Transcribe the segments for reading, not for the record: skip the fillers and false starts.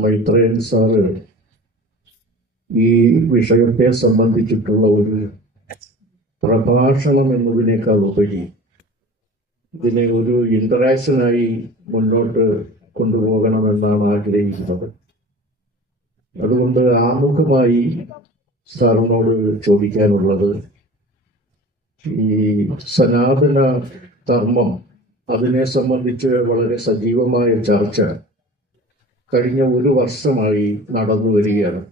Maitreyan sir ഈ വിഷയത്തെ സംബന്ധിച്ചിട്ടുള്ള ഒരു പ്രഭാഷണം എന്നതിനേക്കാൾ ഉപരി ഇതിനെ ഒരു ഇന്ററാക്ഷനായി മുന്നോട്ട് കൊണ്ടുപോകണമെന്നാണ് ആഗ്രഹിക്കുന്നത്. അതുകൊണ്ട് ആമുഖമായി സാറിനോട് ചോദിക്കാനുള്ളത്, ഈ സനാതന ധർമ്മം അതിനെ സംബന്ധിച്ച് വളരെ സജീവമായ ചർച്ച കഴിഞ്ഞ ഒരു വർഷമായി നടന്നു വരികയാണ്.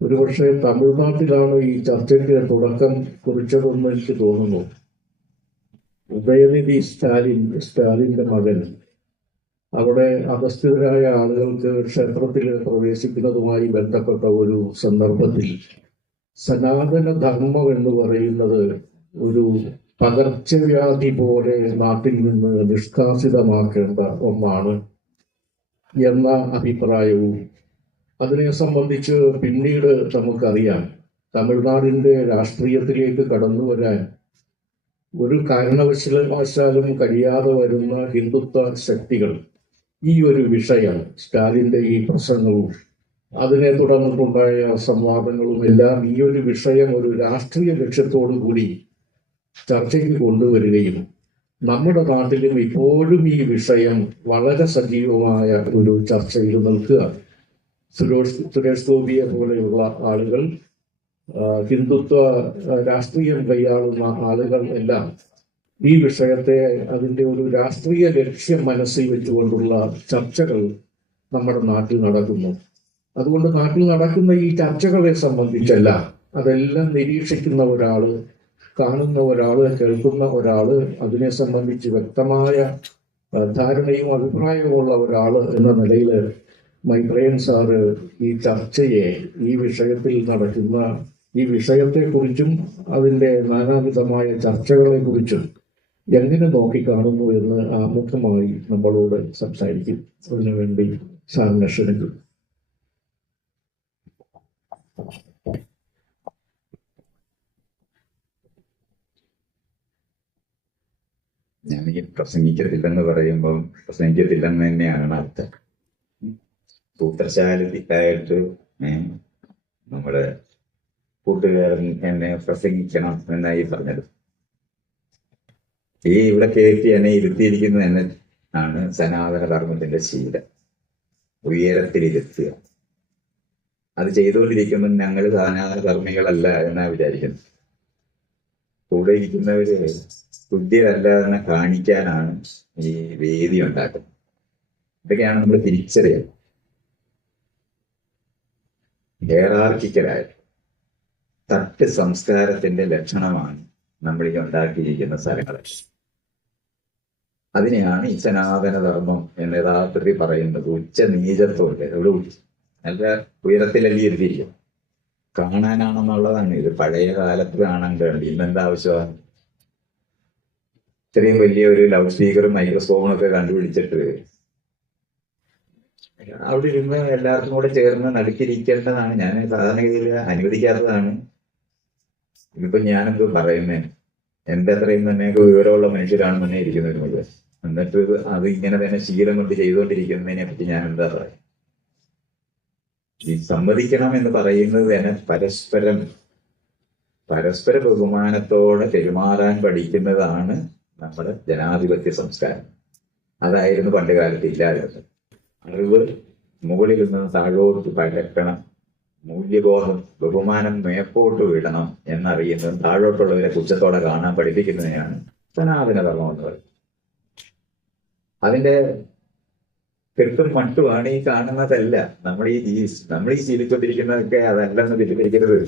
ഒരുപക്ഷെ തമിഴ്നാട്ടിലാണ് ഈ ചർച്ചയ്ക്ക് തുടക്കം കുറിച്ചതെന്ന് എനിക്ക് തോന്നുന്നു. ഉദയനിധി സ്റ്റാലിന്റെ മകൻ അവിടെ അധസ്ഥിതരായ ആളുകൾക്ക് ക്ഷേത്രത്തിൽ പ്രവേശിക്കുന്നതുമായി ബന്ധപ്പെട്ട ഒരു സന്ദർഭത്തിൽ സനാതന ധർമ്മം എന്ന് പറയുന്നത് ഒരു പകർച്ചവ്യാധി പോലെ നാട്ടിൽ നിന്ന് നിഷ്കാസിതമാക്കേണ്ട ഒന്നാണ് എന്ന അഭിപ്രായവും, അതിനെ സംബന്ധിച്ച് പിന്നീട് നമുക്കറിയാം തമിഴ്നാടിന്റെ രാഷ്ട്രീയത്തിലേക്ക് കടന്നു വരാൻ ഒരു കാരണവശാലും കഴിയാതെ വരുന്ന ഹിന്ദുത്വ ശക്തികൾ ഈ ഒരു വിഷയം, സ്റ്റാലിന്റെ ഈ പ്രസംഗവും അതിനെ തുടർന്നിട്ടുണ്ടായ സംവാദങ്ങളും എല്ലാം ഈ ഒരു വിഷയം ഒരു രാഷ്ട്രീയ ലക്ഷ്യത്തോടു കൂടി ചർച്ചയ്ക്ക് കൊണ്ടുവരികയും നമ്മുടെ നാട്ടിലും ഇപ്പോഴും ഈ വിഷയം വളരെ സജീവമായ ഒരു ചർച്ചയിൽ നിൽക്കുക. സുരേഷ് ഗോപിയെ പോലെയുള്ള ആളുകൾ, ഹിന്ദുത്വ രാഷ്ട്രീയം കൈയാളുന്ന ആളുകൾ എല്ലാം ഈ വിഷയത്തെ അതിൻ്റെ ഒരു രാഷ്ട്രീയ ലക്ഷ്യം മനസ്സിൽ വെച്ചുകൊണ്ടുള്ള ചർച്ചകൾ നമ്മുടെ നാട്ടിൽ നടക്കുന്നു. അതുകൊണ്ട് നാട്ടിൽ നടക്കുന്ന ഈ ചർച്ചകളെ സംബന്ധിച്ചല്ല, അതെല്ലാം നിരീക്ഷിക്കുന്ന ഒരാള്, കാണുന്ന ഒരാള്, കേൾക്കുന്ന ഒരാള്, അതിനെ സംബന്ധിച്ച് വ്യക്തമായ ധാരണയും അഭിപ്രായവുമുള്ള ഒരാള് എന്ന നിലയിൽ മൈത്രേയൻ സാറ് ഈ ചർച്ചയെ, ഈ വിഷയത്തിൽ നടക്കുന്ന ഈ വിഷയത്തെക്കുറിച്ചും അതിൻ്റെ നാനാവിധമായ ചർച്ചകളെ കുറിച്ചും എങ്ങനെ നോക്കിക്കാണുന്നു എന്ന് ആമുഖമായി നമ്മളോട് സംസാരിക്കും. അതിനുവേണ്ടി സാറിനെ ക്ഷണിക്കും. ഞാൻ ഈ പ്രസംഗിക്കത്തില്ലെന്ന് പറയുമ്പോൾ പ്രസംഗിക്കത്തില്ലെന്ന് തന്നെയാണ് അർത്ഥം. സൂത്രശാലിയായിട്ട് നമ്മുടെ കൂട്ടുകാരൻ എന്നെ പ്രസംഗിക്കണം എന്നായി പറഞ്ഞത്. ഈ ഇവിടെ കയറ്റി എന്നെ ഇരുത്തിയിരിക്കുന്നത് എന്നെ ആണ് സനാതന ധർമ്മത്തിന്റെ ശീലം, ഉയരത്തിലിരുത്തുക. അത് ചെയ്തുകൊണ്ടിരിക്കുമ്പോൾ ഞങ്ങൾ സനാതന ധർമ്മികളല്ല എന്നാ വിചാരിക്കുന്നത്. കൂടെ ഇരിക്കുന്നവര് തുല്യരല്ല എന്ന് കാണിക്കാനാണ് ഈ വേദി ഉണ്ടാക്കുന്നത്. ഇതൊക്കെയാണ് നമ്മൾ തിരിച്ചറിയുക. ഹെയറാർക്കിക്കലായ തട്ട് സംസ്കാരത്തിന്റെ ലക്ഷണമാണ് നമ്മൾ ഈ ഉണ്ടാക്കിയിരിക്കുന്ന സ്ഥലങ്ങൾ. അതിനെയാണ് ഈ സനാതന ധർമ്മം എന്ന് യഥാർത്ഥത്തിൽ പറയുന്നത്. ഉച്ച നീചത്വമില്ല, ഇവിടെ നല്ല ഉയരത്തിലല്ലേ ഇരുത്തിയിരിക്കും. കാണാനാണെന്നുള്ളതാണ്. ഇത് പഴയ കാലത്ത് കാണാൻ വേണ്ടി ഇന്നെന്താ ആവശ്യമാണ്? ഇത്രയും വലിയ ഒരു ലൗഡ് സ്പീക്കറും മൈക്രോഫോണും ഒക്കെ കണ്ടുപിടിച്ചിട്ട് അവിടെ ഇരുന്ന് എല്ലാവർക്കും കൂടെ ചേർന്ന് നടുക്കിരിക്കേണ്ടതാണ്. ഞാൻ സാധാരണഗതിയിൽ അനുവദിക്കാത്തതാണ്. ഇതിപ്പോ ഞാനെന്ത് പറയുന്നേ, എന്റെ അത്രയും തന്നെ വിവരമുള്ള മനുഷ്യരാണ് തന്നെ ഇരിക്കുന്നത് മുഴുവൻ. എന്നിട്ട് അത് ഇങ്ങനെ തന്നെ ശീലം കൊണ്ട് ചെയ്തുകൊണ്ടിരിക്കുന്നതിനെ പറ്റി ഞാൻ എന്താ പറയാ? ഈ സമ്മതിക്കണം എന്ന് പറയുന്നത് തന്നെ പരസ്പര ബഹുമാനത്തോടെ പെരുമാറാൻ പഠിക്കുന്നതാണ് നമ്മുടെ ജനാധിപത്യ സംസ്കാരം. അതായിരുന്നു പണ്ട് കാലത്ത് ഇല്ലാതിരുന്നത്. അറിവ് മുകളിൽ നിന്ന് താഴോട്ട് പരക്കണം, മൂല്യബോധം, ബഹുമാനം മേപ്പോട്ട് വിടണം എന്നറിയുന്നതും താഴോട്ടുള്ളവരെ കുറ്റത്തോടെ കാണാൻ പഠിപ്പിക്കുന്നതിനാണ് സനാതന ധർമ്മം എന്ന് പറയുന്നത്. അതിന്റെ കെട്ടും മട്ടുമാണ് ഈ കാണുന്നതല്ല. നമ്മൾ ഈ ശീലിച്ചുകൊണ്ടിരിക്കുന്നതൊക്കെ അതല്ലെന്ന് തെറ്റിദ്ധരിക്കരുത്.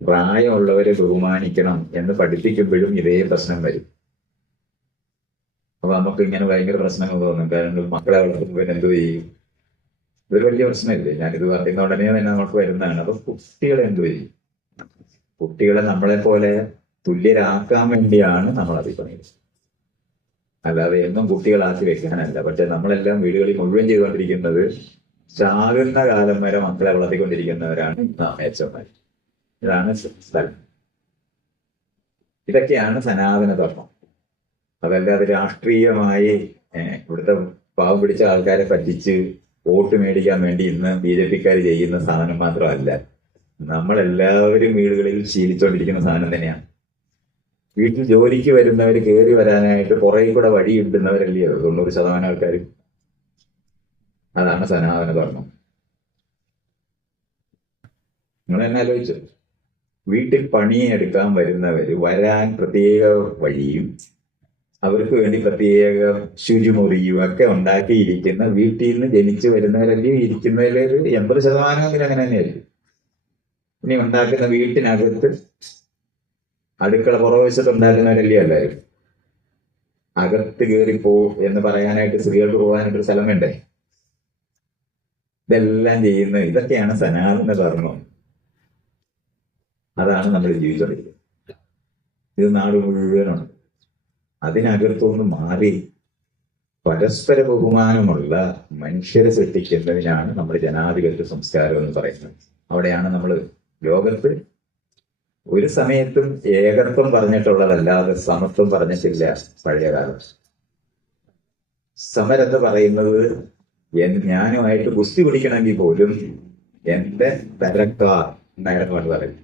പ്രായമുള്ളവരെ ബഹുമാനിക്കണം എന്ന് പഠിപ്പിക്കുമ്പോഴും ഇതേ പ്രശ്നം വരും. അപ്പൊ നമുക്ക് ഇങ്ങനെ ഭയങ്കര പ്രശ്നങ്ങൾ തോന്നും. കാരണം മക്കളെ വളർത്തുമ്പോൾ എന്തു ചെയ്യും? ഇതൊരു വലിയ പ്രശ്നമില്ലേ? ഞാനിത് പറയുന്ന ഉടനെ തന്നെ നമുക്ക് വരുന്നതാണ്. അപ്പൊ കുട്ടികളെ എന്തു ചെയ്യും? കുട്ടികളെ നമ്മളെ പോലെ തുല്യരാക്കാൻ വേണ്ടിയാണ് നമ്മൾ അത് പറയുന്നത്. അല്ലാതെ എന്നും കുട്ടികളാക്കി വെക്കാനല്ല. പക്ഷെ നമ്മളെല്ലാം വീടുകളിൽ മുഴുവൻ ചെയ്തുകൊണ്ടിരിക്കുന്നത് ചാകുന്ന കാലം വരെ മക്കളെ വളർത്തിക്കൊണ്ടിരിക്കുന്നവരാണ് അമ്മയച്ചന്മാർ. ഇതാണ് സ്ഥലം. ഇതൊക്കെയാണ് സനാതന ധർമ്മം. അതല്ലാതെ രാഷ്ട്രീയമായി ഇവിടുത്തെ പാവം പിടിച്ച ആൾക്കാരെ പറ്റിച്ച് വോട്ട് മേടിക്കാൻ വേണ്ടി ഇന്ന് BJP-ക്കാർ ചെയ്യുന്ന സാധനം മാത്രമല്ല, നമ്മളെല്ലാവരും വീടുകളിൽ ശീലിച്ചുകൊണ്ടിരിക്കുന്ന സാധനം തന്നെയാണ്. വീട്ടിൽ ജോലിക്ക് വരുന്നവർ കയറി വരാനായിട്ട് പുറകെ കൂടെ വഴി ഇടുന്നവരല്ലേ 90% ആൾക്കാർ. അതാണ് സനാതന ധർമ്മം. നിങ്ങൾ തന്നെ ആലോചിച്ചു, വീട്ടിൽ പണിയെടുക്കാൻ വരുന്നവർ വരാൻ പ്രത്യേക വഴിയും അവർക്ക് വേണ്ടി പ്രത്യേക ശുചിമുറിയും ഒക്കെ ഉണ്ടാക്കിയിരിക്കുന്ന വീട്ടിൽ നിന്ന് ജനിച്ചു വരുന്നവരല്ലേ ഇരിക്കുന്നതിൽ 80% അങ്ങനെ തന്നെയായിരിക്കും. ഇനി ഉണ്ടാക്കുന്ന വീട്ടിനകത്ത് അടുക്കള പുറവശത്ത് ഉണ്ടാക്കുന്നവരല്ലേ എല്ലാവരും. അകത്ത് കയറിപ്പോ എന്ന് പറയാനായിട്ട് സ്ത്രീകൾക്ക് പോകാനായിട്ടൊരു സ്ഥലം വേണ്ടേ? ഇതെല്ലാം ചെയ്യുന്ന ഇതൊക്കെയാണ് സനാതന ധർമ്മം. അതാണ് നമ്മൾ ജീവിച്ചുകൊണ്ടിരിക്കുന്നത്. ഇത് നാട് മുഴുവനുണ്ട്. അതിനകത്തുനിന്ന് മാറി പരസ്പര ബഹുമാനമുള്ള മനുഷ്യരെ സൃഷ്ടിക്കുന്നതിനാണ് നമ്മൾ ജനാധിപത്യ സംസ്കാരം എന്ന് പറയുന്നത്. അവിടെയാണ് നമ്മൾ ലോകത്ത് ഒരു സമയത്തും ഏകത്വം പറഞ്ഞിട്ടുള്ളതല്ലാതെ സമത്വം പറഞ്ഞിട്ടില്ല. പഴയ കാലം സമരെന്ന് പറയുന്നത് ഞാനുമായിട്ട് കുസ്തി പിടിക്കണമെങ്കിൽ പോലും എന്റെ തരക്കാർ എന്നായിരുന്നു പറയും.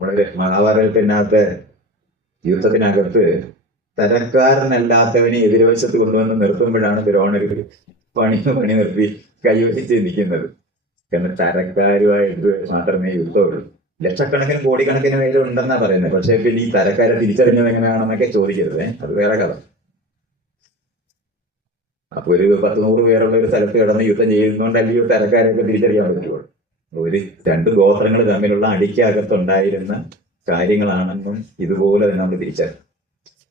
നമ്മുടെ മഹാഭാരതത്തിനകത്ത് യുദ്ധത്തിനകത്ത് തരക്കാരനല്ലാത്തവനെ എതിർവശത്ത് കൊണ്ടുവന്ന് നിർത്തുമ്പോഴാണ് ദ്രോണർ പണി നിർത്തി കൈവരിച്ച് നിൽക്കുന്നത്. കാരണം തരക്കാരുമായിട്ട് മാത്രമേ യുദ്ധമുള്ളൂ. ലക്ഷക്കണക്കിന് കോടിക്കണക്കിന് പേര് ഉണ്ടെന്നാ പറയുന്നത്. പക്ഷെ പിന്നെ ഈ തരക്കാരെ തിരിച്ചറിഞ്ഞത് എങ്ങനെയാണെന്നൊക്കെ ചോദിക്കരുത്, അത് വേറെ കഥ. അപ്പൊ ഒരു 10-100 പേരുള്ള ഒരു സ്ഥലത്ത് കിടന്ന് യുദ്ധം ചെയ്യുന്നോണ്ടല്ലോ തരക്കാരെയൊക്കെ തിരിച്ചറിയാൻ പറ്റുള്ളൂ. ഒരു 2 ഗോത്രങ്ങൾ തമ്മിലുള്ള അടിക്കകത്തുണ്ടായിരുന്ന കാര്യങ്ങളാണെന്നും ഇതുപോലെ തന്നെ നമ്മൾ തിരിച്ചറിയും.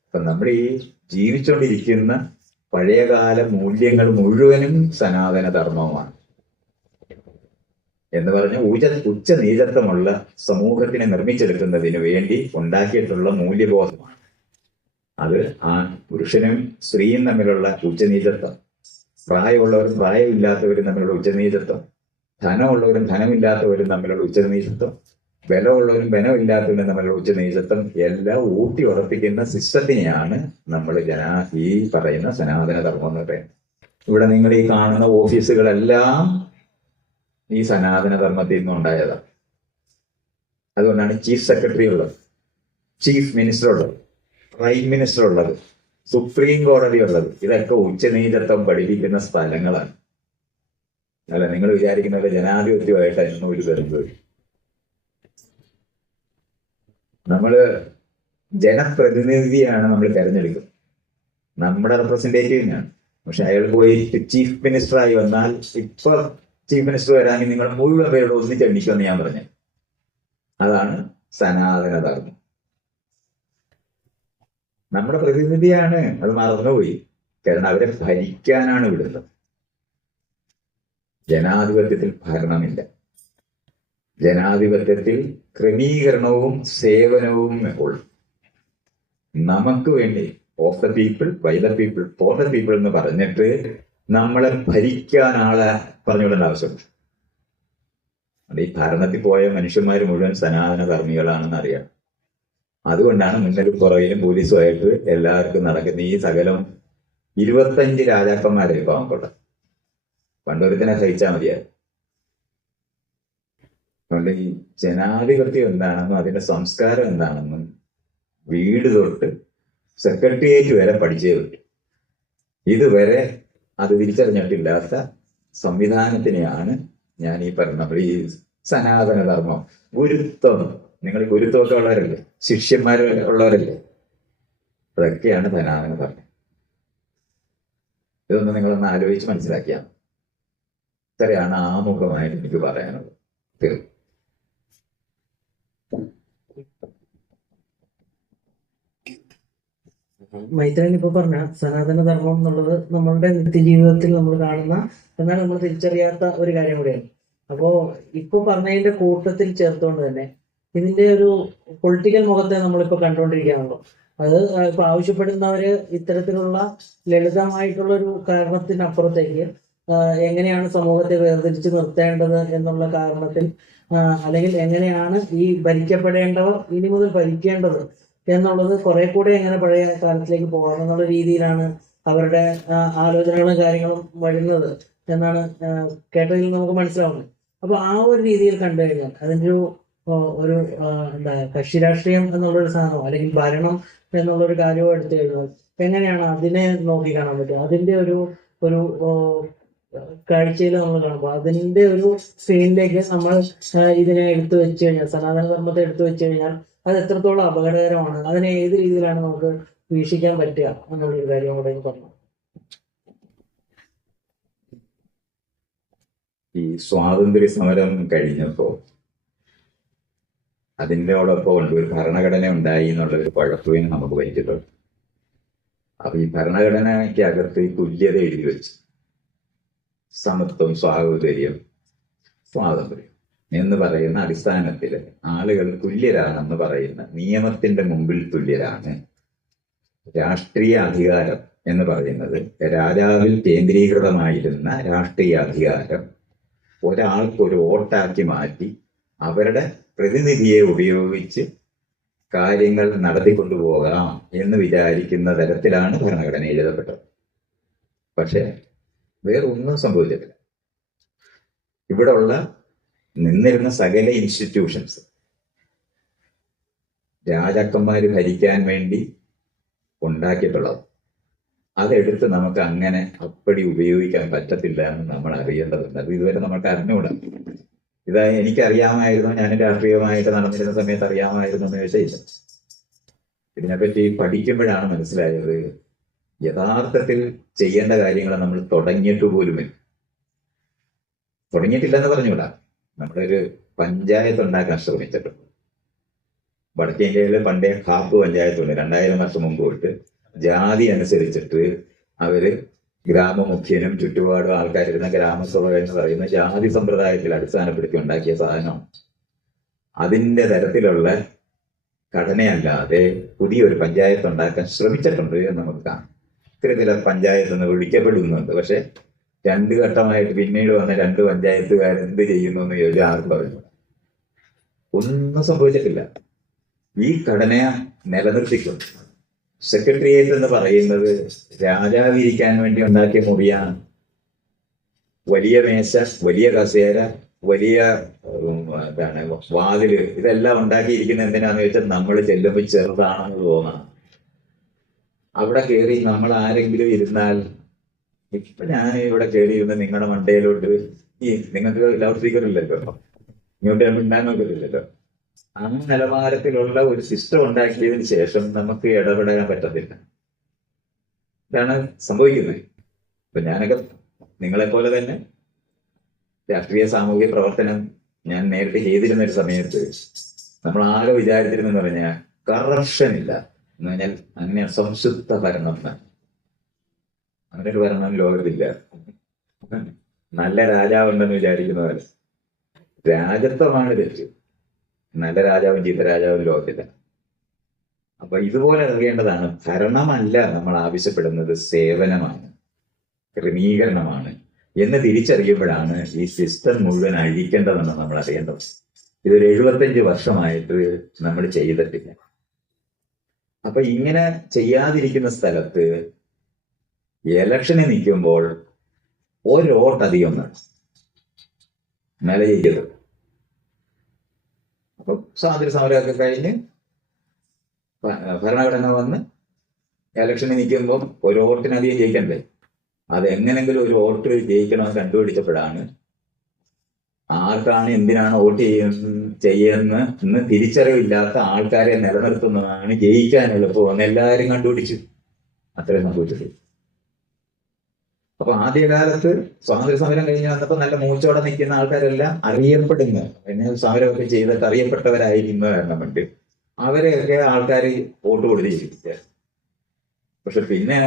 അപ്പൊ നമ്മൾ ഈ ജീവിച്ചുകൊണ്ടിരിക്കുന്ന പഴയകാല മൂല്യങ്ങൾ മുഴുവനും സനാതന ധർമ്മമാണ് എന്ന് പറഞ്ഞ ഉച്ച നീചത്വമുള്ള സമൂഹത്തിനെ നിർമ്മിച്ചെടുക്കുന്നതിന് വേണ്ടി ഉണ്ടാക്കിയിട്ടുള്ള മൂല്യബോധമാണ്. അത് ആ പുരുഷനും സ്ത്രീയും തമ്മിലുള്ള ഉച്ചനീചത്വം, പ്രായമുള്ളവരും പ്രായമില്ലാത്തവരും തമ്മിലുള്ള ഉച്ചനീചത്വം, ധനമുള്ളവരും ധനമില്ലാത്തവരും തമ്മിലുള്ള ഉച്ചനീചത്വം, ബലമുള്ളവരും ബലമില്ലാത്തവരും തമ്മിലുള്ള ഉച്ചനീചത്വം എല്ലാം ഊട്ടി ഉറപ്പിക്കുന്ന സിസ്റ്റത്തിനെയാണ് നമ്മൾ ഈ പറയുന്ന സനാതന ധർമ്മം എന്ന് പറയുന്നത്. ഇവിടെ നിങ്ങൾ ഈ കാണുന്ന ഓഫീസുകളെല്ലാം ഈ സനാതന ധർമ്മത്തിൽ നിന്നുണ്ടായതാണ്. അതുകൊണ്ടാണ് ചീഫ് സെക്രട്ടറി ഉള്ളത്, ചീഫ് മിനിസ്റ്റർ ഉള്ളത്, പ്രൈം മിനിസ്റ്റർ ഉള്ളത്, സുപ്രീം കോടതി ഉള്ളത്. ഇതൊക്കെ ഉച്ചനീചത്വം പഠിപ്പിക്കുന്ന സ്ഥലങ്ങളാണ്. അല്ല, നിങ്ങൾ വിചാരിക്കുന്നത് ജനാധിപത്യമായിട്ട് അതിനൊന്നും ഒരു ബന്ധമില്ല. നമ്മള് ജനപ്രതിനിധിയാണ് നമ്മൾ തെരഞ്ഞെടുക്കുന്നത്, നമ്മുടെ റെപ്രസെന്റേറ്റീവിനാണ്. പക്ഷെ അയാൾ പോയി ചീഫ് മിനിസ്റ്ററായി വന്നാൽ, ഇപ്പൊ ചീഫ് മിനിസ്റ്റർ വരാമെങ്കിൽ നിങ്ങൾ മുഴുവൻ പേരോട് ഒന്നിച്ചെണ്ണിക്കുമെന്ന് ഞാൻ പറഞ്ഞു. അതാണ് സനാതന ധർമ്മം. നമ്മുടെ പ്രതിനിധിയാണ്, അത് മറന്നുപോയി. കാരണം അവരെ ഭരിക്കാനാണ് വിടുന്നത്. ജനാധിപത്യത്തിൽ ഭരണമില്ല. ജനാധിപത്യത്തിൽ ക്രമീകരണവും സേവനവും ഉള്ളു. നമുക്ക് വേണ്ടി of the people, by the people, for the people എന്ന് പറഞ്ഞിട്ട് നമ്മളെ ഭരിക്കാൻ ആളെ പറഞ്ഞുകൊള്ളേണ്ട ആവശ്യമുണ്ട്. അത് ഈ ഭരണത്തിൽ പോയ മനുഷ്യന്മാർ മുഴുവൻ സനാതന ധർമ്മികളാണെന്ന് അറിയാം. അതുകൊണ്ടാണ് മുന്നിലും പുറകിലും പോലീസുമായിട്ട് എല്ലാവർക്കും നടക്കുന്ന ഈ സകലം 25 രാജാക്കന്മാരെ ഇപ്പൊ നമുക്കുള്ളത്. പണ്ടൊരുത്തിനെ സഹിച്ചാൽ മതിയായിരുന്നു. അതുകൊണ്ട് ഈ ജനാധിപത്യം എന്താണെന്നും അതിന്റെ സംസ്കാരം എന്താണെന്നും വീട് തൊട്ട് സെക്രട്ടേറിയറ്റ് വരെ പഠിച്ചേ പറ്റും. ഇതുവരെ അത് തിരിച്ചറിഞ്ഞിട്ടില്ലാത്ത സംവിധാനത്തിനെയാണ് ഞാൻ ഈ പറഞ്ഞ ഈ സനാതന ധർമ്മം. ഗുരുത്വം, നിങ്ങൾ ഗുരുത്വമൊക്കെ ഉള്ളവരല്ലേ, ശിഷ്യന്മാർ ഉള്ളവരല്ലേ, അതൊക്കെയാണ് സനാതന ധർമ്മം. ഇതൊന്ന് നിങ്ങളൊന്ന് ആലോചിച്ച് മനസ്സിലാക്കിയാണ്. ഇത്രയാണ് ആമുഖമായിട്ട് എനിക്ക് പറയാനുള്ളത്. തീർന്നു. മൈത്രൻ ഇപ്പൊ പറഞ്ഞ സനാതന ധർമ്മം എന്നുള്ളത് നമ്മളുടെ നിത്യജീവിതത്തിൽ നമ്മൾ കാണുന്ന, എന്നാൽ നമ്മൾ തിരിച്ചറിയാത്ത ഒരു കാര്യം കൂടിയാണ്. അപ്പോ ഇപ്പൊ പറഞ്ഞതിന്റെ കൂട്ടത്തിൽ ചേർത്തുകൊണ്ട് തന്നെ ഇതിന്റെ ഒരു പൊളിറ്റിക്കൽ മുഖത്തെ നമ്മളിപ്പോ കണ്ടുകൊണ്ടിരിക്കുകയാണല്ലോ. അത് ഇപ്പൊ ആവശ്യപ്പെടുന്നവര് ഇത്തരത്തിലുള്ള ലളിതമായിട്ടുള്ള ഒരു കാരണത്തിനപ്പുറത്തേക്ക് എങ്ങനെയാണ് സമൂഹത്തെ വേർതിരിച്ച് നിർത്തേണ്ടത് എന്നുള്ള കാരണത്തിൽ, അല്ലെങ്കിൽ എങ്ങനെയാണ് ഈ ഭരിക്കപ്പെടേണ്ടവർ ഇനി മുതൽ ഭരിക്കേണ്ടത് എന്നുള്ളത് കുറെ കൂടെ എങ്ങനെ പഴയ കാലത്തിലേക്ക് പോകാം എന്നുള്ള രീതിയിലാണ് അവരുടെ ആലോചനകളും കാര്യങ്ങളും വരുന്നത്. എന്നാണ് കേട്ടതിൽ നമുക്ക് മനസ്സിലാവുന്നത്. അപ്പൊ ആ ഒരു രീതിയിൽ കണ്ടു കഴിഞ്ഞാൽ അതിൻ്റെ ഒരു എന്താ കക്ഷി രാഷ്ട്രീയം എന്നുള്ളൊരു സാധനമോ അല്ലെങ്കിൽ ഭരണം എന്നുള്ളൊരു കാര്യമോ എടുത്തു കഴിഞ്ഞാൽ എങ്ങനെയാണ് അതിനെ നോക്കി കാണാൻ പറ്റുക? അതിന്റെ ഒരു ഒരു കാഴ്ചയിൽ നമ്മൾ കാണുമ്പോൾ അതിന്റെ ഒരു സ്ക്രീനിലേക്ക് നമ്മൾ ഇതിനെ എടുത്തു വെച്ച് കഴിഞ്ഞാൽ, സനാതന ധർമ്മത്തെ എടുത്തു വെച്ച് കഴിഞ്ഞാൽ അത് എത്രത്തോളം അപകടകരമാണ്, അതിനെ ഏത് രീതിയിലാണ് നമുക്ക് വീക്ഷിക്കാൻ പറ്റുക എന്നുള്ളൊരു കാര്യം കൂടെ പറഞ്ഞു. ഈ സ്വാതന്ത്ര്യ സമരം കഴിഞ്ഞപ്പോ അതിൻ്റെയോടൊപ്പം ഉണ്ട് ഒരു ഭരണഘടന ഉണ്ടായി എന്നുള്ള ഒരു കുഴപ്പവും നമുക്ക് പറ്റിയിട്ടുണ്ട്. അപ്പൊ ഈ ഭരണഘടനയ്ക്കകത്ത് ഈ തുല്യത എഴുതി വെച്ച് സമത്വം, സ്വാതന്ത്ര്യം, സ്വാതന്ത്ര്യം എന്ന് പറയുന്ന അടിസ്ഥാനത്തിൽ ആളുകൾ തുല്യരാണെന്ന് പറയുന്ന നിയമത്തിന്റെ മുമ്പിൽ തുല്യരാണ്. രാഷ്ട്രീയ അധികാരം എന്ന് പറയുന്നത് രാജാവിൽ കേന്ദ്രീകൃതമായിരുന്ന രാഷ്ട്രീയ അധികാരം ഒരാൾക്കൊരു വോട്ടാക്കി മാറ്റി അവരുടെ പ്രതിനിധിയെ ഉപയോഗിച്ച് കാര്യങ്ങൾ നടത്തിക്കൊണ്ടുപോകാം എന്ന് വിചാരിക്കുന്ന തരത്തിലാണ് ഭരണഘടന എഴുതപ്പെട്ടത്. പക്ഷെ വേറൊന്നും സംഭവിച്ചിട്ടില്ല. ഇവിടെ ഉള്ള നിന്നിരുന്ന സകല ഇൻസ്റ്റിറ്റ്യൂഷൻസ് രാജാക്കന്മാർ ഭരിക്കാൻ വേണ്ടി ഉണ്ടാക്കിയിട്ടുള്ളത് അതെടുത്ത് നമുക്ക് അങ്ങനെ അപ്പടി ഉപയോഗിക്കാൻ പറ്റത്തില്ല എന്ന് നമ്മൾ അറിയേണ്ടതുണ്ട്. അത് ഇതുവരെ നമുക്ക് അറിഞ്ഞുകൂടാ. ഇത് എനിക്കറിയാമായിരുന്നു, ഞാൻ രാഷ്ട്രീയമായിട്ട് നടന്നിരുന്ന സമയത്ത് അറിയാമായിരുന്നു എന്ന് ചോദിച്ചാൽ ഇല്ല. ഇതിനെപ്പറ്റി പഠിക്കുമ്പോഴാണ് മനസ്സിലായത് യഥാർത്ഥത്തിൽ ചെയ്യേണ്ട കാര്യങ്ങൾ നമ്മൾ തുടങ്ങിയിട്ട് പോലുമില്ല. തുടങ്ങിയിട്ടില്ലെന്ന് പറഞ്ഞുകൂടാ. നമ്മളൊരു പഞ്ചായത്ത് ഉണ്ടാക്കാൻ ശ്രമിച്ചിട്ടുണ്ട്. വടക്കേ ഇന്ത്യയിൽ പണ്ടേ ഹാപ്പ് പഞ്ചായത്തുണ്ട്. 2000 വർഷം മുമ്പ് തൊട്ട് ജാതി അനുസരിച്ചിട്ട് അവര് ഗ്രാമമുഖ്യനും ചുറ്റുപാടും ആൾക്കാരിരുന്ന ഗ്രാമസഭ എന്ന് പറയുന്ന ജാതി സമ്പ്രദായത്തിൽ അടിസ്ഥാനപ്പെടുത്തി ഉണ്ടാക്കിയ സാധനമാണ്. അതിന്റെ തരത്തിലുള്ള ഘടനയല്ലാതെ പുതിയൊരു പഞ്ചായത്ത് ഉണ്ടാക്കാൻ ശ്രമിച്ചിട്ടുണ്ട് എന്ന് നമുക്ക് കാണാം. ഇത്തരത്തിലെ പഞ്ചായത്ത് എന്ന് വിളിക്കപ്പെടുന്നുണ്ട്. പക്ഷെ 2 ഘട്ടമായിട്ട് പിന്നീട് വന്ന 2 പഞ്ചായത്തുകാർ എന്ത് ചെയ്യുന്നു എന്ന് ചോദിച്ചാൽ ആർക്കും പറഞ്ഞു. ഒന്നും സംഭവിച്ചിട്ടില്ല. ഈ ഘടന നിലനിർത്തിക്കും. സെക്രട്ടേറിയറ്റ് എന്ന് പറയുന്നത് രാജാവ് ഇരിക്കാൻ വേണ്ടി ഉണ്ടാക്കിയ മുറിയാണ്. വലിയ മേശ, വലിയ കസേര, വലിയ വാതില്, ഇതെല്ലാം ഉണ്ടാക്കിയിരിക്കുന്നത് എന്തിനാന്ന് വെച്ചാൽ നമ്മൾ ചെല്ലുമ്പോൾ ചെറുതാണെന്ന് തോന്നണം. അവിടെ കയറി നമ്മൾ ആരെങ്കിലും ഇരുന്നാൽ, ഇപ്പൊ ഞാൻ ഇവിടെ കയറി ഇരുന്ന് നിങ്ങളുടെ മണ്ടയിലോട്ട് നിങ്ങൾക്ക് ലൗഡ് സ്പീക്കർ ഇല്ലല്ലോ, ഇങ്ങോട്ട് മിണ്ടാൻ നോക്കില്ലല്ലോ. ആ നിലവാരത്തിലുള്ള ഒരു സിസ്റ്റം ഉണ്ടാക്കിയതിന് ശേഷം നമുക്ക് ഇടപെടാൻ പറ്റത്തില്ല. ഇതാണ് സംഭവിക്കുന്നത്. ഇപ്പൊ ഞാനൊക്കെ നിങ്ങളെപ്പോലെ തന്നെ രാഷ്ട്രീയ സാമൂഹിക പ്രവർത്തനം ഞാൻ നേരിട്ട് ചെയ്തിരുന്ന ഒരു സമയത്ത് നമ്മൾ ആരോ വിചാരിച്ചിരുന്നെന്ന് പറഞ്ഞാൽ കറപ്ഷൻ ഇല്ല എന്ന് പറഞ്ഞാൽ അങ്ങനെ സംശുദ്ധ ഭരണം, അങ്ങനെ ഒരു ഭരണം ലോകത്തില്ല. നല്ല രാജാവുണ്ടെന്ന് വിചാരിക്കുന്ന പോലെ രാജത്വമാണ് തെറ്റ്. നല്ല രാജാവും ചീത്ത രാജാവും ലോകത്തില്ല. അപ്പൊ ഇതുപോലെ അറിയേണ്ടതാണ്. ഭരണമല്ല നമ്മൾ ആവശ്യപ്പെടുന്നത്, സേവനമാണ്, ക്രമീകരണമാണ് എന്ന് തിരിച്ചറിയുമ്പോഴാണ് ഈ സിസ്റ്റം മുഴുവൻ അഴിക്കേണ്ടതെന്ന് നമ്മൾ അറിയേണ്ടത്. ഇതൊരു 75 വർഷമായിട്ട് നമ്മൾ ചെയ്തിട്ടില്ല. അപ്പൊ ഇങ്ങനെ ചെയ്യാതിരിക്കുന്ന സ്ഥലത്ത് ഇലക്ഷന് നിൽക്കുമ്പോൾ ഒരു വോട്ട് അധികം വേണം, നില ചെയ്യരുത്. അപ്പൊ സ്വാതന്ത്ര്യ സമരമൊക്കെ കഴിഞ്ഞ് ഭരണഘടന വന്ന് ഇലക്ഷന് നിൽക്കുമ്പോൾ ഒരു വോട്ടിനധികം ജയിക്കണ്ടേ? അത് എങ്ങനെങ്കിലും ഒരു വോട്ട് ജയിക്കണമെന്ന് കണ്ടുപിടിച്ചപ്പോഴാണ് ആർക്കാണ് എന്തിനാണ് വോട്ട് ചെയ്യുന്ന തിരിച്ചറിവില്ലാത്ത ആൾക്കാരെ നിലനിർത്തുന്നതാണ് ജയിക്കാൻ എളുപ്പമെന്ന് എല്ലാവരും കണ്ടുപിടിച്ചു. അത്രയും സംഭവിച്ചിട്ടുള്ളൂ. അപ്പൊ ആദ്യകാലത്ത് സ്വാതന്ത്ര്യ സമരം കഴിഞ്ഞ് വന്നപ്പോൾ നല്ല മൂച്ചോടെ നിൽക്കുന്ന ആൾക്കാരെല്ലാം അറിയപ്പെടുന്ന, പിന്നെ സമരമൊക്കെ ചെയ്തിട്ട് അറിയപ്പെട്ടവരായിരിക്കുന്ന കാരണം കൊണ്ട് അവരെയൊക്കെ ആൾക്കാർ വോട്ട് കൊടുത്തിരിക്കുക. പക്ഷെ പിന്നെ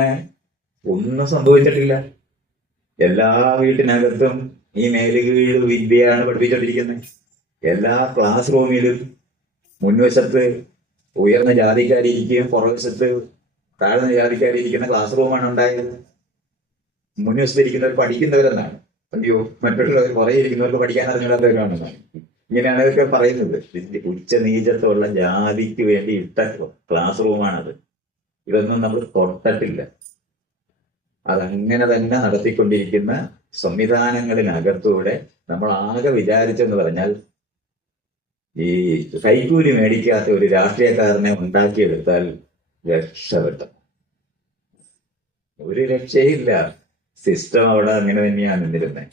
ഒന്നും സംഭവിച്ചിട്ടില്ല. എല്ലാ വീട്ടിനകത്തും ഈ മേലുകീഴ് വിദ്യയാണ് പഠിപ്പിച്ചുകൊണ്ടിരിക്കുന്നത്. എല്ലാ ക്ലാസ് റൂമിലും മുൻവശത്ത് ഉയർന്ന ജാതിക്കാരിയിരിക്കുകയും പുറവശത്ത് താഴ്ന്ന ജാതിക്കാരിയിരിക്കുന്ന ക്ലാസ് റൂമാണ് ഉണ്ടായത്. മുൻവശത്തിരിക്കുന്നവർ പഠിക്കുന്നവരെന്നാണ്. അയ്യോ, മറ്റുള്ളവർ പുറകെ ഇരിക്കുന്നവർക്ക് പഠിക്കാൻ അറിഞ്ഞിടാത്തവരാണെന്നാണ്. ഇങ്ങനെയാണ് ഇതൊക്കെ പറയുന്നത്. ഉച്ചനീചത്വമുള്ള ജാതിക്ക് വേണ്ടി ഇട്ട ക്ലാസ് റൂമാണത്. ഇതൊന്നും നമ്മൾ തൊട്ടിട്ടില്ല. അതങ്ങനെ തന്നെ നടത്തിക്കൊണ്ടിരിക്കുന്ന സംവിധാനങ്ങളിനകത്തൂടെ നമ്മൾ ആകെ വിചാരിച്ചെന്ന് പറഞ്ഞാൽ ഈ കൈക്കൂലി മേടിക്കാത്ത ഒരു രാഷ്ട്രീയക്കാരനെ ഉണ്ടാക്കിയെടുത്താൽ രക്ഷപ്പെട്ടു. ഒരു രക്ഷയില്ല. സിസ്റ്റം അവിടെ അങ്ങനെ തന്നെയാണ് നിന്നിരുന്നത്.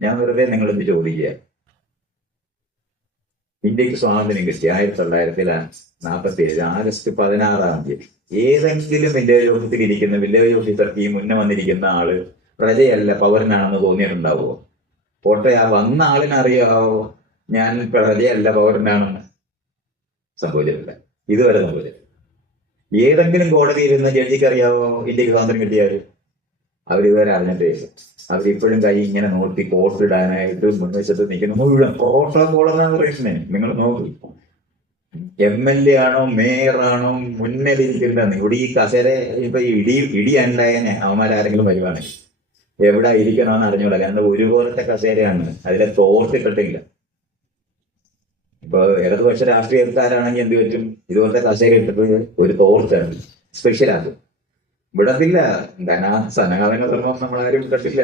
ഞാൻ വെറുതെ നിങ്ങളൊന്ന് ചോദിക്കുക, ഇന്ത്യക്ക് സ്വാതന്ത്ര്യം കിട്ടി 1947 ആഗസ്റ്റ് 16 ഏതെങ്കിലും വില്ലേജ് ഓഫീസിൽ ഇരിക്കുന്ന വില്ലേജ് ഓഫീസർക്ക് ഈ മുന്നേ വന്നിരിക്കുന്ന ആള് പ്രജയല്ല പൗരനാണെന്ന് തോന്നിയിട്ടുണ്ടാവുമോ? പോട്ടെ, ആ വന്ന ആളിനറിയാവോ ഞാൻ പ്രജയല്ല പൗരനാണെന്ന്? സംഭവിച്ചിട്ടില്ല, ഇതുവരെ സംഭവിച്ചിട്ടില്ല. ഏതെങ്കിലും കോടതി ഇരുന്ന ജഡ്ജിക്ക് അറിയാവോ ഇന്ത്യക്ക് സ്വാതന്ത്ര്യം കിട്ടിയാൽ? അവരിതുവരെ അറിഞ്ഞിട്ടേ. അവരിപ്പോഴും കൈ ഇങ്ങനെ നോക്കി കോട്ടിടാനായിട്ട് മുൻവശത്ത് നിൽക്കുന്ന മുഴുവൻ പ്രോട്ടോകോളെന്നാണ് പറയുന്നത്. നിങ്ങൾ നോക്കൂ, MLA ആണോ മേയറാണോ മുന്നിലിരിക്കുന്നത്? ഇവിടെ ഈ കസേര ഇപ്പൊ ഇടി ഉണ്ടായനെ അവന്മാരാരെങ്കിലും വരുവാണെങ്കിൽ എവിടെ ഇരിക്കണമെന്ന് അറിഞ്ഞൂടാ. കാരണം ഒരുപോലത്തെ കസേരയാണ്, അതിലെ തോർത്തിട്ടിട്ടില്ല. ഇപ്പൊ ഇടതുപക്ഷ രാഷ്ട്രീയക്കാരാണെങ്കിൽ എന്ത് പറ്റും? ഇതുപോലത്തെ കസേര ഇട്ടിട്ട് ഒരു തോർത്താണ് സ്പെഷ്യലാക്കും. വിടത്തില്ല. സനകാലങ്ങൾ നമ്മളാരും വിടത്തില്ല.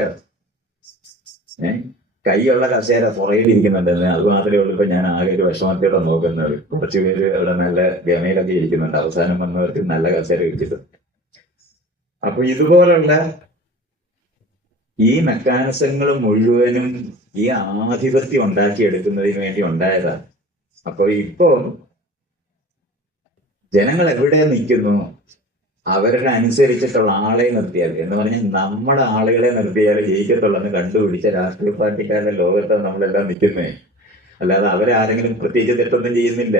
കൈയുള്ള കസേര പുറയിലിരിക്കുന്നുണ്ടെന്ന് അത് മാത്രമേ ഉള്ളൂ. ഇപ്പൊ ഞാൻ ആകെ ഒരു വിഷമത്തോടെ നോക്കുന്നത്. കുറച്ചുപേര് അവിടെ നല്ല ഗമയിലൊക്കെ ഇരിക്കുന്നുണ്ട്. അവസാനം വന്നവർക്ക് നല്ല കസേര ഇരിച്ചിട്ടുണ്ട്. അപ്പൊ ഇതുപോലുള്ള ഈ മെക്കാനിസങ്ങൾ മുഴുവനും ഈ ആധിപത്യം ഉണ്ടാക്കിയെടുക്കുന്നതിന് വേണ്ടി ഉണ്ടായതാണ്. അപ്പൊ ഇപ്പോ ജനങ്ങൾ എവിടെ നിൽക്കുന്നു, അവരുടെ അനുസരിച്ചിട്ടുള്ള ആളെ നിർത്തിയാൽ എന്ന് പറഞ്ഞാൽ നമ്മുടെ ആളുകളെ നിർത്തിയാൽ ജയിക്കത്തുള്ളെന്ന് കണ്ടുപിടിച്ച രാഷ്ട്രീയ പാർട്ടിക്കാരുടെ ലോകത്താണ് നമ്മളെല്ലാം നിൽക്കുന്നേ. അല്ലാതെ അവരാരെങ്കിലും പ്രത്യേകിച്ച് തെറ്റൊന്നും ചെയ്യുന്നില്ല.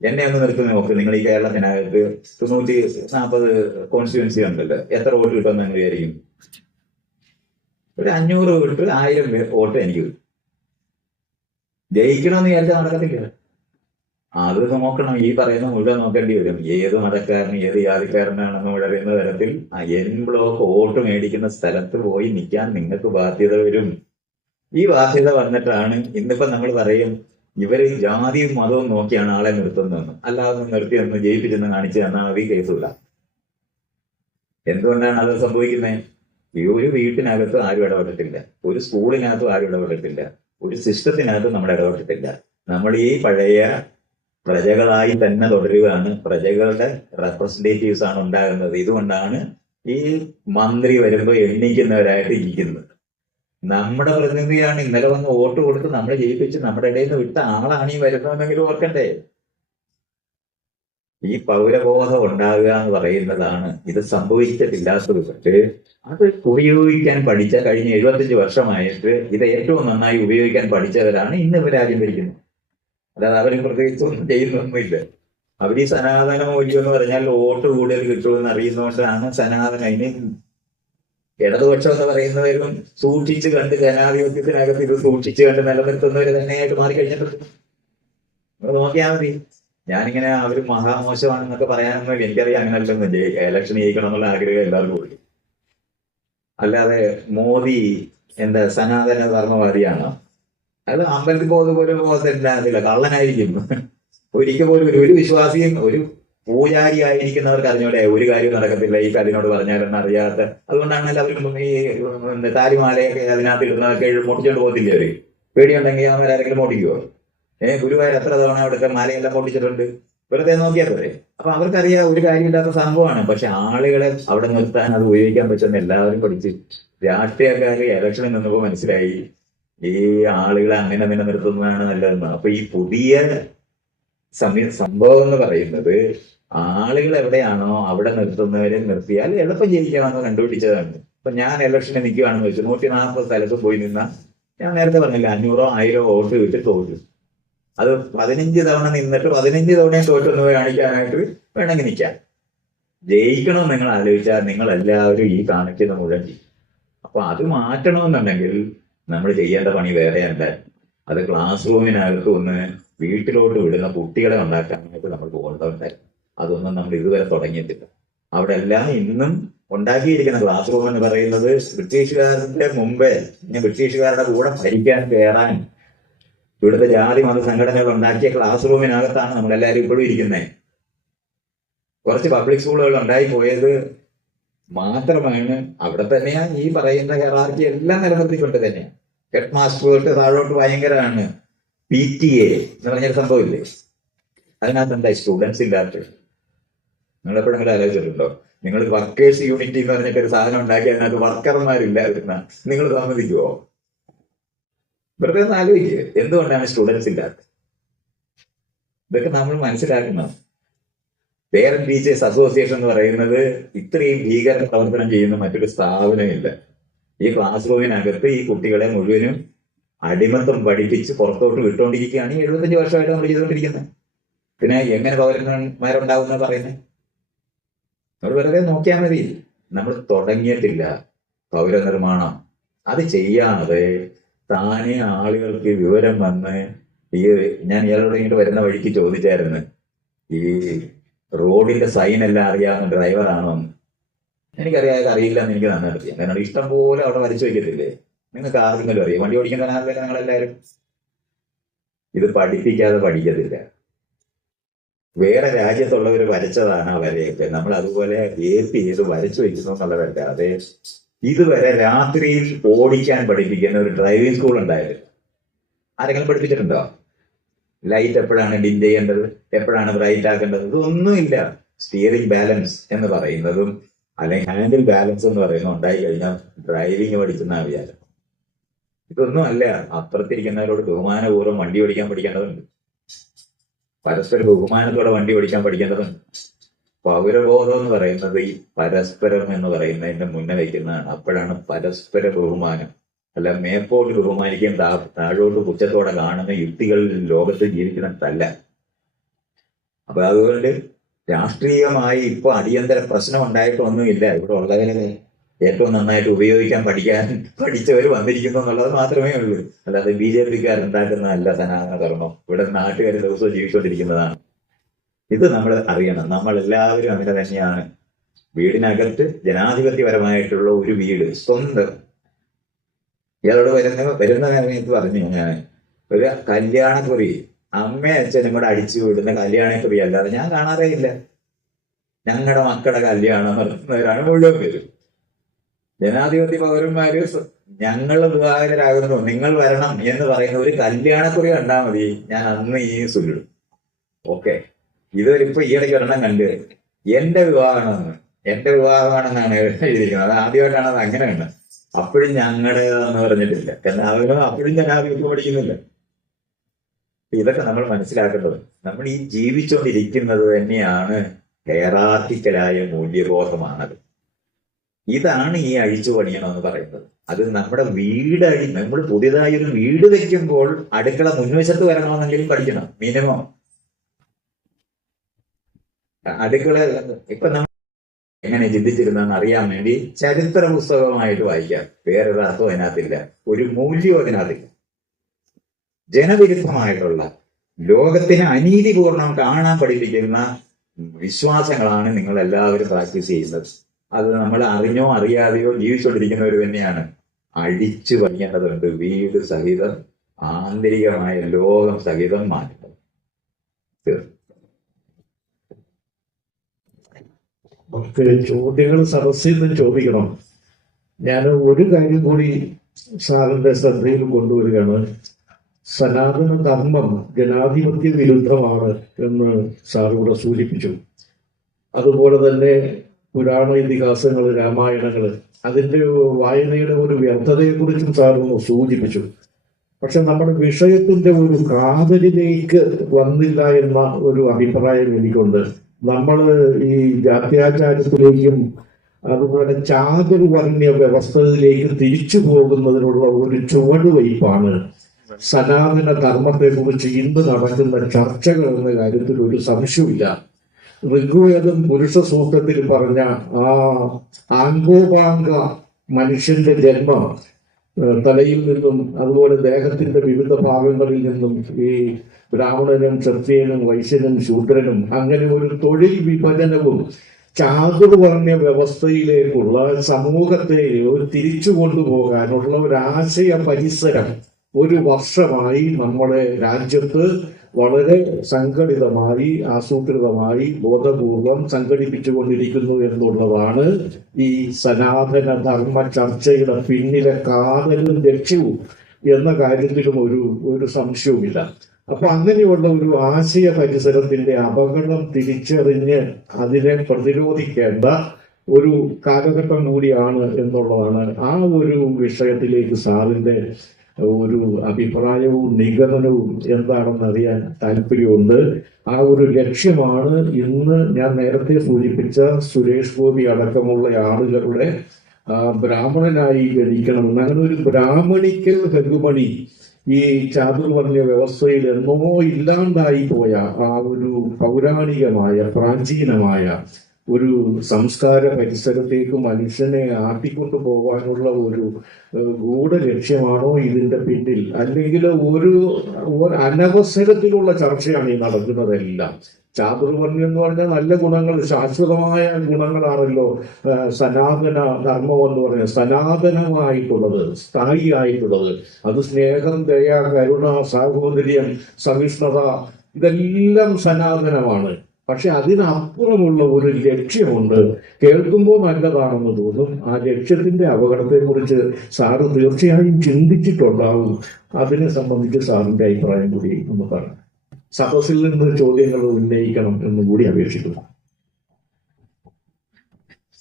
എന്നെ ഒന്ന് നിർത്തി നോക്ക്. നിങ്ങൾ ഈ കേരളത്തിനകത്ത് 340 കോൺസ്റ്റിറ്റ്യുവൻസി ഉണ്ടല്ലോ, എത്ര വോട്ട് കിട്ടുമെന്ന് നിങ്ങൾ വിചാരിക്കും? ഒരു 500 വോട്ട് 1000 വോട്ട് എനിക്ക് കിട്ടും. ജയിക്കണമെന്ന് വിചാരിച്ചാൽ നടക്കത്തില്ല. അത് നോക്കണം. ഈ പറയുന്ന മുഴുവൻ നോക്കേണ്ടി വരും. ഏത് മതക്കാരനും ഏത് ജാതിക്കാരനാണെന്ന് പറയുന്ന തരത്തിൽ എൻ ബ്ലോക്ക് വോട്ട് മേടിക്കുന്ന സ്ഥലത്ത് പോയി നിൽക്കാൻ നിങ്ങൾക്ക് ബാധ്യത വരും. ഈ ബാധ്യത വന്നിട്ടാണ് ഇന്നിപ്പോ നമ്മൾ പറയും ഇവര് ജാതിയും മതവും നോക്കിയാണ് ആളെ നിർത്തുന്നതെന്ന്. അല്ലാതെ നിർത്തിയെന്ന് ജയിപ്പിച്ചെന്ന് കാണിച്ചു തന്നാൽ മതി, കേസില്ല. എന്തുകൊണ്ടാണ് അത് സംഭവിക്കുന്നത്? ഈ ഒരു വീട്ടിനകത്ത് ആരും ഇടപെട്ടിട്ടില്ല, ഒരു സ്കൂളിനകത്തും ആരും ഇടപെട്ടിട്ടില്ല, ഒരു സിസ്റ്റത്തിനകത്തും നമ്മൾ ഇടപെട്ടിട്ടില്ല. നമ്മൾ ഈ പഴയ പ്രജകളായി തന്നെ തുടരുകയാണ്. പ്രജകളുടെ റെപ്രസെന്റേറ്റീവ്സ് ആണ് ഉണ്ടാകുന്നത്. ഇതുകൊണ്ടാണ് ഈ മന്ത്രി വരുമ്പോൾ എണ്ണിക്കുന്നവരായിട്ട് ഇരിക്കുന്നത്. നമ്മുടെ പ്രതിനിധിയാണ്. ഇന്നലെ വന്ന് വോട്ട് കൊടുത്ത് നമ്മളെ ജയിപ്പിച്ച് നമ്മുടെ ഇടയിൽ നിന്ന് വിട്ട ആളാണ് ഈ വരുന്നതെന്നെങ്കിലും ഓർക്കണ്ടേ? ഈ പൗരബോധം ഉണ്ടാകുക എന്ന് പറയുന്നതാണ് ഇത് സംഭവിച്ചിട്ടില്ലാത്തത്. പക്ഷേ അത് ഉപയോഗിക്കാൻ പഠിച്ച കഴിഞ്ഞ 75 വർഷമായിട്ട് ഇത് ഏറ്റവും നന്നായി ഉപയോഗിക്കാൻ പഠിച്ചവരാണ് ഇന്ന് ഇവർ രാജ്യം ഭരിക്കുന്നത്. അല്ലാതെ അവരും പ്രത്യേകിച്ചൊന്നും ചെയ്യുന്നൊന്നുമില്ല. അവർ ഈ സനാതന മൂല്യം എന്ന് പറഞ്ഞാൽ വോട്ട് കൂടുതൽ കിട്ടുമെന്ന് അറിയുന്നതുകൊണ്ടാണ് സനാതന. അതിന് ഇടതുപക്ഷം എന്ന് പറയുന്നവരും സൂക്ഷിച്ച് കണ്ട് ജനാധിപത്യത്തിനകത്ത് ഇത് സൂക്ഷിച്ച് കണ്ട് നിലനിർത്തുന്നവര് തന്നെയായിട്ട് മാറിക്കഴിഞ്ഞിട്ടുണ്ട്. നോക്കിയാൽ മതി. ഞാനിങ്ങനെ അവര് മഹാമോശമാണെന്നൊക്കെ പറയാനൊന്നും എനിക്കറിയാം. അങ്ങനെയല്ലെന്ന് ഇലക്ഷൻ ജയിക്കണം എന്നുള്ള ആഗ്രഹം എല്ലാവർക്കും ഉള്ളു. അല്ലാതെ മോദി എന്താ സനാതന ധർമ്മവാദിയാണോ? അത് അമ്പലത്തിൽ പോലും കള്ളനായിരിക്കും. ഒരിക്കൽ പോലും ഒരു വിശ്വാസിയും ഒരു പൂജാരി ആയിരിക്കുന്നവർക്ക് അറിഞ്ഞൂടെ ഒരു കാര്യം നടക്കത്തില്ല ഈ കല്ലിനോട് പറഞ്ഞാലെന്ന് അറിയാത്ത. അതുകൊണ്ടാണ് എല്ലാവരും ഈ താലിമാലയൊക്കെ അതിനകത്ത് ഇടുന്നതൊക്കെ പൊട്ടിച്ചോണ്ട് പോകത്തില്ലേ? അവര് പേടിയുണ്ടെങ്കിൽ അവരാരെങ്കിലും പൊട്ടിക്കുവോ? ഗുരുവായൂർ എത്ര തവണ അവിടുത്തെ മാലയെല്ലാം പൊട്ടിച്ചിട്ടുണ്ട്. വെറുതെ നോക്കിയാൽ പോരെ. അപ്പൊ അവർക്കറിയാം ഒരു കാര്യമില്ലാത്ത സംഭവമാണ്. പക്ഷെ ആളുകളെ അവിടെ നിർത്താൻ അത് ഉപയോഗിക്കാൻ പറ്റുമെന്ന് എല്ലാവരും പഠിച്ച്. രാഷ്ട്രീയക്കാര് ഇലക്ഷനിൽ നിന്നപ്പോ മനസ്സിലായി ഈ ആളുകളെ അങ്ങനെ നിലനിർത്തുന്നതാണ് നല്ലതെന്ന്. അപ്പൊ ഈ പുതിയ സംഭവം എന്ന് പറയുന്നത് ആളുകൾ എവിടെയാണോ അവിടെ നിർത്തുന്നവരെ നിർത്തിയാൽ എളുപ്പം ജയിക്കാമെന്ന് കണ്ടുപിടിച്ചതാണ്. ഇപ്പൊ ഞാൻ ഇലക്ഷന് നിൽക്കുകയാണെന്ന് വെച്ചു 140 സ്ഥലത്ത് പോയി നിന്നാൽ ഞാൻ നേരത്തെ പറഞ്ഞില്ല 500-1000 വോട്ട് കിട്ടി തോറ്റു. അത് 15 തവണ നിന്നിട്ട് 15 തവണയും തോറ്റെന്ന് കാണിക്കാനായിട്ട് വേണമെങ്കിൽ നിൽക്കാം. ജയിക്കണം നിങ്ങൾ ആലോചിച്ചാൽ നിങ്ങൾ എല്ലാവരും ഈ കാണിക്കുന്ന മുഴുവൻ ചെയ്യും. അപ്പൊ അത് മാറ്റണമെന്നുണ്ടെങ്കിൽ നമ്മൾ ചെയ്യേണ്ട പണി വേറെയല്ല. അത് ക്ലാസ് റൂമിനകത്ത് ഒന്ന് വീട്ടിലോട്ട് വിടുന്ന കുട്ടികളെ ഉണ്ടാക്കാനായിട്ട് നമ്മൾ പോകേണ്ടതുണ്ടായിരുന്നു. അതൊന്നും നമ്മൾ ഇതുവരെ തുടങ്ങിയിട്ടില്ല. അവിടെ എല്ലാം ഇന്നും ഉണ്ടാക്കിയിരിക്കുന്ന ക്ലാസ് റൂം എന്ന് പറയുന്നത് ബ്രിട്ടീഷുകാരുടെ മുമ്പേ ബ്രിട്ടീഷുകാരുടെ കൂടെ ഭരിക്കാൻ കയറാൻ ഇവിടുത്തെ ജാതി മത സംഘടനകൾ ഉണ്ടാക്കിയ ക്ലാസ് റൂമിനകത്താണ് നമ്മളെല്ലാവരും ഇപ്പോഴും ഇരിക്കുന്നത്. കുറച്ച് പബ്ലിക് സ്കൂളുകൾ ഉണ്ടായി പോയത് മാത്രമാണ് അവിടെ തന്നെയാണ് ഈ പറയുന്ന ഹെറാർക്കി എല്ലാം നിലനിർത്തിക്കൊണ്ട് തന്നെയാണ്. ഹെഡ് മാസ്റ്റർ തൊട്ട് താഴോട്ട് ഭയങ്കരമാണ്. PTA എന്ന് പറഞ്ഞൊരു സംഭവമില്ലേ, അതിനകത്ത് എന്താ സ്റ്റുഡൻസ് ഇല്ലാത്ത? നിങ്ങൾ എപ്പോഴെങ്കിലും ആലോചിച്ചിട്ടുണ്ടോ? നിങ്ങൾ വർക്കേഴ്സ് യൂണിറ്റി എന്ന് പറഞ്ഞിട്ട് ഒരു സാധനം ഉണ്ടാക്കി അതിനകത്ത് വർക്കർമാരില്ലാതിരുന്ന നിങ്ങൾ സമ്മതിക്കുവോ? വെറുതെ ഒന്ന് ആലോചിക്കുക, എന്തുകൊണ്ടാണ് സ്റ്റുഡൻസ് ഇല്ലാത്തത്? ഇതൊക്കെ നമ്മൾ മനസ്സിലാക്കണം. പേരന്റ് ടീച്ചേഴ്സ് അസോസിയേഷൻ എന്ന് പറയുന്നത് ഇത്രയും ഭീകര പ്രവർത്തനം ചെയ്യുന്ന മറ്റൊരു സ്ഥാപനമില്ല. ഈ ക്ലാസ് റൂമിനകത്ത് ഈ കുട്ടികളെ മുഴുവനും അടിമത്തം പഠിപ്പിച്ച് പുറത്തോട്ട് വിട്ടുകൊണ്ടിരിക്കുകയാണ് ഈ 75 വർഷമായിട്ട് നമ്മൾ ചെയ്തുകൊണ്ടിരിക്കുന്നത്. പിന്നെ എങ്ങനെ പൗരന്മാരുണ്ടാവുന്ന പറയുന്നത്? നമ്മൾ വെറുതെ നോക്കിയാൽ മതി. നമ്മൾ തുടങ്ങിയിട്ടില്ല പൗരനിർമ്മാണം. അത് ചെയ്യാതെ താനെ ആളുകൾക്ക് വിവരം വന്ന് ഞാൻ ഇയാളോട് ഇങ്ങോട്ട് വരുന്ന വഴിക്ക് ചോദിച്ചായിരുന്നു, ഈ റോഡിന്റെ സൈൻ എല്ലാം അറിയാവുന്ന ഡ്രൈവറാണോ എന്ന്. എനിക്കറിയാതെ അറിയില്ല എന്ന് എനിക്ക് നന്നായിട്ട് അറിയാം. കാരണം ഇഷ്ടം പോലെ അവിടെ വരച്ചു വയ്ക്കത്തില്ലേ? നിങ്ങൾക്ക് ആർക്കെങ്കിലും അറിയാം? വണ്ടി ഓടിക്കുന്ന ആൾക്കാരെ നിങ്ങളെല്ലാവരും ഇത് പഠിപ്പിക്കാതെ പഠിക്കത്തില്ല. വേറെ രാജ്യത്തുള്ളവർ വരച്ചതാണ് ആ വരയൊക്കെ. നമ്മൾ അതുപോലെ ചെയ്ത് വരച്ചു വയ്ക്കുന്നു എന്നുള്ളതല്ലാതെ ഇതുവരെ രാത്രിയിൽ ഓടിക്കാൻ പഠിപ്പിക്കുന്ന ഒരു ഡ്രൈവിംഗ് സ്കൂൾ ഉണ്ടായിരുന്നു. ആരെങ്കിലും പഠിപ്പിച്ചിട്ടുണ്ടോ? ലൈറ്റ് എപ്പോഴാണ് ഡിം ചെയ്യേണ്ടത്, എപ്പോഴാണ് ബ്രൈറ്റ് ആക്കേണ്ടത്, ഇതൊന്നുമില്ല. സ്റ്റിയറിംഗ് ബാലൻസ് എന്ന് പറയുന്നതും അല്ലെങ്കിൽ ഹാൻഡിൽ ബാലൻസ് എന്ന് പറയുന്നതും ഉണ്ടായി കഴിഞ്ഞാൽ ഡ്രൈവിംഗ് പഠിക്കുന്ന വിചാരം. ഇതൊന്നും അല്ല. അപ്പുറത്തിരിക്കുന്നവരോട് ബഹുമാനപൂർവ്വം വണ്ടി ഓടിക്കാൻ പഠിക്കേണ്ടതുണ്ട്. പരസ്പര ബഹുമാനത്തോടെ വണ്ടി ഓടിക്കാൻ പഠിക്കേണ്ടതുണ്ട്. പൗരബോധം എന്ന് പറയുന്നത് ഈ പരസ്പരം എന്ന് പറയുന്നതിന്റെ മുന്നേ വയ്ക്കുന്നതാണ്. അപ്പോഴാണ് പരസ്പര ബഹുമാനം. അല്ല മേപ്പോട്ട് ബഹുമാനിക്കുകയും താഴോട്ട് പുച്ഛത്തോടെ കാണുന്ന യുക്തികളിൽ ലോകത്ത് ജീവിക്കുന്നിടത്തല്ല. അപ്പൊ അതുകൊണ്ട് രാഷ്ട്രീയമായി ഇപ്പൊ അടിയന്തര പ്രശ്നം ഉണ്ടായിട്ടൊന്നുമില്ല. ഇവിടെ ഉള്ളതിനെ ഏറ്റവും നന്നായിട്ട് ഉപയോഗിക്കാൻ പഠിച്ചവർ വന്നിരിക്കുന്നു എന്നുള്ളത് മാത്രമേ ഉള്ളൂ. അല്ലാതെ BJP-ക്കാരുണ്ടാക്കുന്നതല്ല സനാതന ധർമ്മം. ഇവിടെ നാട്ടുകാർ ദിവസവും ജീവിച്ചുകൊണ്ടിരിക്കുന്നതാണ്. ഇത് നമ്മൾ അറിയണം. നമ്മൾ എല്ലാവരും അങ്ങനെ തന്നെയാണ്. വീടിനകത്ത് ജനാധിപത്യപരമായിട്ടുള്ള ഒരു വീട് സ്വന്തം. ഇയാളോട് വരുന്ന സമയത്ത് പറഞ്ഞു, ഞാൻ ഒരു കല്യാണക്കുറി അമ്മയും അച്ഛനും കൂടെ അടിച്ചു വിടുന്ന കല്യാണക്കുറി അല്ലാതെ ഞാൻ കാണാറേ ഇല്ല. ഞങ്ങളുടെ മക്കളുടെ കല്യാണം നടത്തുന്നവരാണ് മുഴുവൻ പേരും. ജനാധിപത്യ പൗരന്മാര് ഞങ്ങൾ വിവാഹിതരാകുന്നു, നിങ്ങൾ വരണം എന്ന് പറയുന്ന ഒരു കല്യാണക്കുറി കണ്ടാൽ മതി, ഞാൻ അന്ന് ഈ സുല്ലിടും. ഓക്കെ, ഇതൊരിപ്പോ ഈയിടയ്ക്ക് ഒരെണ്ണം കണ്ട് എന്റെ വിവാഹമാണെന്നാണ് എഴുതിയിരിക്കുന്നത്. അത് ആദ്യമായിട്ടാണ് അത് അങ്ങനെയാണ്. അപ്പോഴും ഞങ്ങളുടേതെന്ന് പറഞ്ഞിട്ടില്ല. കാരണം അവരും അപ്പോഴും ജനാധിപത്യം പഠിക്കുന്നില്ല. ഇതൊക്കെ നമ്മൾ മനസ്സിലാക്കേണ്ടത്. നമ്മൾ ഈ ജീവിച്ചുകൊണ്ടിരിക്കുന്നത് തന്നെയാണ് ഹെറാർക്കിക്കലായ മൂല്യബോധമാണത്. ഇതാണ് ഈ അഴിച്ചു പണിയണമെന്ന് പറയുന്നത്. അത് നമ്മുടെ നമ്മൾ പുതിയതായി ഒരു വീട് വെക്കുമ്പോൾ അടുക്കള മുൻവശത്ത് വരണമെന്നെങ്കിലും പഠിക്കണം. മിനിമം അടുക്കള ഇപ്പൊ നമ്മൾ എങ്ങനെ ചിന്തിച്ചിരുന്നെന്ന് അറിയാൻ വേണ്ടി ചരിത്ര പുസ്തകമായിട്ട് വായിക്കാം. വേറൊരു അർത്ഥം അതിനകത്തില്ല, ഒരു മൂല്യവും അതിനകത്തില്ല. ജനവിരുദ്ധമായിട്ടുള്ള ലോകത്തിന് അനീതിപൂർണം കാണാൻ പഠിപ്പിക്കുന്ന വിശ്വാസങ്ങളാണ് നിങ്ങൾ എല്ലാവരും പ്രാക്ടീസ് ചെയ്യുന്നത്. അത് നമ്മൾ അറിഞ്ഞോ അറിയാതെയോ ജീവിച്ചുകൊണ്ടിരിക്കുന്നവർ തന്നെയാണ്. അടിച്ചു പണിയേണ്ടതുണ്ട്. വീട് സഹിതം ആന്തരികമായ ലോകം സഹിതം മാറ്റണം. നമുക്ക് ചോദ്യങ്ങൾ സദസ്സിൽ നിന്ന് ചോദിക്കണം. ഞാൻ ഒരു കാര്യം കൂടി സാറിന്റെ ശ്രദ്ധയിൽ കൊണ്ടുവരികയാണ്. സനാതന ധർമ്മം ജനാധിപത്യ വിരുദ്ധമാണ് എന്ന് സാർ ഇവിടെ സൂചിപ്പിച്ചു. അതുപോലെ തന്നെ പുരാണ ഇതിഹാസങ്ങൾ, രാമായണങ്ങൾ, അതിൻ്റെ വായനയുടെ ഒരു വ്യർത്ഥതയെക്കുറിച്ചും സാർ ഒന്ന് സൂചിപ്പിച്ചു. പക്ഷെ നമ്മുടെ വിഷയത്തിന്റെ ഒരു കാതലിലേക്ക് വന്നില്ല എന്ന ഒരു അഭിപ്രായം എനിക്കുണ്ട്. നമ്മൾ ഈ ജാത്യാചാരത്തിലേക്കും അതുപോലെ ചാതുർവർണ്ണ്യ വ്യവസ്ഥയിലേക്ക് തിരിച്ചു പോകുന്നതിനുള്ള ഒരു ചുവടുവയ്പ്പാണ് സനാതന ധർമ്മത്തെക്കുറിച്ച് ഇന്ന് നടക്കുന്ന ചർച്ചകൾ എന്ന കാര്യത്തിൽ ഒരു സംശയമില്ല. ഋഗ്വേദം പുരുഷ സൂക്തത്തിൽ പറഞ്ഞ ആ ആംഗോപാംഗ മനുഷ്യന്റെ ജന്മം, തലയിൽ നിന്നും അതുപോലെ ദേഹത്തിന്റെ വിവിധ ഭാഗങ്ങളിൽ നിന്നും ഈ ബ്രാഹ്മണനും ക്ഷത്രിയനും വൈശ്യനും ശൂദ്രനും അങ്ങനെ ഒരു തൊഴിൽ വിഭജനവും ചാതുർവർണ്ണ്യ വ്യവസ്ഥയിലേക്കുള്ള സമൂഹത്തെ ഒരു തിരിച്ചു കൊണ്ടുപോകാനുള്ള ഒരു ആശയ പരിസരം ഒരു വർഷമായി നമ്മുടെ രാജ്യത്ത് വളരെ സംഘടിതമായി ആസൂത്രിതമായി ബോധപൂർവം സംഘടിപ്പിച്ചുകൊണ്ടിരിക്കുന്നു എന്നുള്ളതാണ് ഈ സനാതന ധർമ്മ ചർച്ചയുടെ പിന്നിലെ കാതലും ലക്ഷ്യവും എന്ന കാര്യത്തിലും ഒരു സംശയവുമില്ല. അപ്പൊ അങ്ങനെയുള്ള ഒരു ആശയ പരിസരത്തിന്റെ അപകടം തിരിച്ചറിഞ്ഞ് അതിനെ പ്രതിരോധിക്കേണ്ട ഒരു കാലഘട്ടം കൂടിയാണ് എന്നുള്ളതാണ്. ആ ഒരു വിഷയത്തിലേക്ക് സാറിന്റെ ഒരു അഭിപ്രായവും നിഗമനവും എന്താണെന്ന് അറിയാൻ താല്പര്യമുണ്ട്. ആ ഒരു ലക്ഷ്യമാണ് ഇന്ന് ഞാൻ നേരത്തെ സൂചിപ്പിച്ച സുരേഷ് ഗോപി അടക്കമുള്ള ആളുകളുടെ ബ്രാഹ്മണനായി ജനിക്കണമെന്ന്, അങ്ങനെ ഒരു ബ്രാഹ്മണിക്കൽ ഹെഗുമണി ഈ ചാതുർവർണ്ണ വ്യവസ്ഥയിൽ എന്നോ ഇല്ലാണ്ടായി പോയ ആ ഒരു പൗരാണികമായ പ്രാചീനമായ ഒരു സംസ്കാര പരിസരത്തേക്ക് മനുഷ്യനെ ആട്ടിക്കൊണ്ടു പോകാനുള്ള ഒരു ഗൂഢലക്ഷ്യമാണോ ഇതിന്റെ പിന്നിൽ? അല്ലെങ്കിൽ ഒരു അനവസരത്തിലുള്ള ചർച്ചയാണ് ഈ നടക്കുന്നതെല്ലാം. ചാതുർവർണ്ണ്യം എന്ന് പറഞ്ഞാൽ നല്ല ഗുണങ്ങൾ, ശാശ്വതമായ ഗുണങ്ങളാണല്ലോ സനാതന ധർമ്മം എന്ന് പറഞ്ഞാൽ. സനാതനമായിട്ടുള്ളത്, സ്ഥായി ആയിട്ടുള്ളത്, അത് സ്നേഹം, ദയ, കരുണ, സാഹോദര്യം, സഹിഷ്ണുത, ഇതെല്ലാം സനാതനമാണ്. പക്ഷെ അതിനപ്പുറമുള്ള ഒരു ലക്ഷ്യമുണ്ട്. കേൾക്കുമ്പോൾ നല്ലതാണെന്ന് തോന്നും. ആ ലക്ഷ്യത്തിന്റെ അപകടത്തെക്കുറിച്ച് സാറ് തീർച്ചയായും ചിന്തിച്ചിട്ടുണ്ടാവും. അതിനെ സംബന്ധിച്ച് സാറിന്റെ അഭിപ്രായം കൂടി ഒന്ന് പറഞ്ഞു. സദസ്സിൽ നിന്ന് ചോദ്യങ്ങൾ ഉന്നയിക്കണം എന്നും കൂടി അപേക്ഷിക്കുന്നു.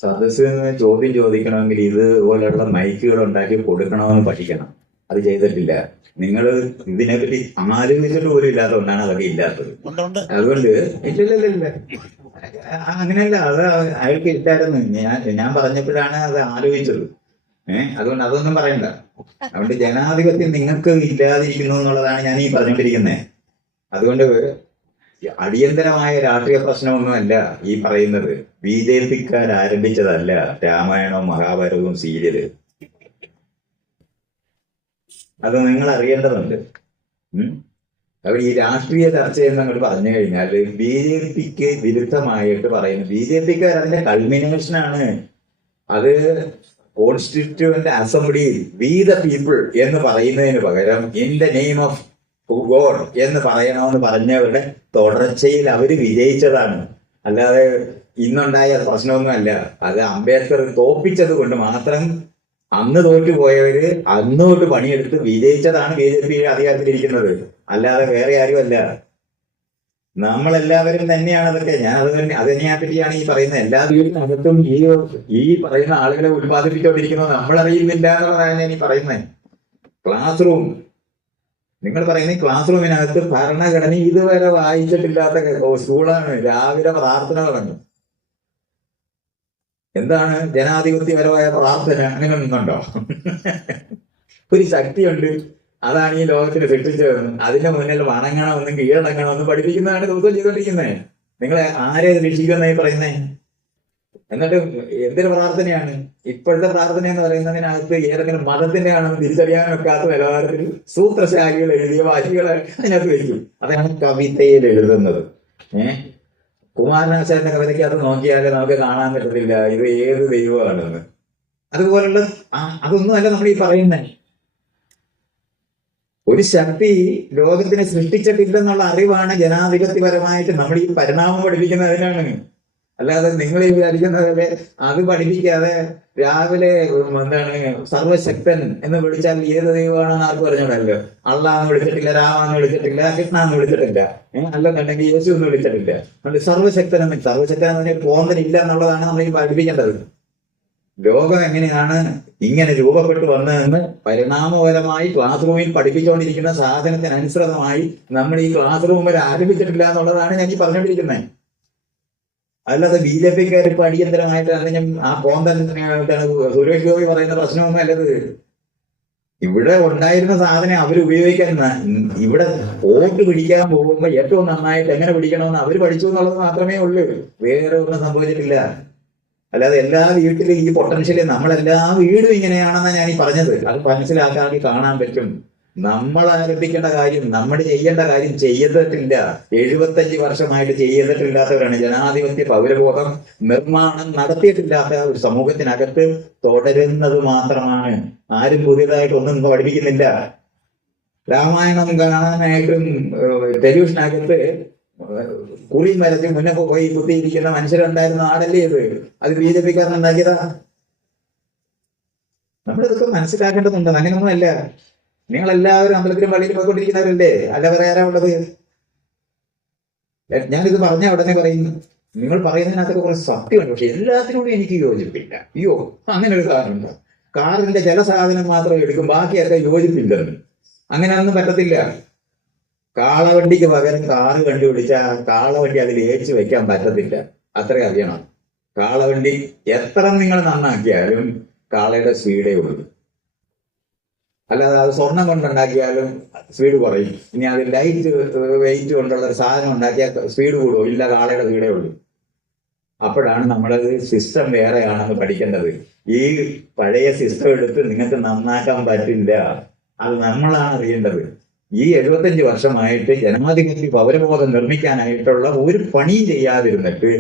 സദസ്സിൽ നിന്ന് ചോദ്യം ചോദിക്കണമെങ്കിൽ ഇതുപോലെയുള്ള മൈക്കുകൾ ഉണ്ടാക്കി കൊടുക്കണമെന്ന് പഠിക്കണം. അത് ചെയ്തിട്ടില്ല. നിങ്ങൾ ഇതിനെപ്പറ്റി ആലോചിച്ചിട്ട് പോലും ഇല്ലാത്തതുകൊണ്ടാണ് അതൊക്കെ ഇല്ലാത്തത്. അതുകൊണ്ട് ഇല്ല അങ്ങനെയല്ല, അത് അയാൾക്ക് ഇല്ലായിരുന്നു. ഞാൻ പറഞ്ഞപ്പോഴാണ് അത് ആലോചിച്ചത്. അതുകൊണ്ട് അതൊന്നും പറയണ്ട. അതുകൊണ്ട് ജനാധിപത്യം നിങ്ങൾക്ക് ഇല്ലാതിരിക്കുന്നു എന്നുള്ളതാണ് ഞാൻ ഈ പറഞ്ഞുകൊണ്ടിരിക്കുന്നത്. അതുകൊണ്ട് അടിയന്തരമായ രാഷ്ട്രീയ പ്രശ്നമൊന്നുമല്ല ഈ പറയുന്നത്. BJP-ക്കാർ ആരംഭിച്ചതല്ല രാമായണവും മഹാഭാരതവും സീരിയല്. അത് നിങ്ങൾ അറിയേണ്ടതുണ്ട്. അപ്പോൾ ഈ രാഷ്ട്രീയ ചർച്ച എന്നങ്ങോട്ട് പറഞ്ഞു കഴിഞ്ഞാൽ BJP-ക്ക് വിരുദ്ധമായിട്ട് പറയുന്നു. BJP-ക്കാർ അതിന്റെ കൾമിനേഷനാണ്. അത് കോൺസ്റ്റിറ്റ്യൂവന്റ് അസംബ്ലിയിൽ വി ദ പീപ്പിൾ എന്ന് പറയുന്നതിന് പകരം in the name of God എന്ന് പറയണമെന്ന് പറഞ്ഞവരുടെ തുടർച്ചയിൽ അവർ വിജയിച്ചതാണ്. അല്ലാതെ ഇന്നുണ്ടായ പ്രശ്നമൊന്നും അല്ല. അത് അംബേദ്കർ തോപ്പിച്ചത് കൊണ്ട് മാത്രം അന്ന് തോറ്റുപോയവര് അന്ന് തൊട്ട് പണിയെടുത്ത് വിജയിച്ചതാണ് BJP അധികാരത്തിലിരിക്കുന്നത്. അല്ലാതെ വേറെ ആരുമല്ല. നമ്മളെല്ലാവരും തന്നെയാണ് അതൊക്കെ. ഞാൻ അതിനെ പറ്റിയാണ് ഈ പറയുന്നത്. എല്ലാ വീടിനകത്തും ഈ പറയുന്ന ആളുകളെ ഉത്പാദിപ്പിച്ചുകൊണ്ടിരിക്കുന്നത് നമ്മളറിയുന്നില്ല എന്നുള്ളതാണ് ഞാൻ ഈ പറയുന്നത്. ക്ലാസ് റൂം, നിങ്ങൾ പറയുന്നത് ക്ലാസ് റൂമിനകത്ത് ഭരണഘടന ഇതുവരെ വായിച്ചിട്ടില്ലാത്ത സ്കൂളാണ്. രാവിലെ പ്രാർത്ഥന തുടങ്ങും. എന്താണ് ജനാധിപത്യപരമായ പ്രാർത്ഥന? നിങ്ങൾ നിന്നുണ്ടോ? ഒരു ശക്തിയുണ്ട്, അതാണ് ഈ ലോകത്തിന് സൃഷ്ടിച്ചതെന്ന്. അതിന്റെ മുന്നിൽ വണങ്ങണമെന്നും കീഴടങ്ങണമെന്നും പഠിപ്പിക്കുന്നതാണ് ദിവസം ചെയ്തുകൊണ്ടിരിക്കുന്നത്. നിങ്ങളെ ആരെ രക്ഷിക്കുന്നതായി പറയുന്നേ? എന്നിട്ട് എന്തൊരു പ്രാർത്ഥനയാണ് ഇപ്പോഴത്തെ പ്രാർത്ഥന എന്ന് പറയുന്നതിനകത്ത്? ഏതെങ്കിലും മതത്തിന്റെ ആണെന്ന് തിരിച്ചറിയാനൊക്കാത്ത നിലവാരത്തിൽ സൂത്രശാലികൾ എഴുതിയ വാശികളെ അതിനകത്ത് വെക്കും. അതാണ് കവിതയിൽ എഴുതുന്നത്. കുമാരനാശാന്റെ കവിതയ്ക്കകത്ത് നോക്കിയാൽ നമുക്ക് കാണാൻ പറ്റത്തില്ല ഇത് ഏത് ദൈവമാണെന്ന്. അതുപോലുള്ള അതൊന്നുമല്ല നമ്മൾ ഈ പറയുന്നത്. ഒരു ശക്തി ലോകത്തിനെ സൃഷ്ടിച്ചിട്ടില്ലെന്നുള്ള അറിവാണ് ജനാധിപത്യപരമായിട്ട് നമ്മൾ ഈ പരിണാമം പഠിപ്പിക്കുന്നതിനാണ്. അല്ലാതെ നിങ്ങൾ ഈ വിചാരിക്കുന്നത് അത് പഠിപ്പിക്കാതെ രാവിലെ സർവശക്തൻ എന്ന് വിളിച്ചാൽ ഏത് ദൈവമാണെന്ന് ആർക്ക് പറഞ്ഞോടല്ലോ. അള്ളാന്ന് വിളിച്ചിട്ടില്ല, രാമാന്ന് വിളിച്ചിട്ടില്ല, കൃഷ്ണാന്ന് വിളിച്ചിട്ടില്ല, അല്ലെന്നുണ്ടെങ്കിൽ യേശു എന്ന് വിളിച്ചിട്ടില്ല. അതുകൊണ്ട് സർവശക്തൻ എന്ന് പറഞ്ഞാൽ പോന്തനില്ല എന്നുള്ളതാണ് നമ്മൾ ഈ പഠിപ്പിക്കേണ്ടത്. ലോകം എങ്ങനെയാണ് ഇങ്ങനെ രൂപപ്പെട്ടു വന്നതെന്ന് പരിണാമപരമായി ക്ലാസ് റൂമിൽ പഠിപ്പിച്ചുകൊണ്ടിരിക്കുന്ന സാധനത്തിനനുസൃതമായി നമ്മൾ ഈ ക്ലാസ് റൂം വരെ ആരംഭിച്ചിട്ടില്ല എന്നുള്ളതാണ് ഞാൻ ഈ പറഞ്ഞുകൊണ്ടിരിക്കുന്നത്. അല്ലാതെ BJP-ക്കാർ ഇപ്പൊ അടിയന്തരമായിട്ട് അതിനും ആ പോന്തൻ സുരേഷ് ഗോപി പറയുന്ന പ്രശ്നമൊന്നും അല്ലത്. ഇവിടെ ഉണ്ടായിരുന്ന സാധനം അവർ ഉപയോഗിക്കാൻ, ഇവിടെ വോട്ട് പിടിക്കാൻ പോകുമ്പോൾ ഏറ്റവും നന്നായിട്ട് എങ്ങനെ പിടിക്കണമെന്ന് അവർ പഠിച്ചു എന്നുള്ളത് മാത്രമേ ഉള്ളൂ. വേറെ ഒന്നും സംഭവിച്ചിട്ടില്ല. അല്ലാതെ എല്ലാ വീട്ടിലും ഈ പൊട്ടൻഷ്യലി നമ്മളെല്ലാ വീടും ഇങ്ങനെയാണെന്നാണ് ഞാൻ ഈ പറഞ്ഞത്. അത് മനസ്സിലാക്കാൻ കാണാൻ പറ്റും. നമ്മൾ ആരംഭിക്കേണ്ട കാര്യം, നമ്മൾ ചെയ്യേണ്ട കാര്യം ചെയ്തിട്ടില്ല. 75 വർഷമായിട്ട് ചെയ്തിട്ടില്ലാത്തവരാണ്. ജനാധിപത്യ പൗരബോധം നിർമ്മാണം നടത്തിയിട്ടില്ലാത്ത ഒരു സമൂഹത്തിനകത്ത് തുടരുന്നത് മാത്രമാണ്. ആരും പുതിയതായിട്ട് ഒന്നും പഠിപ്പിക്കുന്നില്ല. രാമായണം കാണാനായിട്ടും ടെലിവിഷനകത്ത് കുറിയും വരച്ച് മുന്നേ പോയി കുത്തിയിരിക്കുന്ന മനുഷ്യരുണ്ടായിരുന്ന നാടല്ലേ ഇത്? അത് BJP-കാരനുണ്ടാക്കിയതാ. നമ്മളിതൊക്കെ മനസ്സിലാക്കേണ്ടതുണ്ട്. അങ്ങനെയൊന്നുമല്ല. നിങ്ങളെല്ലാവരും അമ്പലത്തിലും പള്ളിയിലും പോയിക്കൊണ്ടിരിക്കുന്നവരല്ലേ? അല്ല വേറെ ആരാ ഉള്ളത്? ഞാനിത് പറഞ്ഞ ഉടനെ പറയും നിങ്ങൾ പറയുന്നതിനകത്തൊക്കെ കുറച്ച് സത്യമുണ്ട്, പക്ഷെ എല്ലാത്തിനോടും എനിക്ക് യോജിപ്പില്ല. അയ്യോ, അങ്ങനെ ഒരു സാധനമുണ്ടോ? കാറിന്റെ ചില സാധനം മാത്രം എടുക്കും, ബാക്കിയൊക്കെ യോജിപ്പില്ലെന്ന്. അങ്ങനെയൊന്നും പറ്റത്തില്ല. കാളവണ്ടിക്ക് പകരം കാറ് കണ്ടുപിടിച്ചാൽ കാളവണ്ടി അതിൽ ഏച്ചു വെക്കാൻ പറ്റത്തില്ല. അത്രയും അറിയണം. കാളവണ്ടി എത്ര നിങ്ങൾ നന്നാക്കിയാലും കാളയുടെ സ്പീഡേ ഉള്ളൂ. അല്ലാതെ അത് സ്വർണം കൊണ്ടുണ്ടാക്കിയാലും സ്പീഡ് കുറയും. ഇനി അത് ലൈറ്റ് വെയിറ്റ് കൊണ്ടുള്ള ഒരു സാധനം ഉണ്ടാക്കിയാൽ സ്പീഡ് കൂടുമോ? ഇല്ല, കാളയുടെ സ്പീഡേ ഉള്ളൂ. അപ്പോഴാണ് നമ്മളത് സിസ്റ്റം വേറെയാണെന്ന് പഠിക്കേണ്ടത്. ഈ പഴയ സിസ്റ്റം എടുത്ത് നിങ്ങൾക്ക് നന്നാക്കാൻ പറ്റില്ല. അത് നമ്മളാണ് അറിയേണ്ടത്. ഈ 75 വർഷമായിട്ട് ജനാധിപത്യ പൗരബോധം നിർമ്മിക്കാനായിട്ടുള്ള ഒരു പണിയും ചെയ്യാതിരുന്നിട്ട്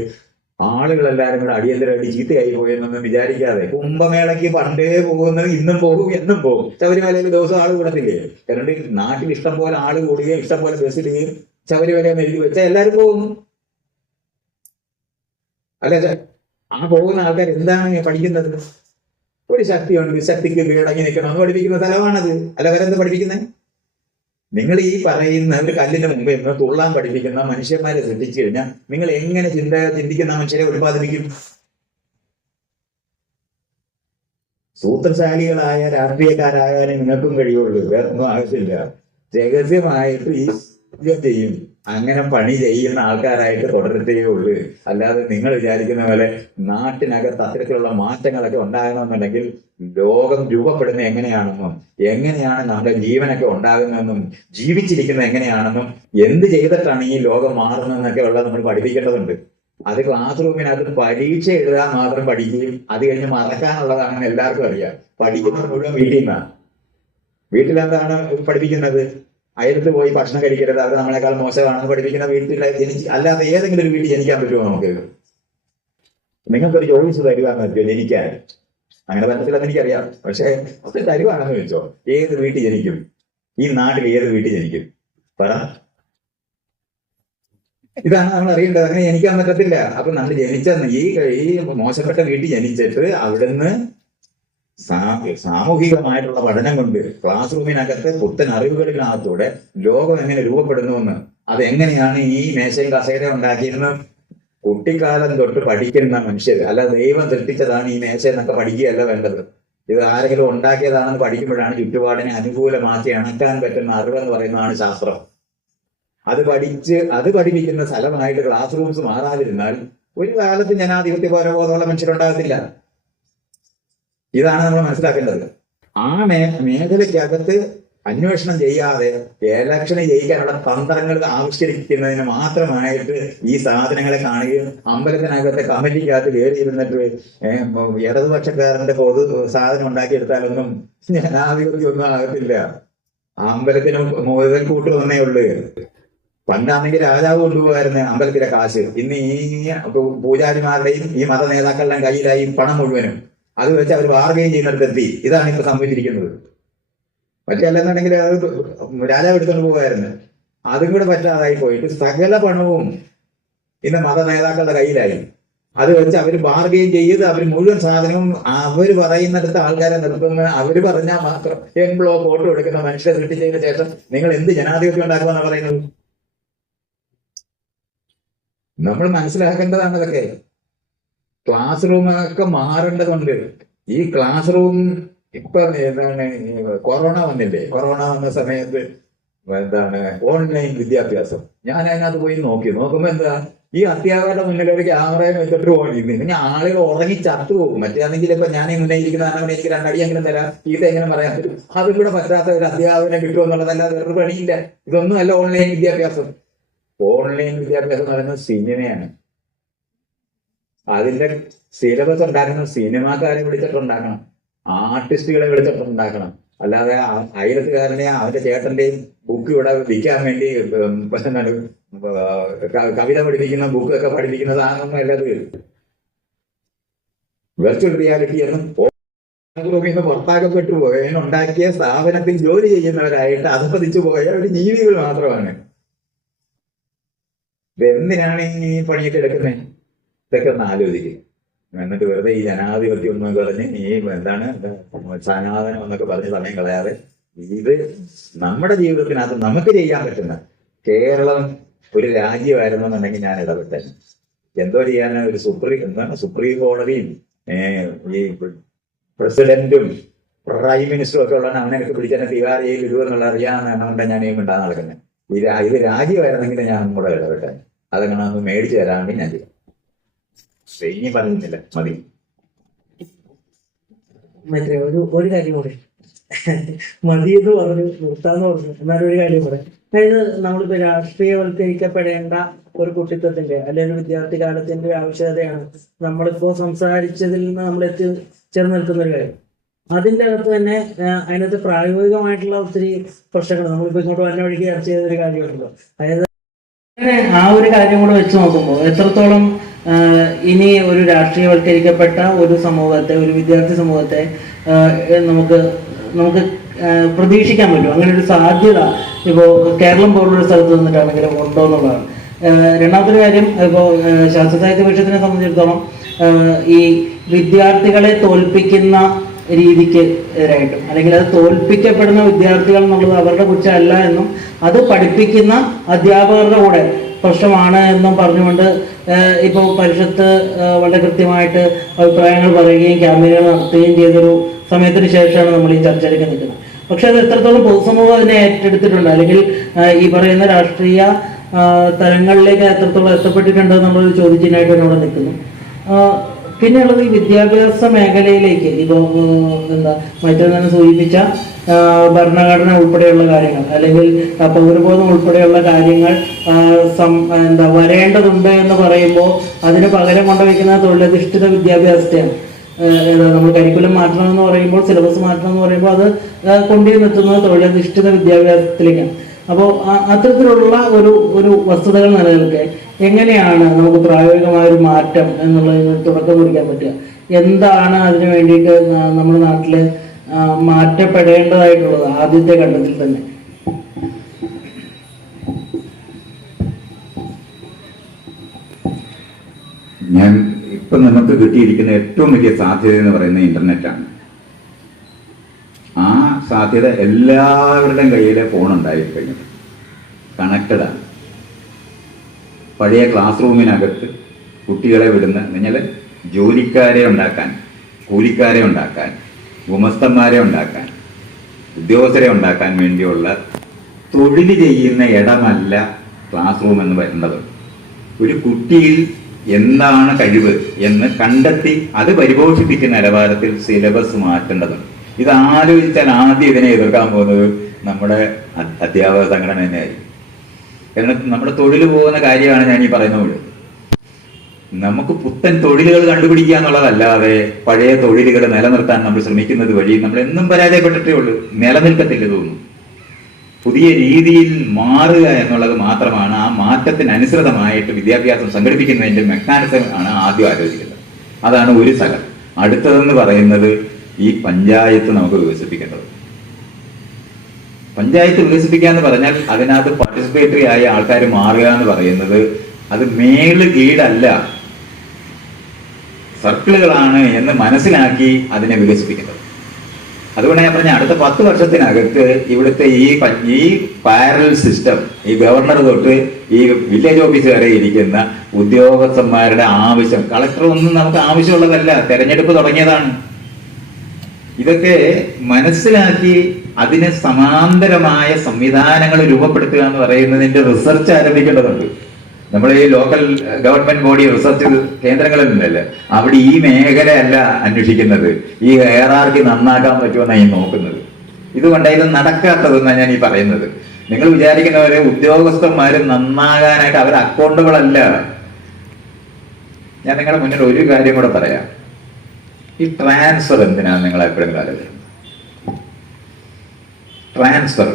ആളുകളെല്ലാരും കൂടെ അടിയന്തരമായിട്ട് ചീത്തയായി പോയെന്നൊന്നും വിചാരിക്കാതെ, കുംഭമേളയ്ക്ക് പണ്ടേ പോകുന്നത് ഇന്നും പോകും എന്നും പോകും. ശബരിമലയിൽ ദിവസം ആള് കൂടത്തില്ലേ? കാരണം നാട്ടിൽ ഇഷ്ടം പോലെ ആള് കൂടുകയും ഇഷ്ടം പോലെ ബസ്സിടുകയും ശബരിമല എഴുതി വെച്ചാൽ എല്ലാവരും പോകും. അല്ലെ? ആ പോകുന്ന ആൾക്കാർ എന്താണ് പഠിക്കുന്നത്? ഒരു ശക്തിയുണ്ട്, ശക്തിക്ക് കീഴടങ്ങി നിൽക്കണം എന്ന് പഠിപ്പിക്കുന്ന സ്ഥലമാണത്. അല്ല വേറെ എന്താ പഠിക്കുന്നത്? നിങ്ങൾ ഈ പറയുന്ന ഒരു കല്ലിന്റെ മുമ്പ് നിന്ന് തുള്ളാൻ പഠിപ്പിക്കുന്ന മനുഷ്യന്മാരെ ശ്രദ്ധിച്ചു കഴിഞ്ഞാൽ നിങ്ങൾ എങ്ങനെ ചിന്തിക്കുന്ന മനുഷ്യരെ ഉത്പാദിപ്പിക്കും? സൂത്രശാലികളായ രാഷ്ട്രീയക്കാരായാലേ നിങ്ങൾക്കും കഴിയുള്ളൂ. വേറൊന്നും ആവശ്യമില്ല. രഹസ്യമായിട്ട് ഈ ചെയ്യും. അങ്ങനെ പണി ചെയ്യുന്ന ആൾക്കാരായിട്ട് തുടരത്തേ ഉള്ളൂ. അല്ലാതെ നിങ്ങൾ വിചാരിക്കുന്ന പോലെ നാട്ടിനകത്ത് അത്തരത്തിലുള്ള മാറ്റങ്ങളൊക്കെ ഉണ്ടാകണമെന്നുണ്ടെങ്കിൽ ലോകം രൂപപ്പെടുന്നത് എങ്ങനെയാണെന്നും എങ്ങനെയാണ് നമ്മുടെ ജീവനൊക്കെ ഉണ്ടാകുന്നതെന്നും ജീവിച്ചിരിക്കുന്നത് എങ്ങനെയാണെന്നും എന്ത് ചെയ്തിട്ടാണ് ഈ ലോകം മാറുന്നതെന്നൊക്കെ ഉള്ളത് നമ്മൾ പഠിപ്പിക്കേണ്ടതുണ്ട്. അത് ക്ലാസ് റൂമിനകത്ത് പരീക്ഷ എഴുതാൻ മാത്രം പഠിക്കുകയും അത് കഴിഞ്ഞ് മറക്കാനുള്ളതാണെന്ന് എല്ലാവർക്കും അറിയാം. പഠിക്കുന്നത് മുഴുവൻ വീട്ടിൽ നിന്നാണ്. വീട്ടിലെന്താണ് പഠിപ്പിക്കുന്നത്? അയലത്ത് പോയി ഭക്ഷണം കഴിക്കരുത്, അത് നമ്മളെക്കാൾ മോശമാണെന്ന് പഠിപ്പിക്കുന്ന വീട്ടിൽ അല്ലാതെ ഏതെങ്കിലും ഒരു വീട്ടിൽ ജനിക്കാൻ പറ്റുമോ നമുക്ക്? നിങ്ങൾക്കൊരു ചോയ്സ് തരുവാന്ന് വെച്ചോ ജനിക്കാൻ. അങ്ങനെ പറ്റത്തില്ലെന്ന് എനിക്കറിയാം. പക്ഷെ ഒക്കെ തരുവാണെന്ന് വെച്ചോ, ഏത് വീട്ടിൽ ജനിക്കും? ഈ നാട്ടിൽ ഏത് വീട്ടിൽ ജനിക്കും? പറ. ഇതാണ് നമ്മൾ അറിയേണ്ടത്. അങ്ങനെ ജനിക്കാൻ പറ്റത്തില്ല. അപ്പൊ നമ്മൾ ജനിച്ച ഈ മോശപ്പെട്ട വീട്ടിൽ ജനിച്ചിട്ട് അവിടുന്ന് സാമൂഹികമായിട്ടുള്ള പഠനം കൊണ്ട് ക്ലാസ് റൂമിനകത്ത് പുത്തൻ അറിവുകളിനകത്തൂടെ ലോകം എങ്ങനെ രൂപപ്പെടുന്നുവെന്ന്, അതെങ്ങനെയാണ് ഈ മേശയും കസേരയും ഉണ്ടാക്കിയിരുന്ന കുട്ടിക്കാലം തൊട്ട് പഠിക്കുന്ന മനുഷ്യർ. അല്ല ദൈവം സൃഷ്ടിച്ചതാണ് ഈ മേശ എന്നൊക്കെ പഠിക്കുകയല്ല വേണ്ടത്. ഇത് ആരെങ്കിലും ഉണ്ടാക്കിയതാണെന്ന് പഠിക്കുമ്പോഴാണ് ചുറ്റുപാടിനെ അനുകൂലമാക്കി ഇണക്കാൻ പറ്റുന്ന അറിവെന്ന് പറയുന്നതാണ് ശാസ്ത്രം. അത് പഠിപ്പിക്കുന്ന സ്ഥലമായിട്ട് ക്ലാസ് റൂംസ് മാറാതിരുന്നാൽ ഒരു കാലത്ത് ജനാധിപത്യ പൗരബോധമുള്ള മനുഷ്യരുണ്ടാകത്തില്ല. ഇതാണ് നമ്മൾ മനസ്സിലാക്കേണ്ടത്. ആ മേഖലയ്ക്കകത്ത് അന്വേഷണം ചെയ്യാതെ ഇലക്ഷന് ജയിക്കാനുള്ള തന്ത്രങ്ങൾ ആവിഷ്കരിക്കുന്നതിന് മാത്രമായിട്ട് ഈ സാധനങ്ങളെ കാണുകയും അമ്പലത്തിനകത്തെ കമ്മിറ്റിക്കകത്ത് കയറിയിരുന്നിട്ട് ഇടതുപക്ഷക്കാരന്റെ പൊതു സാധനം ഉണ്ടാക്കിയെടുത്താലൊന്നും ജനാധിപത്യമൊന്നും ആകത്തില്ല. അമ്പലത്തിന് മുതൽ കൂട്ട് തന്നേ ഉള്ളു. പണ്ടാണെങ്കിൽ രാജാവ് കൊണ്ടുപോകായിരുന്നു അമ്പലത്തിലെ കാശ്. ഇന്ന് ഈ പൂജാരിമാരുടെയും ഈ മത നേതാക്കളുടെയും കയ്യിലായി പണം മുഴുവനും. അത് വെച്ച് അവർ വാർഗയും ചെയ്യുന്നിടത്തെത്തി. ഇതാണ് ഇപ്പൊ സംഭവിച്ചിരിക്കുന്നത്. മറ്റല്ലെന്നുണ്ടെങ്കിൽ അത് രാജാവ് എടുത്തുകൊണ്ട് പോകുമായിരുന്നു. അതും കൂടെ പറ്റാതായി പോയിട്ട് സകല പണവും ഇന്ന് മത നേതാക്കളുടെ കയ്യിലായി. അത് വെച്ച് അവർ ബാർഗെയിൻ ചെയ്ത് അവർ മുഴുവൻ സാധനവും അവർ പറയുന്നിടത്ത് ആൾക്കാരെ നിർത്തുന്ന, അവർ പറഞ്ഞാൽ മാത്രം ബ്ലോക്ക് ഫോട്ടോ എടുക്കുന്ന മനുഷ്യരെ സൃഷ്ടിച്ചതിന് ശേഷം നിങ്ങൾ എന്ത് ജനാധിപത്യം ഉണ്ടാക്കുമെന്നാണ് പറയുന്നത്? നമ്മൾ മനസ്സിലാക്കേണ്ടതാണ് ഇതൊക്കെ. ക്ലാസ് റൂമൊക്കെ മാറേണ്ടതുണ്ട്. ഈ ക്ലാസ് റൂം ഇപ്പൊ എന്താണ്, കൊറോണ വന്നില്ലേ? കൊറോണ വന്ന സമയത്ത് എന്താണ് ഓൺലൈൻ വിദ്യാഭ്യാസം. ഞാൻ അതിനകത്ത് പോയി നോക്കുമ്പോ എന്താ, ഈ അധ്യാപകരുടെ മുന്നിൽ ഒരു ക്യാമറയും വെച്ചിട്ട് പോയിരുന്നു. ഞാൻ ആളുകൾ ഉറങ്ങി ചത്തുപോകും. മറ്റേണെങ്കിൽ ഇപ്പൊ ഞാൻ മുന്നേരിക്കുന്ന എനിക്ക് രണ്ടടിയെങ്കിലും തരാം, ഇത് എങ്ങനെ പറയാൻ പറ്റും? അതും കൂടെ പറ്റാത്ത ഒരു അധ്യാപകനെ കിട്ടുമെന്നുള്ളതല്ലാതെ വേറൊരു പണിയില്ല. ഇതൊന്നും അല്ല ഓൺലൈൻ വിദ്യാഭ്യാസം. ഓൺലൈൻ വിദ്യാഭ്യാസം എന്ന് പറയുന്നത് സിനിമയാണ്. അതിന്റെ സിലബസ് ഉണ്ടാക്കണം, സിനിമാക്കാരെ വിളിച്ചിട്ടുണ്ടാക്കണം, ആർട്ടിസ്റ്റുകളെ വിളിച്ചിട്ടുണ്ടാക്കണം. അല്ലാതെ അയലത്തുകാരനെ അവന്റെ ചേട്ടന്റെയും ബുക്ക് ഇവിടെ വിൽക്കാൻ വേണ്ടി കവിത പഠിപ്പിക്കുന്ന ബുക്കൊക്കെ പഠിപ്പിക്കുന്ന സാധനമൊന്നും അല്ലത്. വെർച്വൽ റിയാലിറ്റി എന്നും റൂമിൽ നിന്ന് പുറത്താക്കപ്പെട്ടു പോയതിനുണ്ടാക്കിയ സ്ഥാപനത്തിൽ ജോലി ചെയ്യുന്നവരായിട്ട് അധപ്പതിച്ചു പോയ ഒരു ജീവികൾ മാത്രമാണ്. ഇതെന്തിനാണ് ഈ പണിയൊക്കെ എടുക്കുന്നത്? ഇതൊക്കെ ഒന്ന് ആലോചിക്കും. എന്നിട്ട് വെറുതെ ഈ ജനാധിപത്യം എന്നൊക്കെ പറഞ്ഞ് ഈ എന്താണ് സനാതനം എന്നൊക്കെ പറഞ്ഞ് സമയം കളയാതെ ഇത് നമ്മുടെ ജീവിതത്തിനകത്ത് നമുക്ക് ചെയ്യാൻ പറ്റുന്ന, കേരളം ഒരു രാജ്യമായിരുന്നെന്നുണ്ടെങ്കിൽ ഞാൻ ഇടപെട്ടെ. എന്തോ ചെയ്യാൻ ഒരു സുപ്രീം കോടതിയും ഈ പ്രസിഡന്റും പ്രൈം മിനിസ്റ്ററും ഒക്കെ ഉള്ള അവനൊക്കെ പിടിച്ചെന്നെ തിഹാർ ജയിലിൽ ഇടുവെന്നുള്ള അറിയാമെന്നുകൊണ്ട് ഞാൻ ഈ മിണ്ടാൻ നടക്കുന്നത്. ഇത് രാജ്യമായിരുന്നെങ്കിൽ ഞാൻ കൂടെ ഇടപെട്ടെ. അതങ്ങനെ ഒന്ന് മേടിച്ചു തരാണ്ട് ഞാൻ ചെയ്യാം. ഇനി പറയുന്നില്ല, മതി. മറ്റേ ഒരു കാര്യം കൂടെ മതി എന്ന് പറഞ്ഞു, നിർത്താന്ന് പറഞ്ഞു. എന്നാലും ഒരു കാര്യം കൂടെ, അതായത് നമ്മളിപ്പോ രാഷ്ട്രീയവൽക്കരിക്കപ്പെടേണ്ട ഒരു കുട്ടിത്വത്തിന്റെ അല്ലെങ്കിൽ ഒരു വിദ്യാർത്ഥി കാലത്തിന്റെ ഒരു ആവശ്യകതയാണ് നമ്മളിപ്പോ സംസാരിച്ചതിൽ നിന്ന് നമ്മൾ ചേർന്ന് നിൽക്കുന്ന ഒരു കാര്യം. അതിന്റെ അകത്ത് തന്നെ അതിനകത്ത് പ്രായോഗികമായിട്ടുള്ള ഒത്തിരി പ്രശ്നങ്ങൾ നമ്മളിപ്പോ ഇങ്ങോട്ട് വന്ന വഴിക്ക് ചർച്ച ചെയ്തൊരു കാര്യമുണ്ടല്ലോ. അതായത് ആ ഒരു കാര്യം കൂടെ വെച്ച് നോക്കുമ്പോൾ എത്രത്തോളം ഇനി ഒരു രാഷ്ട്രീയവൽക്കരിക്കപ്പെട്ട ഒരു സമൂഹത്തെ, ഒരു വിദ്യാർത്ഥി സമൂഹത്തെ നമുക്ക് പ്രതീക്ഷിക്കാൻ പറ്റും. അങ്ങനെ ഒരു സാധ്യത ഇപ്പോൾ കേരളം പോലുള്ള സ്ഥലത്ത് നിന്നിട്ടാണെങ്കിലും ഉണ്ടോ എന്നുള്ളതാണ്. രണ്ടാമത്തെ കാര്യം, ഇപ്പോൾ ശാസ്ത്ര സാഹിത്യ പരിഷത്തിനെ സംബന്ധിച്ചിടത്തോളം ഈ വിദ്യാർത്ഥികളെ തോൽപ്പിക്കുന്ന രീതിക്ക് എതിരായിട്ടും, അല്ലെങ്കിൽ അത് തോൽപ്പിക്കപ്പെടുന്ന വിദ്യാർത്ഥികൾ എന്നുള്ളത് അവരുടെ കുറ്റമല്ല എന്നും അത് പഠിപ്പിക്കുന്ന അധ്യാപകരുടെ കൂടെ പ്രശ്നമാണ് എന്നും പറഞ്ഞുകൊണ്ട് ഇപ്പോൾ പരിഷത്ത് വളരെ കൃത്യമായിട്ട് അഭിപ്രായങ്ങൾ പറയുകയും ക്യാമ്പയിനുകൾ നടത്തുകയും ചെയ്തൊരു സമയത്തിന് ശേഷമാണ് നമ്മൾ ഈ ചർച്ചയിലേക്ക് നിൽക്കുന്നത്. പക്ഷെ അത് എത്രത്തോളം പൊതുസമൂഹം അതിനെ ഏറ്റെടുത്തിട്ടുണ്ട്, അല്ലെങ്കിൽ ഈ പറയുന്ന രാഷ്ട്രീയ തലങ്ങളിലേക്ക് എത്രത്തോളം എത്തപ്പെട്ടിട്ടുണ്ട് എന്നുള്ളൊരു ചോദ്യത്തിനായിട്ട് ഇവിടെ നിൽക്കുന്നു. പിന്നെയുള്ളത് ഈ വിദ്യാഭ്യാസ മേഖലയിലേക്ക് ഇപ്പോൾ മൈത്രി തന്നെ സൂചിപ്പിച്ച ഭരണഘടന ഉൾപ്പെടെയുള്ള കാര്യങ്ങൾ, അല്ലെങ്കിൽ പൗരബോധം ഉൾപ്പെടെയുള്ള കാര്യങ്ങൾ വരേണ്ടതുണ്ട് എന്ന് പറയുമ്പോൾ അതിന് പകരം കൊണ്ടുവയ്ക്കുന്ന തൊഴിലധിഷ്ഠിത വിദ്യാഭ്യാസത്തെയാണ്. നമ്മൾ കരിക്കുലം മാറ്റണമെന്ന് പറയുമ്പോൾ, സിലബസ് മാറ്റണമെന്ന് പറയുമ്പോൾ അത് കൊണ്ടുവന്നെത്തുന്നത് തൊഴിലധിഷ്ഠിത വിദ്യാഭ്യാസത്തിലേക്കാണ്. അപ്പോൾ അത്തരത്തിലുള്ള ഒരു വസ്തുതകൾ നിലനിൽക്കെ എങ്ങനെയാണ് നമുക്ക് പ്രായോഗികമായ ഒരു മാറ്റം എന്നുള്ളതിന് തുടക്കം കുറിക്കാൻ പറ്റുക? എന്താണ് അതിനു വേണ്ടിയിട്ട് നമ്മുടെ നാട്ടിൽ മാറ്റപ്പെടേണ്ടതായിട്ടുള്ളത് ആദ്യത്തെ ഘട്ടത്തിൽ തന്നെ? ഇപ്പൊ നമുക്ക് കിട്ടിയിരിക്കുന്ന ഏറ്റവും വലിയ സാധ്യത എന്ന് പറയുന്നത് ഇന്റർനെറ്റാണ്. ആ സാധ്യത എല്ലാവരുടെയും കയ്യിലെ ഫോൺ ഉണ്ടായിക്കഴിഞ്ഞു, കണക്റ്റഡാണ്. പഴയ ക്ലാസ് റൂമിനകത്ത് കുട്ടികളെ വിടുന്ന നിങ്ങൾ ജോലിക്കാരെ ഉണ്ടാക്കാൻ, കൂലിക്കാരെ ഉണ്ടാക്കാൻ, ഗുമസ്തന്മാരെ ഉണ്ടാക്കാൻ, ഉദ്യോഗസ്ഥരെ ഉണ്ടാക്കാൻ വേണ്ടിയുള്ള തൊഴിൽ ചെയ്യുന്ന ഇടമല്ല ക്ലാസ് റൂം എന്ന് വരുന്നത്. ഒരു കുട്ടിയിൽ എന്താണ് കഴിവ് എന്ന് കണ്ടെത്തി അത് പരിപോഷിപ്പിക്കുന്ന നിലവാരത്തിൽ സിലബസ് മാറ്റേണ്ടതുണ്ട്. ഇത് ആലോചിച്ചാൽ ആദ്യം ഇതിനെ എതിർക്കാൻ പോകുന്നത് നമ്മുടെ അധ്യാപക സംഘടന തന്നെയായിരിക്കും. കാരണം നമ്മുടെ തൊഴിൽ പോകുന്ന കാര്യമാണ് ഞാൻ ഈ പറയുന്നത്. നമുക്ക് പുത്തൻ തൊഴിലുകൾ കണ്ടുപിടിക്കുക എന്നുള്ളതല്ലാതെ പഴയ തൊഴിലുകൾ നിലനിർത്താൻ നമ്മൾ ശ്രമിക്കുന്നത് വഴി നമ്മൾ എന്നും പരാജയപ്പെട്ടിട്ടേ ഉള്ളൂ, നിലനിൽക്കത്തില്ല തോന്നുന്നു. പുതിയ രീതിയിൽ മാറുക എന്നുള്ളത് മാത്രമാണ്. ആ മാറ്റത്തിനനുസൃതമായിട്ട് വിദ്യാഭ്യാസം സംഘടിപ്പിക്കുന്നതിന്റെ മെക്കാനിസം ആണ് ആദ്യം ആലോചിക്കുന്നത്. അതാണ് ഒരു സ്ഥലം. അടുത്തതെന്ന് പറയുന്നത് ഈ പഞ്ചായത്ത് നമുക്ക് വികസിപ്പിക്കേണ്ടത്. പഞ്ചായത്ത് വികസിപ്പിക്കുക എന്ന് പറഞ്ഞാൽ അതിനകത്ത് പാർട്ടിസിപ്പേറ്ററി ആയ ആൾക്കാർ മാറുക എന്ന് പറയുന്നത് അത് മേല് കീഴല്ല, സർക്കിളുകളാണ് എന്ന് മനസ്സിലാക്കി അതിനെ വികസിപ്പിക്കുന്നത്. അതുകൊണ്ട് ഞാൻ പറഞ്ഞ അടുത്ത 10 വർഷത്തിനകത്ത് ഇവിടുത്തെ ഈ പാരലൽ സിസ്റ്റം, ഈ ഗവർണർ തൊട്ട് ഈ വില്ലേജ് ഓഫീസ് വരെ ഇരിക്കുന്ന ഉദ്യോഗസ്ഥന്മാരുടെ ആവശ്യം, കളക്ടർ ഒന്നും നമുക്ക് ആവശ്യമുള്ളതല്ല, തെരഞ്ഞെടുപ്പ് തുടങ്ങിയതാണ്. ഇതൊക്കെ മനസ്സിലാക്കി അതിന് സമാന്തരമായ സംവിധാനങ്ങൾ രൂപപ്പെടുത്തുക എന്ന് പറയുന്നതിന്റെ റിസർച്ച് ആരംഭിക്കേണ്ടതുണ്ട്. നമ്മൾ ഈ ലോക്കൽ ഗവൺമെന്റ് ബോഡി റിസർച്ച് കേന്ദ്രങ്ങളിലുണ്ടല്ലോ, അവിടെ ഈ മേഖലയല്ല അന്വേഷിക്കുന്നത്, ഈ ഹെയറാർക്കി നന്നാക്കാൻ പറ്റുമെന്നാണ് ഈ നോക്കുന്നത്. ഇതുകൊണ്ട് ഇത് നടക്കാത്തതെന്നാണ് ഞാൻ ഈ പറയുന്നത്. നിങ്ങൾ വിചാരിക്കുന്നവരെ ഉദ്യോഗസ്ഥന്മാര് നന്നാകാനായിട്ട് അവർ അക്കൗണ്ടബിൾ അല്ല. ഞാൻ നിങ്ങളുടെ മുന്നിൽ ഒരു കാര്യം കൂടെ പറയാം. ഈ ട്രാൻസ്ഫർ എന്തിനാണ് നിങ്ങൾ എപ്പോഴെങ്കിലും ആലോചിക്കുന്നത്? ട്രാൻസ്ഫർ,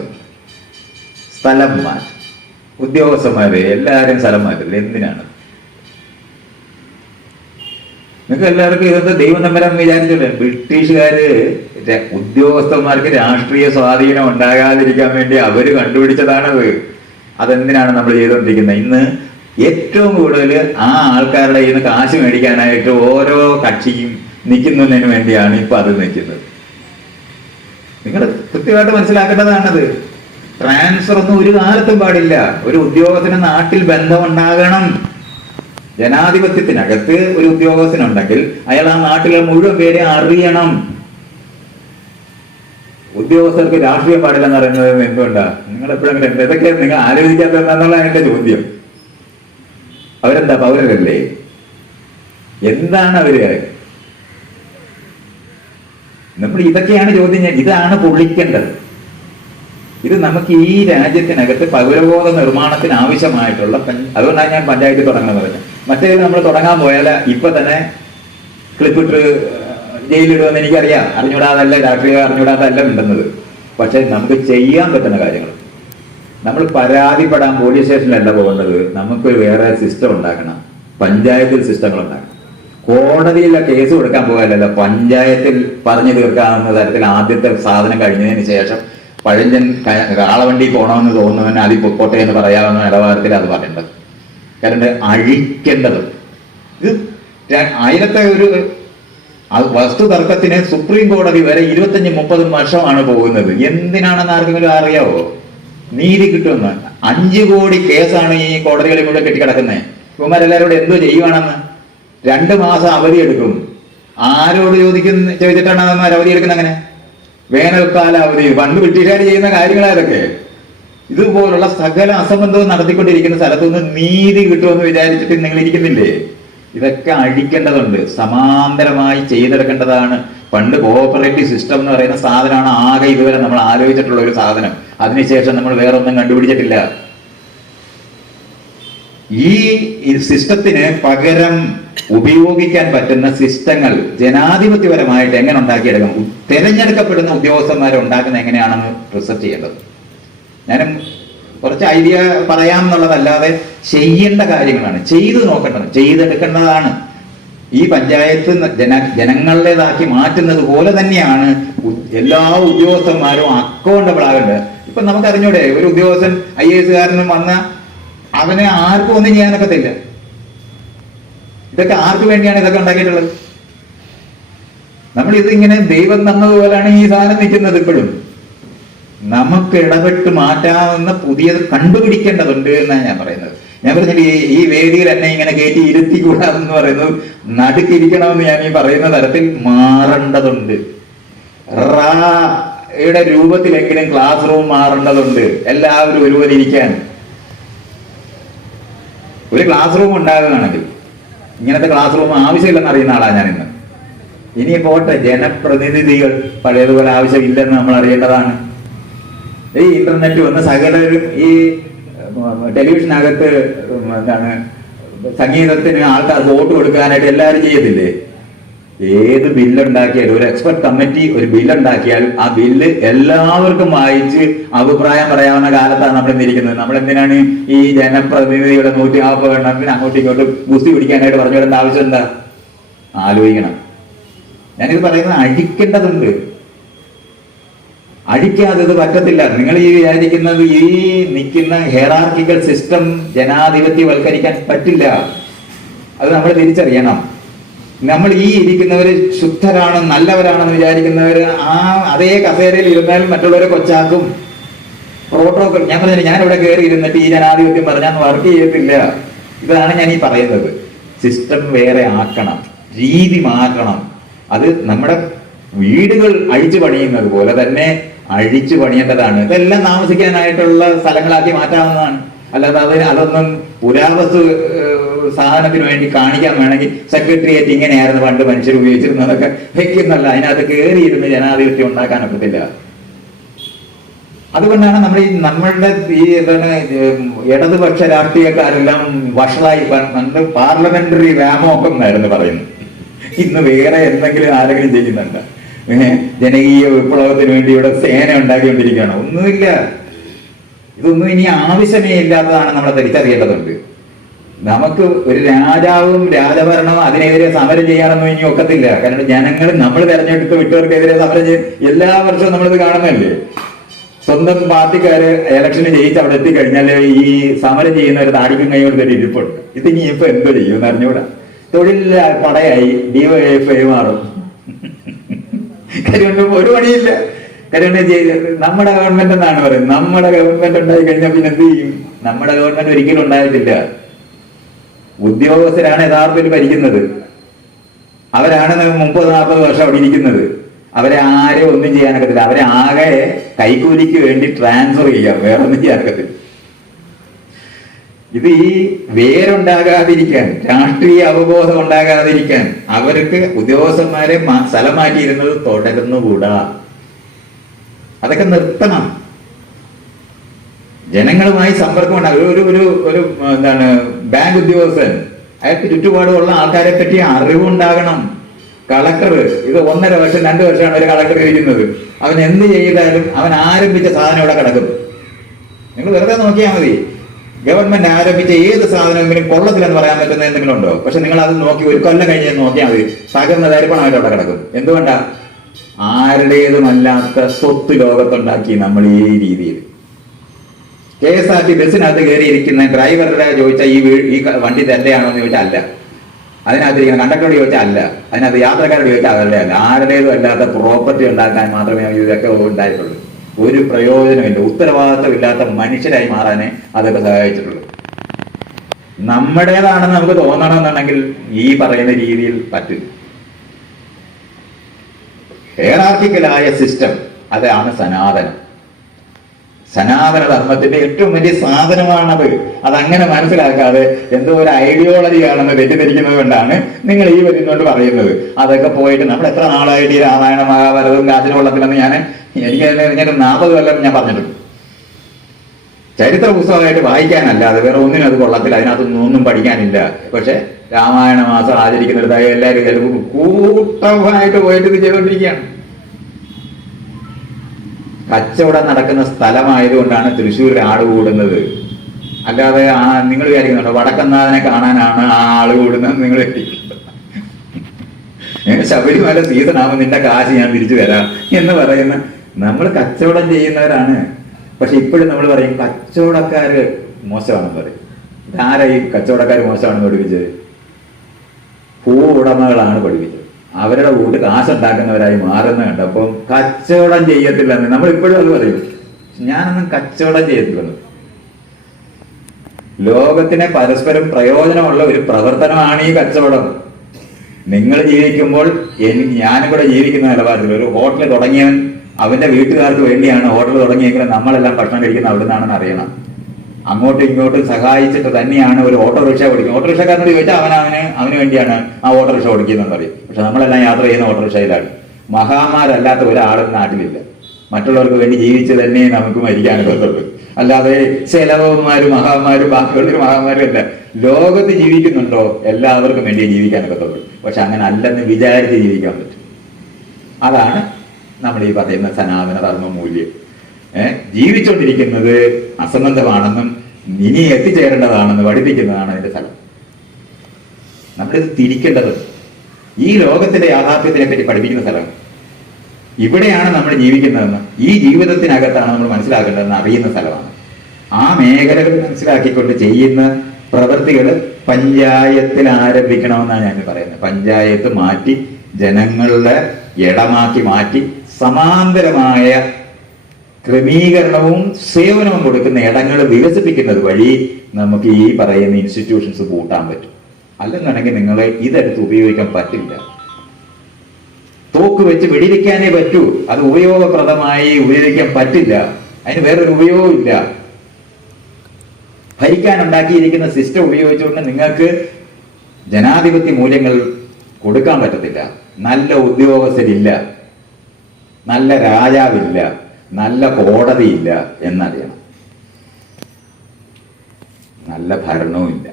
സ്ഥലം മാറ്റം, ഉദ്യോഗസ്ഥന്മാരെ എല്ലാവരും സ്ഥലം മാറ്റില്ല. എന്തിനാണ്? നിങ്ങൾക്ക് എല്ലാവർക്കും ഇതൊക്കെ ദൈവം തമ്പരാൻ വിചാരിച്ചല്ലേ? ബ്രിട്ടീഷുകാര് ഉദ്യോഗസ്ഥന്മാർക്ക് രാഷ്ട്രീയ സ്വാധീനം ഉണ്ടാകാതിരിക്കാൻ വേണ്ടി അവര് കണ്ടുപിടിച്ചതാണത്. അതെന്തിനാണ് നമ്മൾ ചെയ്തുകൊണ്ടിരിക്കുന്നത്? ഇന്ന് ഏറ്റവും കൂടുതൽ ആ ആൾക്കാരുടെ കയ്യിൽ നിന്ന് കാശ് മേടിക്കാനായിട്ട് ഓരോ കക്ഷിയും നിൽക്കുന്നതിന് വേണ്ടിയാണ് ഇപ്പൊ അത് നിൽക്കുന്നത്. നിങ്ങൾ കൃത്യമായിട്ട് മനസ്സിലാക്കേണ്ടതാണത്. ട്രാൻസ്ഫർ ഒന്നും ഒരു കാലത്തും പാടില്ല. ഒരു ഉദ്യോഗസ്ഥന് നാട്ടിൽ ബന്ധമുണ്ടാകണം. ജനാധിപത്യത്തിനകത്ത് ഒരു ഉദ്യോഗസ്ഥനുണ്ടെങ്കിൽ അയാൾ ആ നാട്ടിലെ മുഴുവൻ പേരെ അറിയണം. ഉദ്യോഗസ്ഥർക്ക് രാഷ്ട്രീയം പാടില്ലെന്ന് പറയുന്നത് എന്തുകൊണ്ടാ? നിങ്ങൾ എപ്പോഴെങ്കിലും ഇതൊക്കെ നിങ്ങൾ ആലോചിക്കാത്തതെന്നുള്ള എന്റെ ചോദ്യം. അവരെന്താ പൗരരല്ലേ? എന്താണ് അവര്? നമ്മൾ ഇതൊക്കെയാണ് ചോദ്യം. ഇതാണ് പൊളിക്കേണ്ടത്. ഇത് നമുക്ക് ഈ രാജ്യത്തിനകത്ത് പൗരബോധ നിർമ്മാണത്തിന് ആവശ്യമായിട്ടുള്ള, അതുകൊണ്ടാണ് ഞാൻ പഞ്ചായത്ത് തുടങ്ങുന്നത് പറഞ്ഞത്. മറ്റേത് നമ്മൾ തുടങ്ങാൻ പോയാൽ ഇപ്പൊ തന്നെ ക്ലിപ്പിട്ട് ജയിലിടുമെന്ന് എനിക്കറിയാം. അറിഞ്ഞൂടാതല്ല, രാഷ്ട്രീയ അറിഞ്ഞൂടാതല്ല ഉണ്ടെന്നത്. പക്ഷെ നമുക്ക് ചെയ്യാൻ പറ്റുന്ന കാര്യങ്ങൾ, നമ്മൾ പരാതിപ്പെടാൻ പോലീസ് സ്റ്റേഷനിലല്ല പോകേണ്ടത്. നമുക്ക് വേറെ സിസ്റ്റം ഉണ്ടാക്കണം. പഞ്ചായത്തിൽ സിസ്റ്റങ്ങൾ ഉണ്ടാക്കണം. കോടതിയിലെ കേസ് കൊടുക്കാൻ പോകാനല്ല, പഞ്ചായത്തിൽ പറഞ്ഞു തീർക്കാവുന്ന തരത്തിൽ ആദ്യത്തെ സാധനം കഴിഞ്ഞതിന് ശേഷം പഴഞ്ചൻ കാളവണ്ടി പോകണമെന്ന് തോന്നുന്നവന് അതിൽ പൊക്കോട്ടെ എന്ന് പറയാവുന്ന നിലവാരത്തിൽ അത് പറയേണ്ടത്. കാരണം അഴിക്കേണ്ടത് ഇത് ആയിരത്തെ ഒരു വസ്തു തർക്കത്തിന് സുപ്രീം കോടതി വരെ 25-30 വർഷമാണ് പോകുന്നത്. എന്തിനാണെന്ന് ആർക്കെങ്കിലും അറിയാവോ? നീതി കിട്ടുമെന്ന്. 5 കോടി കേസാണ് ഈ കോടതികളിൽ കൂടെ കെട്ടിക്കിടക്കുന്നത്. ഇവന്മാരെല്ലാവരോടും എന്തോ ചെയ്യുവാണെന്ന് 2 മാസം അവധി എടുക്കും. ആരോട് ചോദിച്ചിട്ടാണ് അവന്മാർ അവധി എടുക്കുന്നത്? അങ്ങനെ വേനൽക്കാല അവധി. പണ്ട് ബ്രിട്ടീഷുകാർ ചെയ്യുന്ന കാര്യങ്ങളാതൊക്കെ. ഇതുപോലുള്ള സകല അസംബന്ധവും നടത്തിക്കൊണ്ടിരിക്കുന്ന സ്ഥലത്തുനിന്ന് നീതി കിട്ടുമെന്ന് വിചാരിച്ചിട്ട് നിങ്ങൾ ഇരിക്കുന്നില്ലേ? ഇതൊക്കെ അഴിക്കേണ്ടതുണ്ട്. സമാന്തരമായി ചെയ്തെടുക്കേണ്ടതാണ്. പണ്ട് കോഓപ്പറേറ്റീവ് സിസ്റ്റം എന്ന് പറയുന്ന സാധനമാണ് ആകെ ഇതുവരെ നമ്മൾ ആലോചിച്ചിട്ടുള്ള ഒരു സാധനം. അതിനുശേഷം നമ്മൾ വേറെ ഒന്നും കണ്ടുപിടിച്ചിട്ടില്ല. ഈ സിസ്റ്റത്തിന് പകരം ഉപയോഗിക്കാൻ പറ്റുന്ന സിസ്റ്റങ്ങൾ ജനാധിപത്യപരമായിട്ട് എങ്ങനെ ഉണ്ടാക്കിയെടുക്കണം, തിരഞ്ഞെടുക്കപ്പെടുന്ന ഉദ്യോഗസ്ഥന്മാരെ ഉണ്ടാക്കുന്ന എങ്ങനെയാണെന്ന് റിസർച്ച് ചെയ്യേണ്ടത്. ഞാനും കുറച്ച് ഐഡിയ പറയാം എന്നുള്ളതല്ലാതെ ചെയ്യേണ്ട കാര്യങ്ങളാണ്, ചെയ്തു നോക്കേണ്ടത്, ചെയ്തെടുക്കേണ്ടതാണ്. ഈ പഞ്ചായത്ത് ജനങ്ങളുടേതാക്കി മാറ്റുന്നത് പോലെ തന്നെയാണ് എല്ലാ ഉദ്യോഗസ്ഥന്മാരും അക്കൗണ്ടബിൾ ആകേണ്ടത്. ഇപ്പൊ നമുക്കറിഞ്ഞൂടെ, ഒരു ഉദ്യോഗസ്ഥൻ IAS കാരനും വന്ന അവനെ ആർക്കും ഒന്നും ചെയ്യാനൊക്കത്തില്ല. ഇതൊക്കെ ആർക്ക് വേണ്ടിയാണ് ഇതൊക്കെ ഉണ്ടാക്കിയിട്ടുള്ളത്? നമ്മൾ ഇതിങ്ങനെ ദൈവം തന്നതുപോലെയാണ് ഈ സാധനം നിൽക്കുന്നത്. ഇപ്പോഴും നമുക്ക് ഇടപെട്ട് മാറ്റാവുന്ന പുതിയത് കണ്ടുപിടിക്കേണ്ടതുണ്ട് എന്നാണ് ഞാൻ പറയുന്നത്. ഞാൻ പറഞ്ഞിട്ട് ഈ വേദിയിൽ എന്നെ ഇങ്ങനെ കയറ്റി ഇരുത്തിക്കൂടാതെന്ന് പറയുന്നത് നടുക്കിരിക്കണമെന്ന് ഞാൻ ഈ പറയുന്ന തരത്തിൽ മാറേണ്ടതുണ്ട്. യുടെ രൂപത്തിലെങ്കിലും ക്ലാസ് റൂം മാറേണ്ടതുണ്ട്. എല്ലാവരും ഒരുപോലെ ഇരിക്കാൻ ഒരു ക്ലാസ് റൂം ഉണ്ടാകുകയാണെങ്കിൽ, ഇങ്ങനത്തെ ക്ലാസ് റൂം ആവശ്യമില്ലെന്ന് അറിയുന്ന ആളാണ് ഞാൻ ഇന്ന്. ഇനി പോട്ടെ, ജനപ്രതിനിധികൾ പഴയതുപോലെ ആവശ്യമില്ലെന്ന് നമ്മൾ അറിയേണ്ടതാണ്. ഈ ഇന്റർനെറ്റ് വന്ന് സകലരും ഈ ടെലിവിഷനകത്ത് എന്താണ് സംഗീതത്തിന് ആൾക്കാർ വോട്ട് കൊടുക്കാനായിട്ട് എല്ലാവരും ചെയ്യത്തില്ലേ? ഏത് ബില്ലുണ്ടാക്കിയാലും ഒരു എക്സ്പെർട്ട് കമ്മിറ്റി ഒരു ബില്ലുണ്ടാക്കിയാൽ ആ ബില്ല് എല്ലാവർക്കും വായിച്ച് അഭിപ്രായം പറയാവുന്ന കാലത്താണ് നമ്മൾ ഇന്നിരിക്കുന്നത്. നമ്മൾ എന്തിനാണ് ഈ ജനപ്രതിനിധികളെ 140 എണ്ണത്തിന് അങ്ങോട്ടും ഇങ്ങോട്ടും ഗുസ്തി പിടിക്കാനായിട്ട് പറഞ്ഞു വരേണ്ട ആവശ്യം എന്താ? ആലോചിക്കണം. ഞാനിത് പറയുന്നത് അഴിക്കേണ്ടതുണ്ട്. അഴിക്കാതെ ഇത് പറ്റത്തില്ല. നിങ്ങൾ ഈ വിചാരിക്കുന്നത് ഈ നിൽക്കുന്ന ഹെറാർക്കിക്കൽ സിസ്റ്റം ജനാധിപത്യവൽക്കരിക്കാൻ പറ്റില്ല. അത് നമ്മൾ തിരിച്ചറിയണം. നമ്മൾ ഈ ഇരിക്കുന്നവര് ശുദ്ധരാണ്, നല്ലവരാണെന്ന് വിചാരിക്കുന്നവര് ആ അതേ കസേരയിൽ ഇരുന്നാൽ മറ്റുള്ളവരെ കൊച്ചാക്കും. പ്രോട്ടോകോൾ ഞാൻ പറഞ്ഞില്ല, ഞാൻ ഇവിടെ കയറി ഇരുന്നിട്ട് ഈ ജനാധിപത്യം പറഞ്ഞാൽ വർക്ക് ചെയ്യത്തില്ല. ഇതാണ് ഞാൻ ഈ പറയുന്നത്. സിസ്റ്റം വേറെ ആക്കണം, രീതി മാറ്റണം. അത് നമ്മുടെ വീടുകൾ അഴിച്ചു പണിയുന്നത് പോലെ തന്നെ അഴിച്ചു പണിയേണ്ടതാണ്. ഇതെല്ലാം താമസിക്കാനായിട്ടുള്ള സ്ഥലങ്ങളാക്കി മാറ്റാവുന്നതാണ്. അല്ലാതെ അതൊന്നും പുരാവസ്തു സാധനത്തിന് വേണ്ടി കാണിക്കാൻ വേണമെങ്കിൽ സെക്രട്ടേറിയറ്റ് ഇങ്ങനെയായിരുന്നു പണ്ട് മനുഷ്യർ ഉപയോഗിച്ചിരുന്നതൊക്കെ വെക്കുന്നല്ല. അതിനകത്ത് കയറിയിരുന്ന് ജനാധിപത്യം ഉണ്ടാക്കാനൊക്കത്തില്ല. അതുകൊണ്ടാണ് നമ്മളുടെ ഈ എന്താണ് ഇടതുപക്ഷ രാഷ്ട്രീയക്കാരെല്ലാം വഷളായി പണ്ട് പാർലമെന്ററി വ്യാമോഹം എന്നായിരുന്നു പറയുന്നത്. ഇന്ന് വേറെ എന്തെങ്കിലും ആരെങ്കിലും ചെയ്യുന്നുണ്ട്? ജനകീയ വിപ്ലവത്തിന് വേണ്ടി ഇവിടെ സേന ഉണ്ടാക്കിക്കൊണ്ടിരിക്കുകയാണ്. ഒന്നുമില്ല. ഇതൊന്നും ഇനി ആവശ്യമേ ഇല്ലാത്തതാണ്. നമ്മളെ തിരിച്ചറിയേണ്ടതുണ്ട്. നമുക്ക് ഒരു രാജാവും രാജഭരണവും അതിനെതിരെ സമരം ചെയ്യാനൊന്നും ഇനി ഒക്കത്തില്ല. കാരണം ജനങ്ങൾ നമ്മൾ തെരഞ്ഞെടുത്ത് വിട്ടവർക്കെതിരെ സമരം ചെയ്യും. എല്ലാ വർഷവും നമ്മളിത് കാണുന്നതല്ലേ. സ്വന്തം പാർട്ടിക്കാര് ഇലക്ഷന് ജയിച്ച് അവിടെ എത്തിക്കഴിഞ്ഞാൽ ഈ സമരം ചെയ്യുന്നവർ താടിക്കും കൈ കൊടുത്തിട്ട് ഇരിപ്പുണ്ട്. ഇത് ഇനി ഇപ്പൊ എന്തോ ചെയ്യുമെന്ന് അറിഞ്ഞൂടാ. തൊഴിൽ പടയായി DYFI മാറും. കാര്യം ഒരു പണിയില്ല. കാര്യം നമ്മുടെ ഗവൺമെന്റ് എന്നാണ് പറയുന്നത്. നമ്മുടെ ഗവൺമെന്റ് ഉണ്ടായി കഴിഞ്ഞാൽ പിന്നെ എന്ത് ചെയ്യും? നമ്മുടെ ഗവൺമെന്റ് ഒരിക്കലും ഉണ്ടായിട്ടില്ല. ഉദ്യോഗസ്ഥരാണ് യഥാർത്ഥത്തിൽ ഭരിക്കുന്നത്. അവരാണ് 30-40 വർഷം അവിടെ ഇരിക്കുന്നത്. അവരെ ആരും ഒന്നും ചെയ്യാനൊക്കത്തില്ല. അവരെ ആകെ കൈക്കൂലിക്ക് വേണ്ടി ട്രാൻസ്ഫർ ചെയ്യാം, വേറെ ഒന്നും ചെയ്യാനൊക്കത്തില്ല. ഇത് ഈ വേരുണ്ടാകാതിരിക്കാൻ, രാഷ്ട്രീയ അവബോധം ഉണ്ടാകാതിരിക്കാൻ അവർക്ക് ഉദ്യോഗസ്ഥന്മാരെ സ്ഥലം മാറ്റിയിരുന്നത് തുടരുന്നുകൂടാ. അതൊക്കെ നിർത്തണം. ജനങ്ങളുമായി സമ്പർക്കം ഉണ്ടാകും. ഒരു എന്താണ് ബാങ്ക് ഉദ്യോഗസ്ഥൻ, അയാൾക്ക് ചുറ്റുപാടുമുള്ള ആൾക്കാരെ പറ്റി അറിവുണ്ടാകണം. കളക്ടർ ഇത് 1.5 വർഷം 2 വർഷമാണ് ഒരു കളക്ടർ ഇരിക്കുന്നത്. അവൻ എന്ത് ചെയ്താലും അവൻ ആരംഭിച്ച സാധനം ഇവിടെ കിടക്കും. നിങ്ങൾ വെറുതെ നോക്കിയാൽ മതി. ഗവൺമെന്റ് ആരംഭിച്ച ഏത് സാധനമെങ്കിലും കൊള്ളത്തിലെന്ന് പറയാൻ പറ്റുന്ന എന്തെങ്കിലും ഉണ്ടോ? പക്ഷെ നിങ്ങൾ അത് നോക്കി ഒരു കൊല്ലം കഴിഞ്ഞ് നോക്കിയാൽ മതി, തകർന്ന തരിപ്പണമായിട്ട് അവിടെ കിടക്കും. എന്തുകൊണ്ടാ? ആരുടേതുമല്ലാത്ത സ്വത്ത് ലോകത്തുണ്ടാക്കി നമ്മൾ ഈ രീതിയിൽ. KSRT ബസ്സിനകത്ത് കയറിയിരിക്കുന്ന ഡ്രൈവറുടെ ചോദിച്ചാൽ ഈ വണ്ടി തന്നെയാണോ എന്ന് ചോദിച്ചാൽ അല്ല. അതിനകത്തിരിക്കുന്ന കണ്ടക്ടറോട് ചോദിച്ചാൽ അല്ല. അതിനകത്ത് യാത്രക്കാരോട് ചോദിച്ചാൽ അതല്ലേ അല്ല. ആരുടേതും അല്ലാത്ത പ്രോപ്പർട്ടി ഉണ്ടാക്കാൻ മാത്രമേ ഇതൊക്കെ ഉണ്ടായിട്ടുള്ളൂ. ഒരു പ്രയോജനമില്ല. ഉത്തരവാദിത്തമില്ലാത്ത മനുഷ്യരായി മാറാനേ അതൊക്കെ സഹായിച്ചിട്ടുള്ളൂ. നമ്മുടേതാണെന്ന് നമുക്ക് തോന്നണമെന്നുണ്ടെങ്കിൽ ഈ പറയുന്ന രീതിയിൽ പറ്റില്ല. ഹൈറാർക്കിക്കലായ സിസ്റ്റം, അതാണ് സനാതനം. സനാതന ധർമ്മത്തിന്റെ ഏറ്റവും വലിയ സാധനമാണത്. അതങ്ങനെ മനസ്സിലാക്കാതെ എന്തോ ഒരു ഐഡിയോളജിയാണെന്ന് തെറ്റിദ്ധരിക്കുന്നത് കൊണ്ടാണ് നിങ്ങൾ ഈ വരുന്നോണ്ട് പറയുന്നത്. അതൊക്കെ പോയിട്ട് നമ്മൾ എത്ര നാളായിട്ട് ഈ രാമായണ മഹാഭാരതവും കാറ്റിന് കൊള്ളത്തില്ലെന്ന് എനിക്ക് 40 കൊല്ലം ഞാൻ പറഞ്ഞിട്ടുണ്ട്. ചരിത്ര പുസ്തകമായിട്ട് വായിക്കാനല്ലാതെ വേറെ ഒന്നിനും അത് കൊള്ളത്തില്ല. അതിനകത്തൊന്നും ഒന്നും പഠിക്കാനില്ല. പക്ഷെ രാമായണ മാസം ആചരിക്കുന്നിടത്തായി എല്ലാവരും കൂട്ടമായിട്ട് പോയിട്ട് ഇത് ചെയ്തുകൊണ്ടിരിക്കുകയാണ്. കച്ചവടം നടക്കുന്ന സ്ഥലമായതുകൊണ്ടാണ് തൃശ്ശൂരിൽ ആട് കൂടുന്നത്. അല്ലാതെ നിങ്ങൾ വിചാരിക്കുന്നുണ്ടോ വടക്കന്നാഥനെ കാണാനാണ് ആ ആള് കൂടുന്നത്? നിങ്ങൾ ശബരിമല സീസൺ ആവുമ്പോൾ നിന്റെ കാശ് ഞാൻ തിരിച്ചു തരാം എന്ന് പറയുന്ന നമ്മൾ കച്ചവടം ചെയ്യുന്നവരാണ്. പക്ഷെ ഇപ്പോഴും നമ്മൾ പറയും കച്ചവടക്കാര് മോശമാണെന്ന് പറയും. ആരാ ഈ കച്ചവടക്കാര് മോശമാണെന്ന് പഠിപ്പിച്ചത്? ഭൂ ഉടമകളാണ് പഠിപ്പിച്ചത്. അവരുടെ വീട്ട് കാശുണ്ടാക്കുന്നവരായി മാറുന്ന കണ്ടപ്പം കച്ചവടം ചെയ്യത്തില്ലെന്ന് നമ്മൾ ഇപ്പോഴും അത് പറയും. ഞാനൊന്നും കച്ചവടം ചെയ്യത്തില്ലെന്ന്. ലോകത്തിന് പരസ്പരം പ്രയോജനമുള്ള ഒരു പ്രവർത്തനമാണ് ഈ കച്ചവടം. നിങ്ങൾ ജീവിക്കുമ്പോൾ ഞാനും കൂടെ ജീവിക്കുന്ന നിലവാരത്തിൽ ഒരു ഹോട്ടൽ തുടങ്ങിയവൻ അവന്റെ വീട്ടുകാർക്ക് വേണ്ടിയാണ് ഹോട്ടൽ തുടങ്ങിയെങ്കിലും നമ്മളെല്ലാം ഭക്ഷണം കഴിക്കുന്ന അവിടെ നിന്നാണെന്ന് അറിയണം. അങ്ങോട്ടും ഇങ്ങോട്ടും സഹായിച്ചിട്ട് തന്നെയാണ് ഒരു ഓട്ടോറിക്ഷ ഓടിക്കുന്നത്. ഓട്ടോറിക്ഷക്കാരനോട് ചോദിച്ചാൽ അവന് വേണ്ടിയാണ് ആ ഓട്ടോറിക്ഷ ഓടിക്കുന്നതെന്ന് പറയും. പക്ഷെ നമ്മളെല്ലാം യാത്ര ചെയ്യുന്ന ഓട്ടോറിക്ഷയിലാണ്. മഹാന്മാരല്ലാത്ത ഒരാളും നാട്ടിലില്ല. മറ്റുള്ളവർക്ക് വേണ്ടി ജീവിച്ച് തന്നെ നമുക്ക് മരിക്കാനൊക്കെ പറ്റുള്ളൂ. അല്ലാതെ ചെലവന്മാരും മഹാന്മാരും ബാക്കിയുള്ളൊരു മഹാന്മാരും അല്ല. ലോകത്ത് ജീവിക്കുന്നുണ്ടോ എല്ലാവർക്കും വേണ്ടി ജീവിക്കാനൊക്കെ പറ്റുള്ളൂ. പക്ഷെ അങ്ങനെ അല്ലെന്ന് വിചാരിച്ച് ജീവിക്കാൻ പറ്റും. അതാണ് നമ്മൾ ഈ പറയുന്ന സനാതന ധർമ്മ മൂല്യം. ജീവിച്ചുകൊണ്ടിരിക്കുന്നത് അസംബന്ധമാണെന്നും ഇനി എത്തിച്ചേരേണ്ടതാണെന്ന് പഠിപ്പിക്കുന്നതാണ് അതിന്റെ ഫലം. നമ്മളിത് തിരിക്കേണ്ടത് ഈ ലോകത്തിന്റെ യാഥാർത്ഥ്യത്തിനെ പറ്റി പഠിപ്പിക്കുന്ന സ്ഥലം. ഇവിടെയാണ് നമ്മൾ ജീവിക്കുന്നതെന്ന്, ഈ ജീവിതത്തിനകത്താണ് നമ്മൾ മനസ്സിലാക്കേണ്ടതെന്ന് അറിയുന്ന സ്ഥലമാണ്. ആ മേഖലകൾ മനസ്സിലാക്കിക്കൊണ്ട് ചെയ്യുന്ന പ്രവൃത്തികൾ പഞ്ചായത്തിൽ ആരംഭിക്കണമെന്നാണ് ഞാൻ പറയുന്നത്. പഞ്ചായത്ത് മാറ്റി ജനങ്ങളുടെ ഇടമാക്കി മാറ്റി സമാന്തരമായ ക്രമീകരണവും സേവനവും കൊടുക്കുന്ന ഇടങ്ങൾ വികസിപ്പിക്കുന്നത് വഴി നമുക്ക് ഈ പറയുന്ന ഇൻസ്റ്റിറ്റ്യൂഷൻസ് കൂട്ടാൻ പറ്റും. അല്ലെന്നുണ്ടെങ്കിൽ നിങ്ങളെ ഇതെടുത്ത് ഉപയോഗിക്കാൻ പറ്റില്ല. തോക്ക് വെച്ച് വെടിവെക്കാനേ പറ്റൂ. അത് ഉപയോഗപ്രദമായി ഉപയോഗിക്കാൻ പറ്റില്ല. അതിന് വേറൊരു ഉപയോഗവും ഇല്ല. ഭരിക്കാൻ ഉണ്ടാക്കിയിരിക്കുന്ന സിസ്റ്റം ഉപയോഗിച്ചുകൊണ്ട് നിങ്ങൾക്ക് ജനാധിപത്യ മൂല്യങ്ങൾ കൊടുക്കാൻ പറ്റത്തില്ല. നല്ല ഉദ്യോഗസ്ഥരില്ല, നല്ല രാജാവില്ല, നല്ല കോടതിയില്ല എന്നറിയണം. നല്ല ഭരണവും ഇല്ല.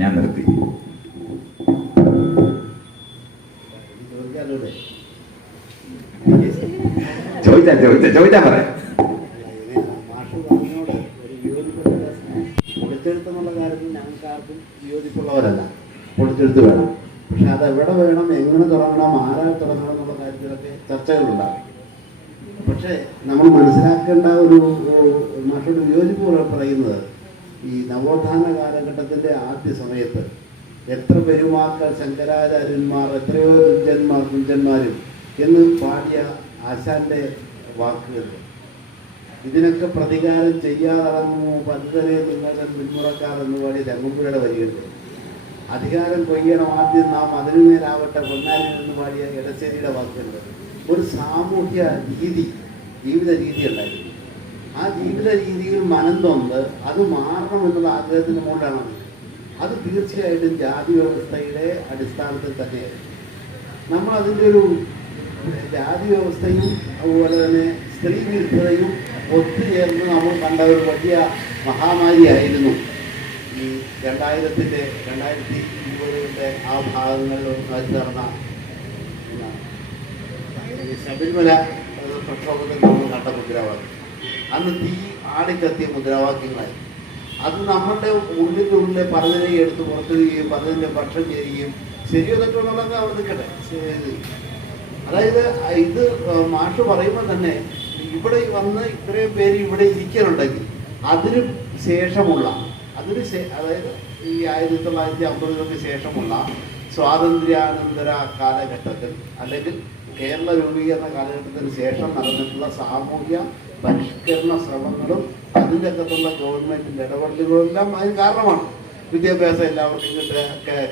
ഞാൻ നിർത്തി. ചോദിച്ചാ പറയാം. മാഷ് പറഞ്ഞോട് ഒരു യോജിപ്പുള്ള കൊടുത്തെടുത്തെന്നുള്ള കാര്യത്തിൽ ഞങ്ങൾക്ക് ആർക്കും ഉള്ളവരല്ല, പൊളിച്ചെടുത്ത് വേണം. പക്ഷെ അതെവിടെ വേണം, എങ്ങനെ തുടങ്ങണം, ആരാൽ തുടങ്ങണം എന്നുള്ള കാര്യത്തിലൊക്കെ ചർച്ചകളുണ്ടാകും. പക്ഷേ നമ്മൾ മനസ്സിലാക്കേണ്ട ഒരു മറ്റൊരു വിയോജിപ്പ് പറയുന്നത്, ഈ നവോത്ഥാന കാലഘട്ടത്തിൻ്റെ ആദ്യ സമയത്ത് എത്ര പെരുമാക്കൾ ശങ്കരാചാര്യന്മാർ, എത്രയോ തുഞ്ചന്മാരും എന്ന് പാടിയ ആശാന്റെ വാക്കുകൾ, ഇതിനൊക്കെ പ്രതികാരം ചെയ്യാതടങ്ങുമോ പദ്ധതിനെ നിങ്ങളുടെ പിന്മുറക്കാർ എന്ന് പാടിയ തെങ്ങുമ്പുഴയുടെ വരികളുണ്ട്. അധികാരം കൊയ്യണം ആദ്യം നാം അതിനുമേലാവട്ടെ പൊന്നാനിൽ നിന്ന് പാടിയ എടശ്ശേരിയുടെ വാക്കുകളുണ്ട്. ഒരു സാമൂഹ്യ രീതി, ജീവിത രീതി ഉണ്ടായിരുന്നു. ആ ജീവിത രീതിയിൽ മനം തോന്നുന്നത് അത് മാറണം എന്നുള്ള ആഗ്രഹത്തിന് മുകളിലാണ്. അത് തീർച്ചയായിട്ടും ജാതി വ്യവസ്ഥയുടെ അടിസ്ഥാനത്തിൽ തന്നെയായിരുന്നു. നമ്മൾ അതിൻ്റെ ഒരു ജാതി വ്യവസ്ഥയും അതുപോലെ തന്നെ സ്ത്രീ വിരുദ്ധതയും ഒത്തുചേർന്ന് നമ്മൾ കണ്ട ഒരു വലിയ മഹാമാരിയായിരുന്നു ഈ 2020 ആ ഭാഗങ്ങളിൽ നടന്ന ശബരിമല പ്രക്ഷോഭത്തിൽ നമ്മൾ കണ്ട മുദ്രാവാക്യം. അന്ന് തീ ആടിക്കത്തിയ മുദ്രാവാക്യങ്ങളായി. അത് നമ്മളുടെ ഉള്ളിൻ്റെ പലതിനെ എടുത്ത് പുറത്തിടുകയും പലതിൻ്റെ പക്ഷം ചെയ്യുകയും ശരിയോ തെറ്റോ എന്നുള്ളതൊക്കെ അവിടെ നിൽക്കട്ടെ. അതായത് ഇത് മാഷ് പറയുമ്പോൾ തന്നെ ഇവിടെ വന്ന് ഇത്രയും പേര് ഇവിടെ ഇരിക്കലുണ്ടെങ്കിൽ അതിന് ശേഷമുള്ള അതായത് ഈ 1950 ശേഷമുള്ള സ്വാതന്ത്ര്യാനന്തര കാലഘട്ടത്തിൽ അല്ലെങ്കിൽ കേരള രൂപീകരണ കാലഘട്ടത്തിന് ശേഷം നടന്നിട്ടുള്ള സാമൂഹ്യ പരിഷ്കരണ ശ്രമങ്ങളും അതിൻ്റെ അകത്തുള്ള ഗവൺമെൻറ്റിൻ്റെ ഇടപെടലുകളും എല്ലാം അതിന് കാരണമാണ്. വിദ്യാഭ്യാസം എല്ലാവർക്കും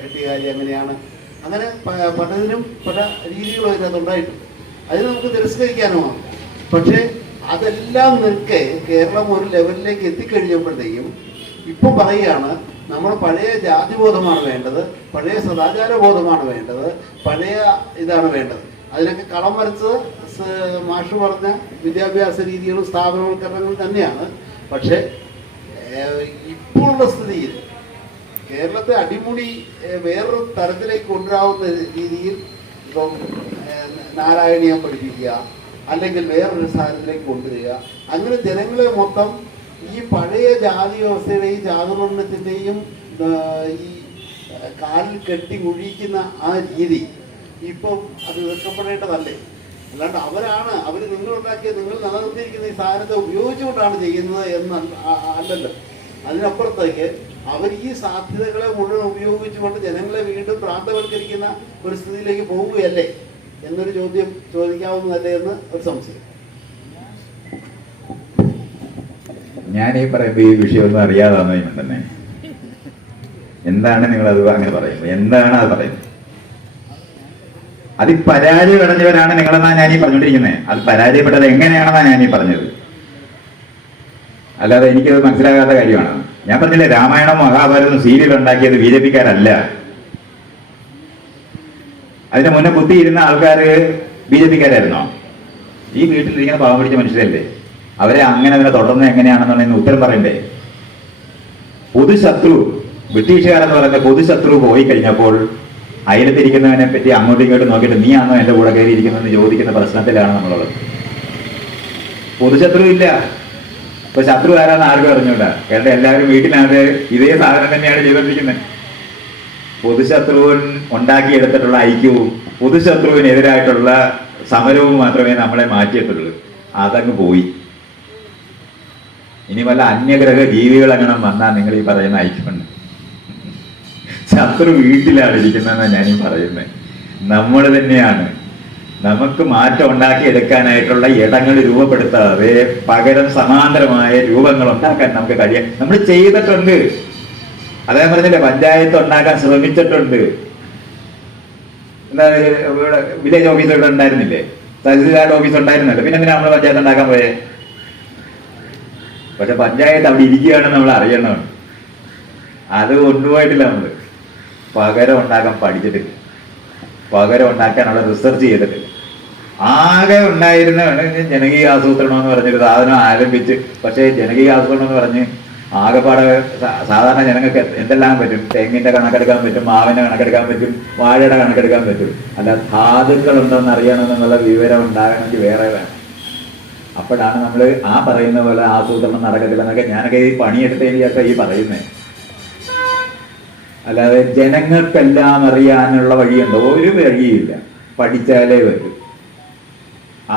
കിട്ടിയ കാര്യം അങ്ങനെയാണ്. അങ്ങനെ പലതിനും പല രീതികളും അതിനകത്തുണ്ടായിട്ടുണ്ട്. അതിന് നമുക്ക് തിരസ്കരിക്കാനുമാണ്. പക്ഷേ അതെല്ലാം നിൽക്കെ കേരളം ഒരു ലെവലിലേക്ക് എത്തിക്കഴിഞ്ഞപ്പോഴത്തേക്കും ഇപ്പം പറയുകയാണ്, നമ്മൾ പഴയ ജാതിബോധമാണ് വേണ്ടത്, പഴയ സദാചാരബോധമാണ് വേണ്ടത്, പഴയ ഇതാണ് വേണ്ടത്. അതിനൊക്കെ കളം വരച്ചത് മാഷ് പറഞ്ഞ വിദ്യാഭ്യാസ രീതികളും സ്ഥാപനവൽക്കരണങ്ങളും തന്നെയാണ്. പക്ഷേ ഇപ്പോഴുള്ള സ്ഥിതിയിൽ കേരളത്തെ അടിമുടി വേറൊരു തരത്തിലേക്ക് കൊണ്ടുവരാവുന്ന രീതിയിൽ ഇപ്പം നാരായണീയം പഠിപ്പിക്കുക, അല്ലെങ്കിൽ വേറൊരു സാധനത്തിലേക്ക് കൊണ്ടുവരിക, അങ്ങനെ ജനങ്ങളെ മൊത്തം ഈ പഴയ ജാതി വ്യവസ്ഥയുടെയും ജാതിമരണത്തിൻ്റെയും ഈ കാലിൽ കെട്ടി ഒഴിക്കുന്ന ആ രീതി ഇപ്പം അത് എതിർക്കപ്പെടേണ്ടതല്ലേ? അല്ലാണ്ട് അവർ നിങ്ങളുണ്ടാക്കിയ നിങ്ങൾ നിലനിർത്തിയിരിക്കുന്ന ഈ സാധനത്തെ ഉപയോഗിച്ചുകൊണ്ടാണ് ചെയ്യുന്നത് എന്ന് അല്ലല്ലോ. അതിനപ്പുറത്തേക്ക് അവർ ഈ സാധ്യതകളെ മുഴുവൻ ഉപയോഗിച്ചുകൊണ്ട് ജനങ്ങളെ വീണ്ടും പ്രാന്തവൽക്കരിക്കുന്ന ഒരു സ്ഥിതിയിലേക്ക് പോവുകയല്ലേ എന്നൊരു ചോദ്യം ചോദിക്കാവുന്നതല്ലേ എന്ന് ഒരു സംശയം. ഞാൻ ഈ പറയുമ്പോൾ ഈ വിഷയമൊന്നും അറിയാതാണോ തന്നെ? എന്താണ് നിങ്ങളത് അങ്ങനെ പറയുന്നത്? എന്താണ് അത് പറയുന്നത്? അത് പരാജയമടഞ്ഞവരാണ് നിങ്ങളെന്നാണ് ഞാനീ പറഞ്ഞുകൊണ്ടിരിക്കുന്നത്. അത് പരാജയപ്പെട്ടത് എങ്ങനെയാണെന്നാണ് ഞാനീ പറഞ്ഞത്. അല്ലാതെ എനിക്കത് മനസ്സിലാകാത്ത കാര്യമാണ്. ഞാൻ പറഞ്ഞില്ലേ, രാമായണം മഹാഭാരതം സീരിയൽ ഉണ്ടാക്കിയത് BJP-ക്കാരല്ല. അതിന് മുന്നേ കുത്തിയിരുന്ന ആൾക്കാർ BJP-ക്കാരായിരുന്നോ? ഈ വീട്ടിലിരിക്കുന്ന പാവം പിടിച്ച മനുഷ്യരല്ലേ? അവരെ അങ്ങനെ അതിനെ തുടർന്ന് എങ്ങനെയാണെന്നുള്ളതിന് ഉത്തരം പറയണ്ടേ? പൊതുശത്രു, ബ്രിട്ടീഷുകാരെന്ന് പറയുന്ന പൊതുശത്രു പോയി കഴിഞ്ഞപ്പോൾ അയലത്തിരിക്കുന്നതിനെ പറ്റി അങ്ങോട്ടും ഇങ്ങോട്ടും നോക്കിയിട്ട് നീ ആണോ എൻ്റെ കൂടെ കയറിയിരിക്കുന്നതെന്ന് ചോദിക്കുന്ന പ്രശ്നത്തിലാണ് നമ്മളുള്ളത്. പൊതുശത്രു ഇല്ല. ഇപ്പൊ ശത്രു ആരാന്ന് ആർക്കും അറിഞ്ഞൂടാ. കാരണം എല്ലാവരും വീട്ടിനകത്ത് ഇതേ സാധനം തന്നെയാണ് ചെയ്തുകൊണ്ടിരിക്കുന്നത്. പൊതുശത്രുവിൻ ഉണ്ടാക്കിയെടുത്തിട്ടുള്ള ഐക്യവും പൊതുശത്രുവിനെതിരായിട്ടുള്ള സമരവും മാത്രമേ നമ്മളെ മാറ്റിയിട്ടുള്ളൂ. അതങ്ങ് പോയി. ഇനി വല്ല അന്യഗ്രഹ ജീവികൾ അങ്ങനെ വന്നാൽ നിങ്ങൾ ഈ പറയുന്ന ഐക്യമുണ്ട്. ശത്രു വീട്ടിലാണ് ഇരിക്കുന്നതെന്നാണ് ഞാനീ പറയുന്നത്. നമ്മൾ തന്നെയാണ് നമുക്ക് മാറ്റം ഉണ്ടാക്കിയെടുക്കാനായിട്ടുള്ള ഇടങ്ങൾ രൂപപ്പെടുത്താതെ പകരം സമാന്തരമായ രൂപങ്ങൾ ഉണ്ടാക്കാൻ നമുക്ക് കഴിയാം. നമ്മൾ ചെയ്തിട്ടുണ്ട്. അതേ പറഞ്ഞില്ലേ, പഞ്ചായത്ത് ഉണ്ടാക്കാൻ ശ്രമിച്ചിട്ടുണ്ട്. എന്താ വില്ലേജ് ഓഫീസ് ഇവിടെ ഉണ്ടായിരുന്നില്ലേ? തഹസിൽദാരുടെ ഓഫീസ് ഉണ്ടായിരുന്നല്ലോ. പിന്നെ എന്തിനാ നമ്മൾ പഞ്ചായത്ത് ഉണ്ടാക്കാൻ പോയേ? പക്ഷെ പഞ്ചായത്ത് അവിടെ ഇരിക്കുകയാണെന്ന് നമ്മൾ അറിയണം. അത് കൊണ്ടുപോയിട്ടില്ല. നമ്മൾ പകരം ഉണ്ടാക്കാൻ പഠിച്ചിട്ടില്ല. പകരം ഉണ്ടാക്കാനുള്ള റിസർച്ച് ചെയ്തിട്ടില്ല. ആകെ ഉണ്ടായിരുന്ന ജനകീയ ആസൂത്രണം എന്ന് പറഞ്ഞൊരു സാധനം ആരംഭിച്ച്, പക്ഷേ ജനകീയ ആസൂത്രണം എന്ന് പറഞ്ഞ് ആകെപ്പാടെ സാധാരണ ജനങ്ങൾക്ക് എന്തെല്ലാം പറ്റും? തെങ്ങിന്റെ കണക്കെടുക്കാൻ പറ്റും, മാവിന്റെ കണക്കെടുക്കാൻ പറ്റും, വാഴയുടെ കണക്കെടുക്കാൻ പറ്റും. അല്ല, ധാതുക്കൾ ഉണ്ടെന്ന് അറിയണമെന്നുള്ള വിവരം ഉണ്ടാകണമെങ്കിൽ വേറെ വേണം. അപ്പോഴാണ് നമ്മൾ ആ പറയുന്ന പോലെ ആസൂത്രണം നടക്കത്തില്ല എന്നൊക്കെ ഞാനൊക്കെ ഈ പണിയെടുത്തതിന് ശേഷം ഈ പറയുന്നത്. അല്ലാതെ ജനങ്ങൾക്കെല്ലാം അറിയാനുള്ള വഴിയുണ്ടോ? ഒരു വഴിയില്ല. പഠിച്ചാലേ പറ്റും.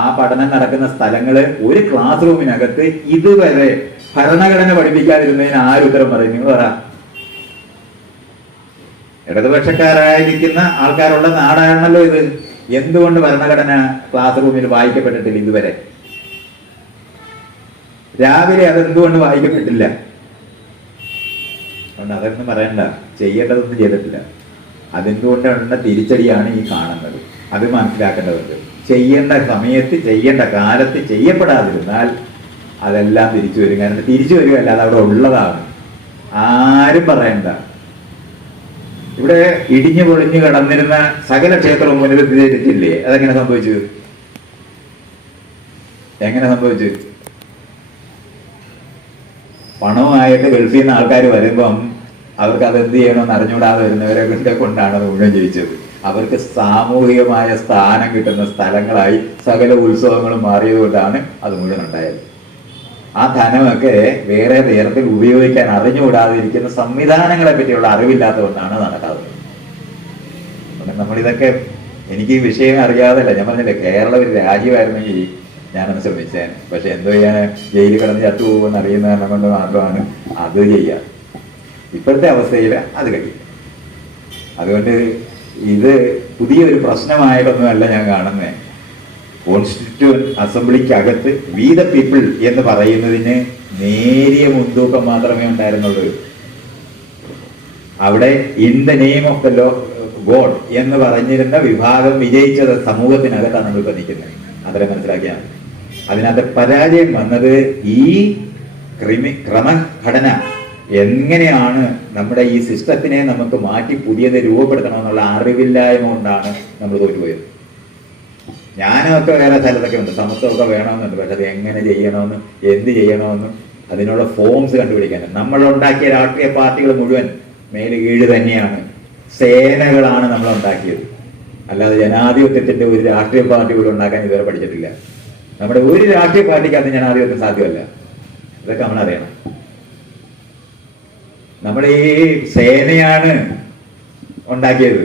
ആ പഠനം നടക്കുന്ന സ്ഥലങ്ങള് ഒരു ക്ലാസ് റൂമിനകത്ത് ഇതുവരെ ഭരണഘടന പഠിപ്പിക്കാതിരുന്നതിന് ആരുത്തരം പറയും? നിങ്ങൾ പറ. ഇടതുപക്ഷക്കാരായിരിക്കുന്ന ആൾക്കാരുള്ള നാടാണല്ലോ ഇത്. എന്തുകൊണ്ട് ഭരണഘടന ക്ലാസ് റൂമിൽ വായിക്കപ്പെട്ടിട്ടില്ല ഇതുവരെ? രാവിലെ അതെന്തുകൊണ്ട് വായിക്കപ്പെട്ടില്ല? അതുകൊണ്ട് അതൊന്നും പറയണ്ട, ചെയ്യേണ്ടതൊന്നും ചെയ്തിട്ടില്ല. അതെന്തുകൊണ്ടുള്ള തിരിച്ചടിയാണ് ഈ കാണുന്നത്. അത് മനസ്സിലാക്കേണ്ടതുണ്ട്. ചെയ്യേണ്ട സമയത്ത് ചെയ്യേണ്ട കാലത്ത് ചെയ്യപ്പെടാതിരുന്നാൽ അതെല്ലാം തിരിച്ചു വരും. കാരണം തിരിച്ചു വരികയല്ല, അത് അവിടെ ഉള്ളതാണ്. ആരും പറയണ്ട. ഇവിടെ ഇടിഞ്ഞു പൊളിഞ്ഞു കിടന്നിരുന്ന സകല ക്ഷേത്രവും പുനരുദ്ധരിച്ചില്ലേ? അതെങ്ങനെ സംഭവിച്ചു? എങ്ങനെ സംഭവിച്ചു? പണവുമായിട്ട് ഗൾഫിൽ നിന്ന് ആൾക്കാർ വരുമ്പം അവർക്ക് അത് എന്ത് ചെയ്യണമെന്ന് അറിഞ്ഞുകൂടാതെ വരുന്നവരെ കൊണ്ടാണ് അത് മുഴുവൻ ജയിച്ചത്. അവർക്ക് സാമൂഹികമായ സ്ഥാനം കിട്ടുന്ന സ്ഥലങ്ങളായി സകല ഉത്സവങ്ങളും മാറിയത് കൊണ്ടാണ് അത് മുഴുവൻ ഉണ്ടായത്. ആ ധനമൊക്കെ വേറെ തരത്തിൽ ഉപയോഗിക്കാൻ അറിഞ്ഞുകൂടാതെ ഇരിക്കുന്ന സംവിധാനങ്ങളെ പറ്റിയുള്ള അറിവില്ലാത്തതുകൊണ്ടാണ് നടക്കാത്തത്. നമ്മളിതൊക്കെ, എനിക്ക് ഈ വിഷയം അറിയാതല്ല, ഞാൻ പറഞ്ഞില്ലേ, കേരളം ഒരു രാജ്യമായിരുന്നെങ്കിൽ ഞാനൊന്ന് ശ്രമിച്ചേനെ. പക്ഷെ എന്തോ ചെയ്യാൻ, ജയിലിൽ കിടന്ന് ചത്തുപോകുമെന്ന് അറിയുന്ന കാരണം കൊണ്ട് മാത്രമാണ് അത് ചെയ്യാം. ഇപ്പോഴത്തെ അവസ്ഥയിൽ അത് കഴിയും. അതുകൊണ്ട് ഇത് പുതിയൊരു പ്രശ്നമായിട്ടൊന്നുമല്ല ഞാൻ കാണുന്നത്. കോൺസ്റ്റിറ്റ്യൂവന്റ് അസംബ്ലിക്കകത്ത് വി ദ പീപ്പിൾ എന്ന് പറയുന്നതിന് നേരിയ മുൻതൂക്കം മാത്രമേ ഉണ്ടായിരുന്നുള്ളൂ. അവിടെ in the name of the God എന്ന് പറഞ്ഞിരുന്ന വിഭാഗം വിജയിച്ചത് സമൂഹത്തിനകത്താണ് നമ്മളിപ്പോൾ നിൽക്കുന്നത്. അത്ര മനസ്സിലാക്കിയാണ്. അതിനകത്ത് പരാജയം വന്നത് ഈ ക്രമഘടന എങ്ങനെയാണ് നമ്മുടെ ഈ സിസ്റ്റത്തിനെ നമുക്ക് മാറ്റി പുതിയത് രൂപപ്പെടുത്തണമെന്നുള്ള അറിവില്ലായ്മ കൊണ്ടാണ് നമ്മൾ തോറ്റുപോയത്. ഞാനൊക്കെ വേറെ സ്ഥലത്തൊക്കെ ഉണ്ട്, സമത്വമൊക്കെ വേണമെന്നുണ്ട്. പക്ഷെ അത് എങ്ങനെ ചെയ്യണമെന്നും എന്ത് ചെയ്യണമെന്നും അതിനുള്ള ഫോംസ് കണ്ടുപിടിക്കാൻ നമ്മളുണ്ടാക്കിയ രാഷ്ട്രീയ പാർട്ടികൾ മുഴുവൻ മേല് കീഴ് തന്നെയാണ്. സേനകളാണ് നമ്മൾ ഉണ്ടാക്കിയത്. അല്ലാതെ ജനാധിപത്യത്തിന്റെ ഒരു രാഷ്ട്രീയ പാർട്ടി പോലും ഉണ്ടാക്കാൻ ഇതുവരെ പഠിച്ചിട്ടില്ല. നമ്മുടെ ഒരു രാഷ്ട്രീയ പാർട്ടിക്ക് അത് ജനാധിപത്യം സാധ്യമല്ല. ഇതൊക്കെ നമ്മളറിയണം. നമ്മുടെ ഈ സേനയാണ് ഉണ്ടാക്കിയത്.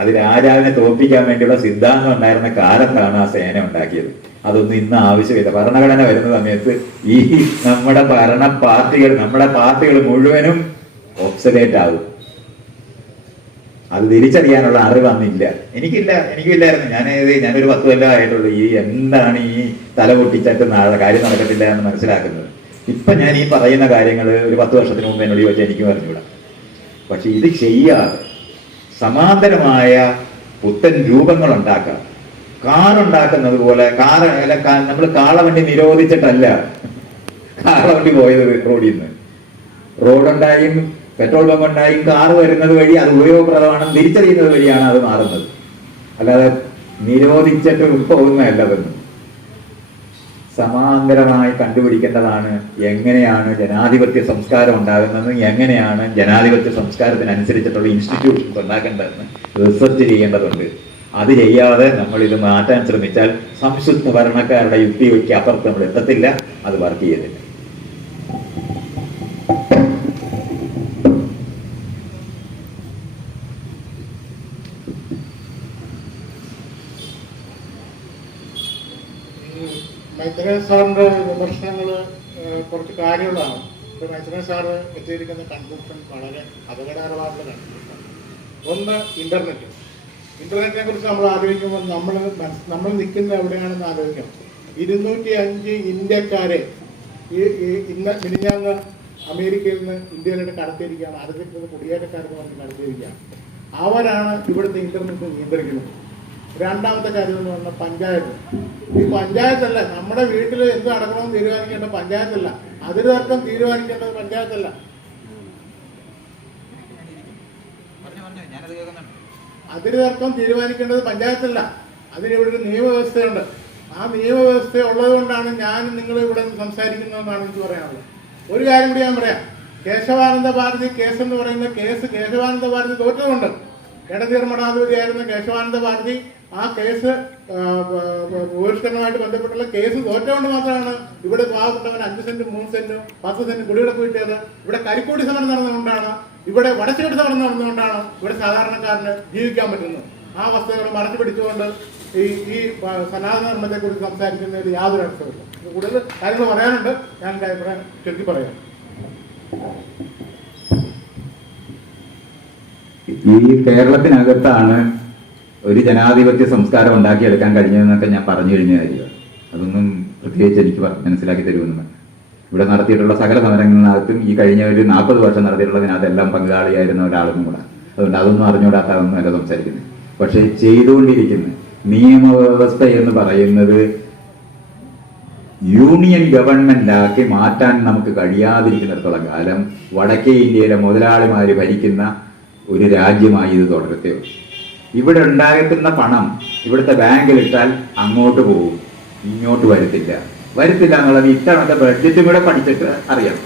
അത് രാജാവിനെ തോൽപ്പിക്കാൻ വേണ്ടിയുള്ള സിദ്ധാന്തം ഉണ്ടായിരുന്ന കാലത്താണ് ആ സേന ഉണ്ടാക്കിയത്. അതൊന്നും ഇന്ന് ആവശ്യമില്ല. ഭരണഘടന വരുന്ന സമയത്ത് ഈ നമ്മുടെ നമ്മുടെ പാർട്ടികൾ മുഴുവനും ഒബ്സലേറ്റ് ആകും. അത് തിരിച്ചറിയാനുള്ള അറിവ് അന്നില്ല. എനിക്കില്ലായിരുന്നു. ഞാനൊരു 10 കൊല്ലം ആയിട്ടുള്ളൂ ഈ എന്താണ് ഈ തല പൊട്ടിച്ചിട്ട് കാര്യം നടക്കത്തില്ല എന്ന് മനസ്സിലാക്കുന്നത്. ഇപ്പൊ ഞാൻ ഈ പറയുന്ന കാര്യങ്ങൾ ഒരു 10 വർഷത്തിന് മുമ്പ് എന്നോട് ചോദിച്ചാൽ എനിക്ക് പറഞ്ഞുകൂടാ. പക്ഷെ ഇത് ചെയ്യാതെ സമാന്തരമായ പുത്തൻ രൂപങ്ങൾ ഉണ്ടാക്കാം. കാറുണ്ടാക്കുന്നത് പോലെ നമ്മൾ കാളവണ്ടി നിരോധിച്ചിട്ടല്ല കാളവണ്ടി പോയത് റോഡിൽ നിന്ന്. റോഡുണ്ടായും പെട്രോൾ പമ്പ് ഉണ്ടായും കാറ് വരുന്നത് വഴി അത് ഉപയോഗപ്രദമാണെന്ന് തിരിച്ചറിയുന്നത് വഴിയാണ് അത് മാറുന്നത്. അല്ലാതെ നിരോധിച്ചിട്ട് പോകുന്നതല്ല. അതൊന്നും സമാന്തരമായി കണ്ടുപിടിക്കേണ്ടതാണ്. എങ്ങനെയാണ് ജനാധിപത്യ സംസ്കാരം ഉണ്ടാകുന്നതെന്ന്, എങ്ങനെയാണ് ജനാധിപത്യ സംസ്കാരത്തിനനുസരിച്ചിട്ടുള്ള ഇൻസ്റ്റിറ്റ്യൂഷൻസ് ഉണ്ടാക്കേണ്ടതെന്ന് റിസർച്ച് ചെയ്യേണ്ടതുണ്ട്. അത് ചെയ്യാതെ നമ്മൾ ഇത് മാറ്റാൻ ശ്രമിച്ചാൽ സംശുദ്ധ ഭരണക്കാരുടെ യുക്തിക്ക് അപ്പുറത്ത് നമ്മൾ എത്തത്തില്ല. അത് വർക്ക് ചെയ്തില്ല. മൈത്രേയ സാറിന്റെ വിമർശനങ്ങൾ കുറച്ച് കാര്യങ്ങളാണ്. ഇപ്പൊ മൈത്രേയ സാറ് എത്തിയിരിക്കുന്ന കൺക്ലൂഷൻ വളരെ അപകടകരമായിട്ടുള്ള കൺക്ലൂഷനാണ്. ഒന്ന്, ഇന്റർനെറ്റിനെ കുറിച്ച് നമ്മൾ ആലോചിക്കുമ്പോൾ നമ്മൾ നിൽക്കുന്നത് എവിടെയാണെന്ന് ആലോചിക്കണം. 205 ഇന്ത്യക്കാരെ മിനിഞ്ഞാന്ന് അമേരിക്കയിൽ നിന്ന് ഇന്ത്യയിലേക്ക് കടത്തിയിരിക്കുകയാണ്. അറുപത് കുടിയേറ്റക്കാരെന്ന് പറഞ്ഞ് കടത്തിയിരിക്കുകയാണ്. അവരാണ് ഇവിടുത്തെ ഇന്റർനെറ്റ് നിയന്ത്രിക്കുന്നത്. രണ്ടാമത്തെ കാര്യം എന്ന് പറഞ്ഞാൽ പഞ്ചായത്ത്. ഈ പഞ്ചായത്തല്ല, നമ്മുടെ വീട്ടിൽ എന്ത് നടക്കണമെന്ന് തീരുമാനിക്കേണ്ടത് പഞ്ചായത്തല്ല. അതിര് തർക്കം തീരുമാനിക്കേണ്ടത് പഞ്ചായത്തല്ല. അതിര് തർക്കം തീരുമാനിക്കേണ്ടത് പഞ്ചായത്തല്ല. അതിനിവിടെ ഒരു നിയമവ്യവസ്ഥയുണ്ട്. ആ നിയമവ്യവസ്ഥ ഉള്ളത് കൊണ്ടാണ് ഞാൻ നിങ്ങൾ ഇവിടെ സംസാരിക്കുന്നതെന്നാണ് എനിക്ക് പറയാനുള്ളത്. ഒരു കാര്യം കൂടി ഞാൻ പറയാം. കേശവാനന്ദ ഭാരതി കേസ് എന്ന് പറയുന്ന കേസ് കേശവാനന്ദ ഭാരതി തോറ്റതുകൊണ്ട്. എടതീർ മഠാധിപതിയായിരുന്ന കേശവാനന്ദ ഭാരതി ആ കേസ് ബഹിഷ്കരണമായിട്ട് ബന്ധപ്പെട്ടുള്ള കേസ് തോറ്റുകൊണ്ട് മാത്രമാണ് ഇവിടെ പാവപ്പെട്ടവൻ 5 സെന്റ് 3 സെന്റ് 10 സെന്റ് കുടികിടപ്പ് കിട്ടിയത്. ഇവിടെ കരിക്കോടി സമരം നടന്നുകൊണ്ടാണ്, ഇവിടെ വടച്ചുകെട്ട് സമരം നടന്നുകൊണ്ടാണ് ഇവിടെ സാധാരണക്കാരന് ജീവിക്കാൻ പറ്റുന്നത്. ആ വസ്തുതകൾ മറച്ചു പിടിച്ചുകൊണ്ട് ഈ സനാതന ധർമ്മത്തെ കുറിച്ച് സംസാരിക്കുന്നതിൽ യാതൊരു അർത്ഥമില്ല. കൂടുതൽ കാര്യങ്ങൾ പറയാനുണ്ട്, ഞാൻ എൻ്റെ അഭിപ്രായം ചുരുക്കി പറയാം. ഈ കേരളത്തിനകത്താണ് ഒരു ജനാധിപത്യ സംസ്കാരം ഉണ്ടാക്കിയെടുക്കാൻ കഴിഞ്ഞതെന്നൊക്കെ ഞാൻ പറഞ്ഞു കഴിഞ്ഞ കാര്യമാണ്. അതൊന്നും പ്രത്യേകിച്ച് എനിക്ക് മനസ്സിലാക്കി തരുമെന്ന്. ഇവിടെ നടത്തിയിട്ടുള്ള സകല സമരങ്ങളിനകത്തും ഈ കഴിഞ്ഞ ഒരു 40 വർഷം നടത്തിയിട്ടുള്ളതിനകത്തെല്ലാം പങ്കാളിയായിരുന്ന ഒരാളും കൂടെ. അതുകൊണ്ട് അതൊന്നും അറിഞ്ഞുകൂടാത്തതൊന്നുമല്ല സംസാരിക്കുന്നത്. പക്ഷെ ചെയ്തുകൊണ്ടിരിക്കുന്ന നിയമവ്യവസ്ഥ എന്ന് പറയുന്നത് യൂണിയൻ ഗവൺമെന്റാക്കി മാറ്റാൻ നമുക്ക് കഴിയാതിരിക്കുന്നിടത്തോളം കാലം വടക്കേ ഇന്ത്യയിലെ മുതലാളിമാര് ഭരിക്കുന്ന ഒരു രാജ്യമായി ഇത് തുടരത്തേ ഉള്ളൂ. ഇവിടെ ഉണ്ടാക്കുന്ന പണം ഇവിടുത്തെ ബാങ്കിലിട്ടാൽ അങ്ങോട്ട് പോകും, ഇങ്ങോട്ട് വരത്തില്ല എന്നുള്ളത് ഇത്തവണത്തെ ബഡ്ജറ്റും കൂടെ പഠിച്ചിട്ട് അറിയാം.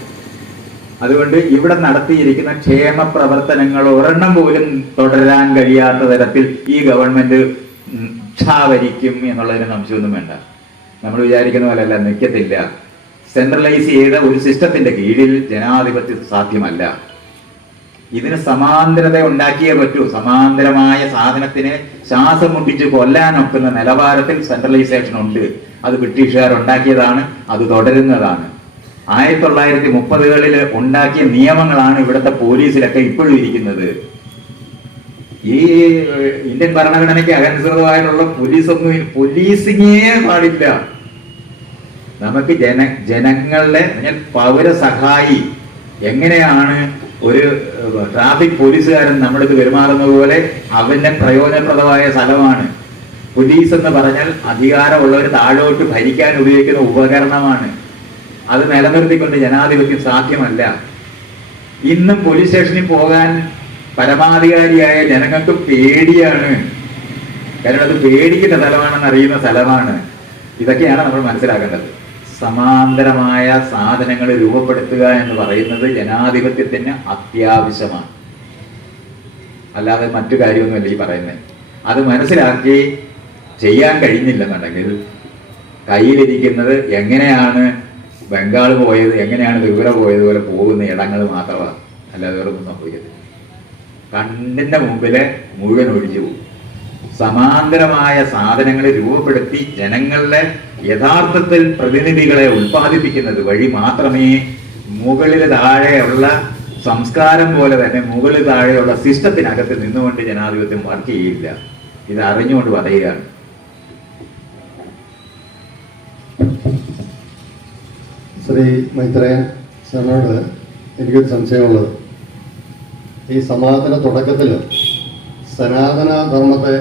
അതുകൊണ്ട് ഇവിടെ നടത്തിയിരിക്കുന്ന ക്ഷേമ പ്രവർത്തനങ്ങൾ ഒരെണ്ണം പോലും തുടരാൻ കഴിയാത്ത തരത്തിൽ ഈ ഗവൺമെന്റ് ക്ഷാവരിക്കും എന്നുള്ളതിന് സംശയമൊന്നും വേണ്ട. നമ്മൾ വിചാരിക്കുന്ന പോലെയല്ല, നിൽക്കത്തില്ല. സെൻട്രലൈസ് ചെയ്ത ഒരു സിസ്റ്റത്തിന്റെ കീഴിൽ ജനാധിപത്യം സാധ്യമല്ല. ഇതിന് സമാന്തരത ഉണ്ടാക്കിയേ പറ്റൂ. സമാന്തരമായ സാധനത്തിനെ ശ്വാസം മുട്ടിച്ച് കൊല്ലാനൊക്കുന്ന നിലവാരത്തിൽ സെൻട്രലൈസേഷൻ ഉണ്ട്. അത് ബ്രിട്ടീഷുകാർ ഉണ്ടാക്കിയതാണ്, അത് തുടരുന്നതാണ്. 1930-കളിൽ ഉണ്ടാക്കിയ നിയമങ്ങളാണ് ഇവിടുത്തെ പോലീസിലൊക്കെ ഇപ്പോഴും ഇരിക്കുന്നത്. ഈ ഇന്ത്യൻ ഭരണഘടനയ്ക്ക് അനുസൃതമായിട്ടുള്ള പോലീസിങ്ങേ പാടില്ല. നമുക്ക് ജനങ്ങളുടെ പൗരസഹായി എങ്ങനെയാണ് ഒരു ട്രാഫിക് പോലീസുകാരൻ നമ്മളിത് പെരുമാറുന്നത് പോലെ അവന്റെ പ്രയോജനപ്രദമായ സ്ഥലമാണ്. പോലീസ് എന്ന് പറഞ്ഞാൽ അധികാരമുള്ളവർ താഴോട്ട് ഭരിക്കാൻ ഉപയോഗിക്കുന്ന ഉപകരണമാണ്. അത് നിലനിർത്തിക്കൊണ്ട് ജനാധിപത്യം സാധ്യമല്ല. ഇന്നും പോലീസ് സ്റ്റേഷനിൽ പോകാൻ പരമാധികാരിയായ ജനങ്ങൾക്ക് പേടിയാണ്. കാരണം അത് പേടിക്കുന്ന സ്ഥലമാണെന്ന് അറിയുന്ന സ്ഥലമാണ്. ഇതൊക്കെയാണ് നമ്മൾ മനസ്സിലാക്കേണ്ടത്. സമാന്തരമായ സാധനങ്ങൾ രൂപപ്പെടുത്തുക എന്ന് പറയുന്നത് ജനാധിപത്യത്തിന് അത്യാവശ്യമാണ്. അല്ലാതെ മറ്റു കാര്യമൊന്നുമല്ല ഈ പറയുന്നത്. അത് മനസ്സിലാക്കി ചെയ്യാൻ കഴിഞ്ഞില്ലെന്നുണ്ടെങ്കിൽ കയ്യിലിരിക്കുന്നത് എങ്ങനെയാണ് ബംഗാൾ പോയത്, എങ്ങനെയാണ് ത്രിപുര പോയതുപോലെ പോകുന്ന ഇടങ്ങൾ മാത്രമാണ്. അല്ലാതെ വേറെ ഒന്നും സംഭവിക്കത്തില്ല. കണ്ണിന്റെ മുമ്പില് മുഴുവൻ ഒഴിച്ചു പോകും. സമാന്തരമായ സാധനങ്ങൾ രൂപപ്പെടുത്തി ജനങ്ങളുടെ യഥാർത്ഥത്തിൽ പ്രതിനിധികളെ ഉൽപ്പാദിപ്പിക്കുന്നത് വഴി മാത്രമേ മുകളിൽ താഴെയുള്ള സംസ്കാരം പോലെ തന്നെ മുകളിൽ താഴെയുള്ള സിസ്റ്റത്തിനകത്ത് നിന്നുകൊണ്ട് ജനാധിപത്യം വർക്ക് ചെയ്യില്ല. ഇത് അറിഞ്ഞുകൊണ്ട് പറയുകയാണ്. ശ്രീ മൈത്രേയൻ സാറിനോട് എനിക്കൊരു സംശയമുള്ളത്, ഈ സമാധാന തുടക്കത്തിൽ സനാതന ധർമ്മത്തെ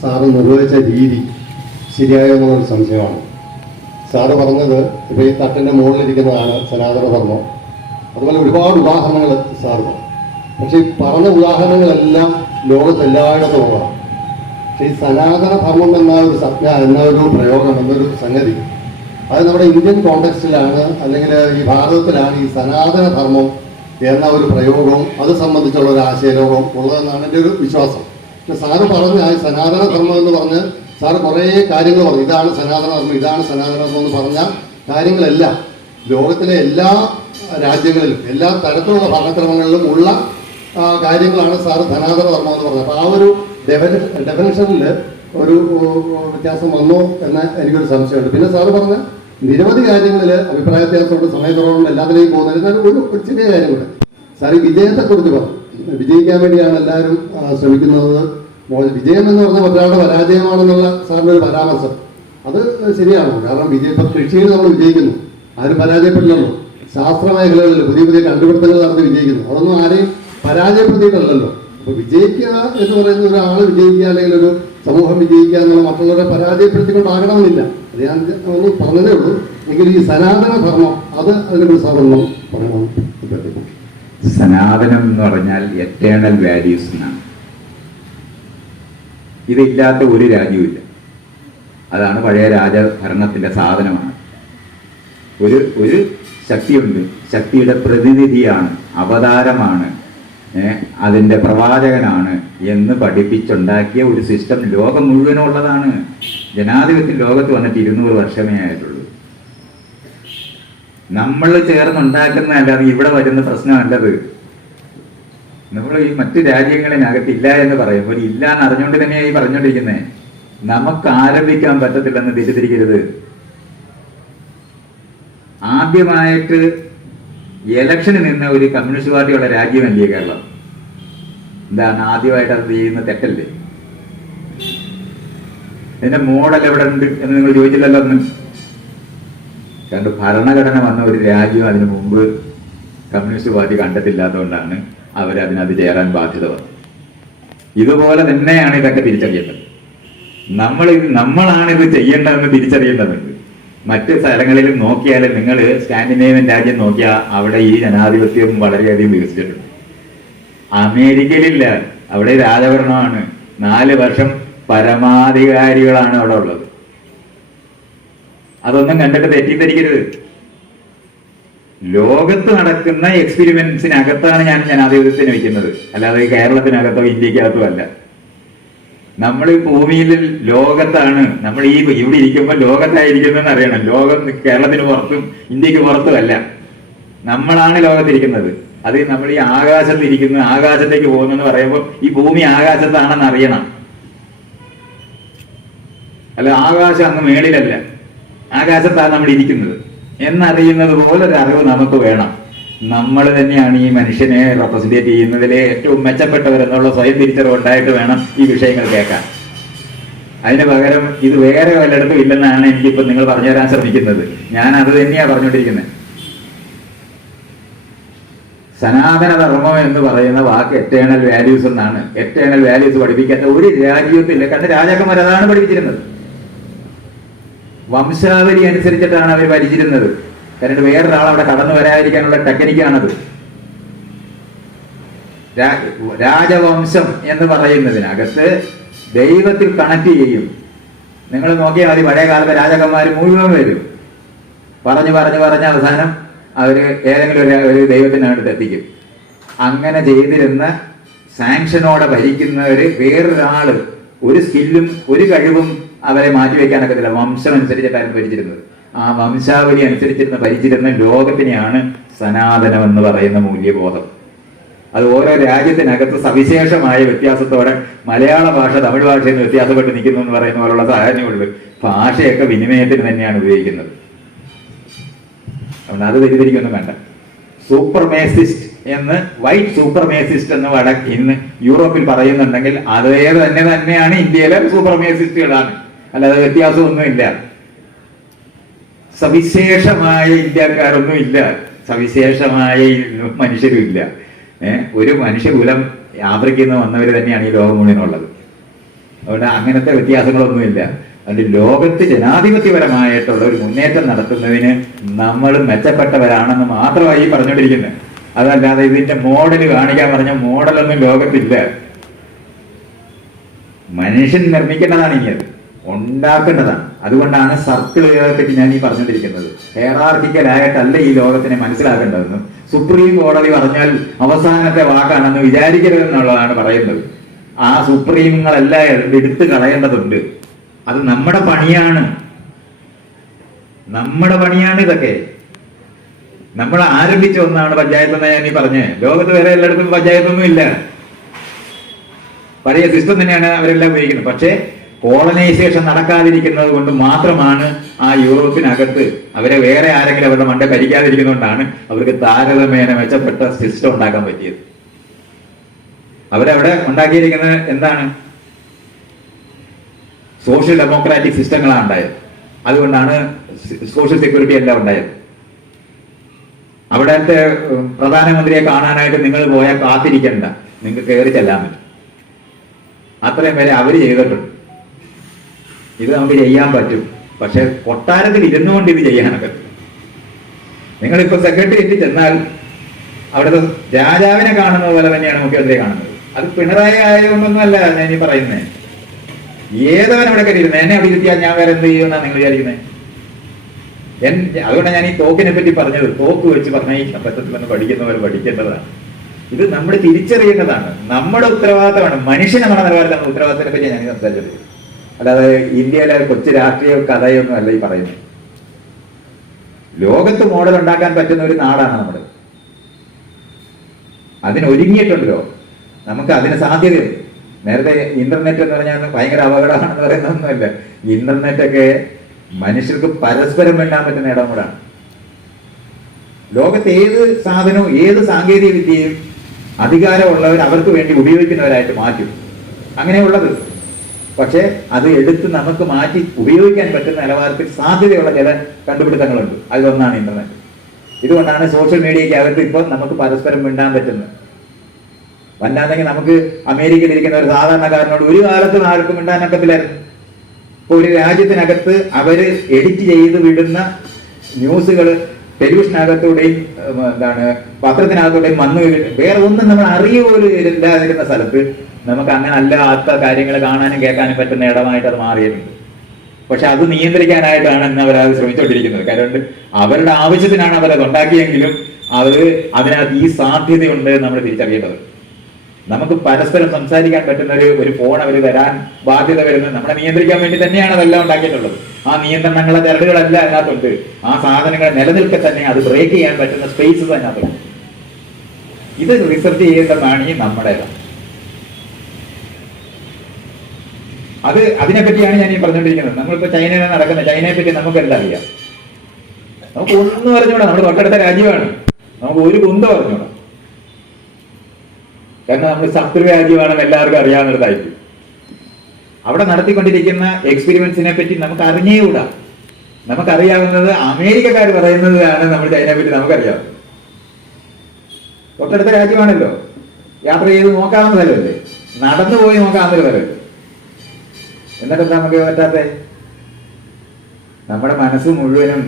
സാറ് നിർവഹിച്ച രീതി ശരിയായോ എന്നുള്ളൊരു സംശയമാണ്. സാറ് പറഞ്ഞത് ഇപ്പോൾ ഈ തട്ടിൻ്റെ മുകളിലിരിക്കുന്നതാണ് സനാതന ധർമ്മം. അതുപോലെ ഒരുപാട് ഉദാഹരണങ്ങൾ സാറ് പറഞ്ഞു. പക്ഷെ ഈ പറഞ്ഞ ഉദാഹരണങ്ങളെല്ലാം ലോകത്തെല്ലായിടത്തും ഉള്ളതാണ്. പക്ഷെ ഈ സനാതന ധർമ്മം എന്ന ഒരു സംജ്ഞ, എന്ന ഒരു പ്രയോഗം, എന്നൊരു സംഗതി അത് നമ്മുടെ ഇന്ത്യൻ കോണ്ടെക്സ്റ്റിലാണ്, അല്ലെങ്കിൽ ഈ ഭാരതത്തിലാണ് ഈ സനാതന ധർമ്മം എന്ന ഒരു പ്രയോഗവും അത് സംബന്ധിച്ചുള്ള ഒരു ആശയലോകവും ഉള്ളതെന്നാണ് എൻ്റെ ഒരു വിശ്വാസം. പക്ഷെ സാറ് പറഞ്ഞ ഈ സനാതന ധർമ്മം എന്ന് പറഞ്ഞ് സാറ് കുറേ കാര്യങ്ങൾ പറഞ്ഞു. ഇതാണ് സനാതന ധർമ്മം, ഇതാണ് സനാതന ധർമ്മം എന്ന് പറഞ്ഞ കാര്യങ്ങളെല്ലാം ലോകത്തിലെ എല്ലാ രാജ്യങ്ങളിലും എല്ലാ തരത്തിലുള്ള ഭരണക്രമങ്ങളിലും ഉള്ള കാര്യങ്ങളാണ് സാറ് സനാതന ധർമ്മം എന്ന് പറഞ്ഞത്. അപ്പോൾ ആ ഒരു ഡെഫിനിഷനിൽ ഒരു വ്യത്യാസം വന്നോ എന്ന് എനിക്കൊരു സംശയമുണ്ട്. പിന്നെ സാറ് പറഞ്ഞ നിരവധി കാര്യങ്ങളിൽ അഭിപ്രായ വ്യത്യാസമുണ്ട്, സമയക്കുറവുണ്ട്, എല്ലാത്തിലേക്കും പോകുന്നത്. എന്നാലും ഒരു ചെറിയ കാര്യം കൂടെ സാർ ഈ വിജയത്തെക്കുറിച്ച് പറഞ്ഞു. വിജയിക്കാൻ വേണ്ടിയാണ് എല്ലാവരും ശ്രമിക്കുന്നത്. വിജയം എന്ന് പറഞ്ഞാൽ ഒരാളുടെ പരാജയമാണെന്നുള്ള സാറിൻ്റെ ഒരു പരാമർശം അത് ശരിയാണോ? കാരണം ഇപ്പം കൃഷിയിൽ നമ്മൾ വിജയിക്കുന്നു, ആരും പരാജയപ്പെട്ടില്ലല്ലോ. ശാസ്ത്ര മേഖലകളിൽ പുതിയ പുതിയ കണ്ടുപിടുത്തങ്ങൾ നടത്തി വിജയിക്കുന്നു, അതൊന്നും ആരെയും പരാജയപ്പെടുത്തിയിട്ടല്ലല്ലോ. അപ്പോൾ വിജയിക്കുക എന്ന് പറയുന്ന ഒരാൾ വിജയിക്കുക, അല്ലെങ്കിൽ ഒരു സമൂഹം വിജയിക്കുക എന്നുള്ള മറ്റുള്ളവരെ പരാജയപ്പെടുത്തിക്കൊണ്ടാകണമെന്നില്ല. അത് ഞാൻ പറഞ്ഞതേ ഉള്ളൂ. എങ്കിൽ ഈ സനാതന ധർമ്മം അതിനെക്കുറിച്ച് സാധനം പറയണം. സനാതനം എന്ന് പറഞ്ഞാൽ എറ്റേണൽ വാല്യൂസ് എന്നാണ്. ഇതില്ലാത്ത ഒരു രാജ്യവുമില്ല. അതാണ് പഴയ രാജഭരണത്തിന്റെ സാധനമാണ്. ഒരു ശക്തിയുണ്ട്, ശക്തിയുടെ പ്രതിനിധിയാണ്, അവതാരമാണ്. അതിൻ്റെ പ്രവാചകനാണ് എന്ന് പഠിപ്പിച്ചുണ്ടാക്കിയ ഒരു സിസ്റ്റം ലോകം മുഴുവനുള്ളതാണ്. ജനാധിപത്യം ലോകത്ത് വന്നിട്ട് 200 വർഷമേ ആയിട്ടുള്ളൂ. നമ്മൾ ചേർന്നുണ്ടാക്കുന്നതല്ലാതെ ഇവിടെ വരുന്ന പ്രശ്നമല്ലത്. നമ്മൾ ഈ മറ്റു രാജ്യങ്ങളിനകത്ത് ഇല്ല എന്ന് പറയുമ്പോൾ ഇല്ല എന്ന് അറിഞ്ഞുകൊണ്ട് തന്നെയാണ് ഈ പറഞ്ഞുകൊണ്ടിരിക്കുന്നത്. നമുക്ക് ആരംഭിക്കാൻ പറ്റത്തില്ലെന്ന് തിരിച്ചിരിക്കരുത്. ആദ്യമായിട്ട് ഇലക്ഷന് നിന്ന ഒരു കമ്മ്യൂണിസ്റ്റ് പാർട്ടിയുള്ള രാജ്യമല്ലേ കേരളം? എന്താണ് ആദ്യമായിട്ട് അത് ചെയ്യുന്ന തെറ്റല്ലേ? ഇതിന്റെ മോഡൽ എവിടെ ഉണ്ട് എന്ന് നിങ്ങൾ ചോദിച്ചില്ലല്ലോ ഒന്ന്. കാരണം ഭരണഘടന വന്ന ഒരു രാജ്യം അതിനു മുമ്പ് കമ്മ്യൂണിസ്റ്റ് പാർട്ടി കണ്ടിട്ടില്ലാത്തതുകൊണ്ടാണ് അവരതിനകത്ത് ചേരാൻ ബാധ്യത വന്നത്. ഇതുപോലെ തന്നെയാണ് ഇതൊക്കെ തിരിച്ചറിയേണ്ടത്. നമ്മളാണിത് ചെയ്യേണ്ടതെന്ന് തിരിച്ചറിയേണ്ടതുണ്ട്. മറ്റ് സ്ഥലങ്ങളിലും നോക്കിയാലും നിങ്ങൾ സ്കാൻഡിനേവിയൻ രാജ്യം നോക്കിയാൽ അവിടെ ഈ ജനാധിപത്യം വളരെയധികം വികസിച്ചിട്ടുണ്ട്. അമേരിക്കയിലില്ല, അവിടെ രാജഭരണമാണ്. 4 വർഷം പരമാധികാരികളാണ് അവിടെ ഉള്ളത്. അതൊന്നും കണ്ടിട്ട് തെറ്റിദ്ധരിക്കരുത്. ലോകത്ത് നടക്കുന്ന എക്സ്പെരിമെന്റ്സിനകത്താണ് ഞാൻ ജനാധിപത്യത്തിന് വയ്ക്കുന്നത്, അല്ലാതെ കേരളത്തിനകത്തോ ഇന്ത്യക്കകത്തോ അല്ല. നമ്മൾ ഈ ഭൂമിയിൽ ലോകത്താണ്. നമ്മൾ ഈ ഇവിടെ ഇരിക്കുമ്പോൾ ലോകത്തായിരിക്കുന്നതെന്ന് അറിയണം. ലോകം കേരളത്തിന് പുറത്തും ഇന്ത്യക്ക് പുറത്തും അല്ല, നമ്മളാണ് ലോകത്തിരിക്കുന്നത്. അത് നമ്മൾ ഈ ആകാശത്ത് ഇരിക്കുന്നു, ആകാശത്തേക്ക് പോകുന്നു എന്ന് പറയുമ്പോൾ ഈ ഭൂമി ആകാശത്താണെന്ന് അറിയണം. അല്ല ആകാശം അങ്ങ് മേളിലല്ല, ആകാശത്താണ് നമ്മൾ ഇരിക്കുന്നത് എന്നറിയുന്നത് പോലെ ഒരു അറിവ് നമുക്ക് വേണം. നമ്മൾ തന്നെയാണ് ഈ മനുഷ്യനെ റെപ്രസെന്റേറ്റ് ചെയ്യുന്നതിലെ ഏറ്റവും മെച്ചപ്പെട്ടവരെന്നുള്ള സ്വയം തിരിച്ചറിവ് ഉണ്ടായിട്ട് വേണം ഈ വിഷയങ്ങൾ കേൾക്കാൻ. അതിന് പകരം ഇത് വേറെ വല്ലയിടത്തും ഇല്ലെന്നാണ് എനിക്കിപ്പോൾ നിങ്ങൾ പറഞ്ഞു തരാൻ ശ്രമിക്കുന്നത്. ഞാൻ അത് തന്നെയാണ് പറഞ്ഞുകൊണ്ടിരിക്കുന്നത്. സനാതന ധർമ്മം എന്ന് പറയുന്ന വാക്ക് എറ്റേണൽ വാല്യൂസ് എന്നാണ്. എറ്റേണൽ വാല്യൂസ് പഠിപ്പിക്കാത്ത ഒരു രാജ്യത്തില്ല. കാരണം രാജാക്കന്മാർ അതാണ് പഠിപ്പിച്ചിരുന്നത്. വംശാവലി അനുസരിച്ചിട്ടാണ് അവർ ഭരിച്ചിരുന്നത്. കാരണം വേറൊരാൾ അവിടെ കടന്നു വരാതിരിക്കാനുള്ള ടെക്നിക്കാണത്. രാജവംശം എന്ന് പറയുന്നതിനകത്ത് ദൈവത്തിൽ കണക്ട് ചെയ്യും. നിങ്ങൾ നോക്കിയാൽ മതി, പഴയ കാലത്തെ രാജാക്കന്മാർ മുഴുവൻ വരും. പറഞ്ഞ് അവസാനം അവര് ഏതെങ്കിലും ഒരു ദൈവത്തിനടുത്ത് എത്തിക്കും. അങ്ങനെ ചെയ്തിരുന്ന സാങ്ഷനോടെ ഭരിക്കുന്നവര് വേറൊരാള് ഒരു സ്കില്ലും ഒരു കഴിവും അവരെ മാറ്റിവെക്കാനൊക്കത്തില്ല. വംശം അനുസരിച്ചിട്ടായിരുന്നു ഭരിച്ചിരുന്നത്. ആ വംശാവലി അനുസരിച്ചിരുന്ന ഭരിച്ചിരുന്ന ലോകത്തിനെയാണ് സനാതനം എന്ന് പറയുന്ന മൂല്യബോധം. അത് ഓരോ രാജ്യത്തിനകത്ത് സവിശേഷമായ വ്യത്യാസത്തോടെ മലയാള ഭാഷ തമിഴ് ഭാഷയിൽ നിന്ന് വ്യത്യാസപ്പെട്ട് നിൽക്കുന്നു എന്ന് പറയുന്ന പോലുള്ള സാഹചര്യമുള്ളൂ. ഭാഷയൊക്കെ വിനിമയത്തിന് തന്നെയാണ് ഉപയോഗിക്കുന്നത്. അതുകൊണ്ട് അത് തെറ്റിദ്ധരിക്കൊന്നും വേണ്ട. സൂപ്പർമേസിസ്റ്റ് എന്ന് വൈറ്റ് സൂപ്പർമേസിസ്റ്റ് എന്ന് ഇന്ന് യൂറോപ്പിൽ പറയുന്നുണ്ടെങ്കിൽ അതേ തന്നെയാണ് ഇന്ത്യയിലെ സൂപ്പർമേസിസ്റ്റുകളാണ്. അല്ലാതെ വ്യത്യാസമൊന്നുമില്ല. സവിശേഷമായ ഇന്ത്യക്കാരൊന്നും ഇല്ല, സവിശേഷമായ മനുഷ്യരും ഇല്ല. ഒരു മനുഷ്യകുലം ആഫ്രിക്കയിൽ നിന്ന് വന്നവർ തന്നെയാണ് ഈ ലോകം മുഴുവനുള്ളത്. അതുകൊണ്ട് അങ്ങനത്തെ വ്യത്യാസങ്ങളൊന്നുമില്ല. അതുകൊണ്ട് ലോകത്ത് ജനാധിപത്യപരമായിട്ടുള്ള ഒരു മുന്നേറ്റം നടത്തുന്നതിന് നമ്മൾ മെച്ചപ്പെട്ടവരാണെന്ന് മാത്രമായി പറഞ്ഞുകൊണ്ടിരിക്കുന്നത്. അതല്ലാതെ ഇതിന്റെ മോഡൽ കാണിക്കാൻ പറഞ്ഞ മോഡലൊന്നും ലോകത്തില്ല. മനുഷ്യൻ നിർമ്മിക്കേണ്ടതാണ്, ഇനി അത് ഉണ്ടാക്കേണ്ടതാണ്. അതുകൊണ്ടാണ് സർക്കിളുകളെ പറ്റി ഞാൻ ഈ പറഞ്ഞുകൊണ്ടിരിക്കുന്നത്. ഹെയറാർക്കിക്കലായിട്ടല്ല ഈ ലോകത്തിനെ മനസ്സിലാക്കേണ്ടതെന്ന് സുപ്രീം കോടതി പറഞ്ഞാൽ അവസാനത്തെ വാക്കാണെന്ന് വിചാരിക്കരുതെന്നുള്ളതാണ് പറയുന്നത്. ആ സുപ്രീങ്ങളെല്ലാം എടുത്തു കളയേണ്ടതുണ്ട്. അത് നമ്മുടെ പണിയാണ്, ഇതൊക്കെ. നമ്മൾ ആരംഭിച്ച ഒന്നാണ് പഞ്ചായത്ത് എന്ന് ഞാൻ ഈ പറഞ്ഞേ. ലോകത്ത് വേറെ എല്ലായിടത്തും പഞ്ചായത്തൊന്നും ഇല്ല. പഴയ സിസ്റ്റം തന്നെയാണ് അവരെല്ലാം ഉപയോഗിക്കുന്നത്. പക്ഷേ കോളനൈസേഷൻ നടക്കാതിരിക്കുന്നത് കൊണ്ട് മാത്രമാണ് ആ യൂറോപ്പിനകത്ത് അവരെ വേറെ ആരെങ്കിലും അവരുടെ മണ്ട ഭരിക്കാതിരിക്കുന്നതുകൊണ്ടാണ് അവർക്ക് താരതമ്യേന മെച്ചപ്പെട്ട സിസ്റ്റം ഉണ്ടാക്കാൻ പറ്റിയത്. അവരവിടെ ഉണ്ടാക്കിയിരിക്കുന്നത് എന്താണ്? സോഷ്യൽ ഡെമോക്രാറ്റിക് സിസ്റ്റങ്ങളാണ് ഉണ്ടായത്. അതുകൊണ്ടാണ് സോഷ്യൽ സെക്യൂരിറ്റി എല്ലാം ഉണ്ടായത്. അവിടത്തെ പ്രധാനമന്ത്രിയെ കാണാനായിട്ട് നിങ്ങൾ പോയാൽ കാത്തിരിക്കണ്ട, നിങ്ങൾക്ക് കയറി ചെല്ലാൻ പറ്റും. അത്രയും വരെ അവർ ചെയ്തിട്ടുണ്ട്. ഇത് നമുക്ക് ചെയ്യാൻ പറ്റും. പക്ഷെ കൊട്ടാരത്തിൽ ഇരുന്നുകൊണ്ട് ഇത് ചെയ്യാനൊക്കെ. നിങ്ങളിപ്പോ സെക്രട്ടേറിയറ്റിൽ ചെന്നാൽ അവിടുത്തെ രാജാവിനെ കാണുന്ന പോലെ തന്നെയാണ് മുഖ്യമന്ത്രിയെ കാണുന്നത്. അത് പിണറായി ആയതുകൊണ്ടൊന്നുമല്ല ഞാൻ ഈ പറയുന്നത്. ഏതവൻ അവിടെ കയറിയിരുന്നു, എന്നെ അവിടെ ഇരുത്തിയാൽ ഞാൻ വേറെ എന്ത് ചെയ്യുമെന്നാണ് നിങ്ങൾ വിചാരിക്കുന്നത്? അതുകൊണ്ടാണ് ഞാൻ ഈ തോക്കിനെ പറ്റി പറഞ്ഞത്. തോക്ക് വെച്ച് പറഞ്ഞ ഈ പറ്റത്തിലെന്ന് പഠിക്കുന്നവർ പഠിക്കേണ്ടതാണ്. ഇത് നമ്മൾ തിരിച്ചറിയേണ്ടതാണ്, നമ്മുടെ ഉത്തരവാദിത്തമാണ്. മനുഷ്യൻ നമ്മുടെ നിലവാരത്തിൽ നമ്മുടെ ഉത്തരവാദിത്തത്തെ പറ്റി ഞാൻ സംസാരിച്ചത്, അല്ലാതെ ഇന്ത്യയിലെ കൊച്ചു രാഷ്ട്രീയ കഥയൊന്നും അല്ല ഈ പറയുന്നത്. ലോകത്ത് മോഡൽ ഉണ്ടാക്കാൻ പറ്റുന്ന ഒരു നാടാണ് നമ്മുടെ. അതിനൊരുങ്ങിയിട്ടുണ്ടല്ലോ, നമുക്ക് അതിന് സാധ്യതയുണ്ട്. നേരത്തെ ഇന്റർനെറ്റ് എന്ന് പറഞ്ഞാൽ ഭയങ്കര അപകടമാണെന്ന് പറയുന്നതൊന്നുമല്ല. ഇന്റർനെറ്റൊക്കെ മനുഷ്യർക്ക് പരസ്പരം വേണ്ടാൻ പറ്റുന്ന ഇടം കൂടാണ്. ലോകത്ത് ഏത് സാധനവും ഏത് സാങ്കേതിക വിദ്യയും അധികാരമുള്ളവർ അവർക്ക് വേണ്ടി ഉപയോഗിക്കുന്നവരായിട്ട് മാറ്റും, അങ്ങനെയുള്ളത്. പക്ഷെ അത് എടുത്ത് നമുക്ക് മാറ്റി ഉപയോഗിക്കാൻ പറ്റുന്ന നിലവാരത്തിൽ സാധ്യതയുള്ള ചില കണ്ടുപിടുത്തങ്ങളുണ്ട്. അതിലൊന്നാണ് ഇന്റർനെറ്റ്. ഇതുകൊണ്ടാണ് സോഷ്യൽ മീഡിയയ്ക്ക് അകത്ത് ഇപ്പം നമുക്ക് പരസ്പരം മിണ്ടാൻ പറ്റുന്നത്. വല്ലാതെങ്കിൽ നമുക്ക് അമേരിക്കയിൽ ഇരിക്കുന്ന ഒരു സാധാരണക്കാരനോട് ഒരു കാലത്തും ആർക്കും മിണ്ടാനൊക്കത്തില്ലായിരുന്നു. ഇപ്പൊ ഒരു രാജ്യത്തിനകത്ത് അവര് എഡിറ്റ് ചെയ്ത് വിടുന്ന ന്യൂസുകൾ ടെലിവിഷനകത്തൂടെയും പത്രത്തിനകത്തൂടെയും വന്നു വേറെ ഒന്നും നമ്മൾ അറിയുപോലും ഇല്ലാതിരുന്ന സ്ഥലത്ത് നമുക്ക് അങ്ങനെ അല്ലാത്ത കാര്യങ്ങൾ കാണാനും കേൾക്കാനും പറ്റുന്ന ഇടമായിട്ട് അത് മാറിയിട്ടുണ്ട്. പക്ഷെ അത് നിയന്ത്രിക്കാനായിട്ടാണ് ഇന്ന് അവരത് ശ്രമിച്ചുകൊണ്ടിരിക്കുന്നത്. കാരണം അവരുടെ ആവശ്യത്തിനാണ് അവരത് ഉണ്ടാക്കിയെങ്കിലും അതിനകത്ത് ഈ സാധ്യതയുണ്ട് നമ്മൾ തിരിച്ചറിയേണ്ടത്. നമുക്ക് പരസ്പരം സംസാരിക്കാൻ പറ്റുന്ന ഒരു ഫോൺ അവർ തരാൻ ബാധ്യത വരുന്നത് നമ്മളെ നിയന്ത്രിക്കാൻ വേണ്ടി തന്നെയാണ് അതെല്ലാം ഉണ്ടാക്കിയിട്ടുള്ളത്. ആ നിയന്ത്രണങ്ങളെ ചരടുകളല്ല അതിനകത്തുണ്ട്. ആ സാധനങ്ങൾ നിലനിൽക്കെ തന്നെ അത് ബ്രേക്ക് ചെയ്യാൻ പറ്റുന്ന സ്പേസസ് അതിനകത്തുണ്ട്. ഇത് റിസർച്ച് ചെയ്യേണ്ടതാണ് ഈ നമ്മുടേതാണ്. അതിനെപ്പറ്റിയാണ് ഞാൻ ഈ പറഞ്ഞുകൊണ്ടിരിക്കുന്നത്. നമ്മളിപ്പോ ചൈനയിൽ നടക്കുന്ന ചൈനയെ പറ്റി നമുക്ക് എന്താ അറിയാം? നമുക്ക് ഒന്നും അറിഞ്ഞൂടാ. നമ്മൾ തൊട്ടടുത്ത രാജ്യമാണ്, നമുക്ക് ഒരു കുന്തം അറിഞ്ഞൂടാ. കാരണം നമ്മൾ ശത്രു രാജ്യമാണെന്ന് എല്ലാവർക്കും അറിയാവുന്നതായിരിക്കും. അവിടെ നടത്തിക്കൊണ്ടിരിക്കുന്ന എക്സ്പെരിമെന്റ്സിനെ പറ്റി നമുക്ക് അറിഞ്ഞേകൂടാ. നമുക്കറിയാവുന്നത് അമേരിക്കക്കാർ പറയുന്നതാണ്. നമ്മൾ ചൈനയെ പറ്റി നമുക്കറിയാം. തൊട്ടടുത്ത രാജ്യമാണല്ലോ, യാത്ര ചെയ്ത് നോക്കാവുന്ന സ്ഥലമല്ലേ, നടന്നു പോയി നോക്കാവുന്ന സ്ഥലമല്ലേ. എന്നിട്ട് നമുക്ക് പറ്റാത്ത നമ്മുടെ മനസ്സ് മുഴുവനും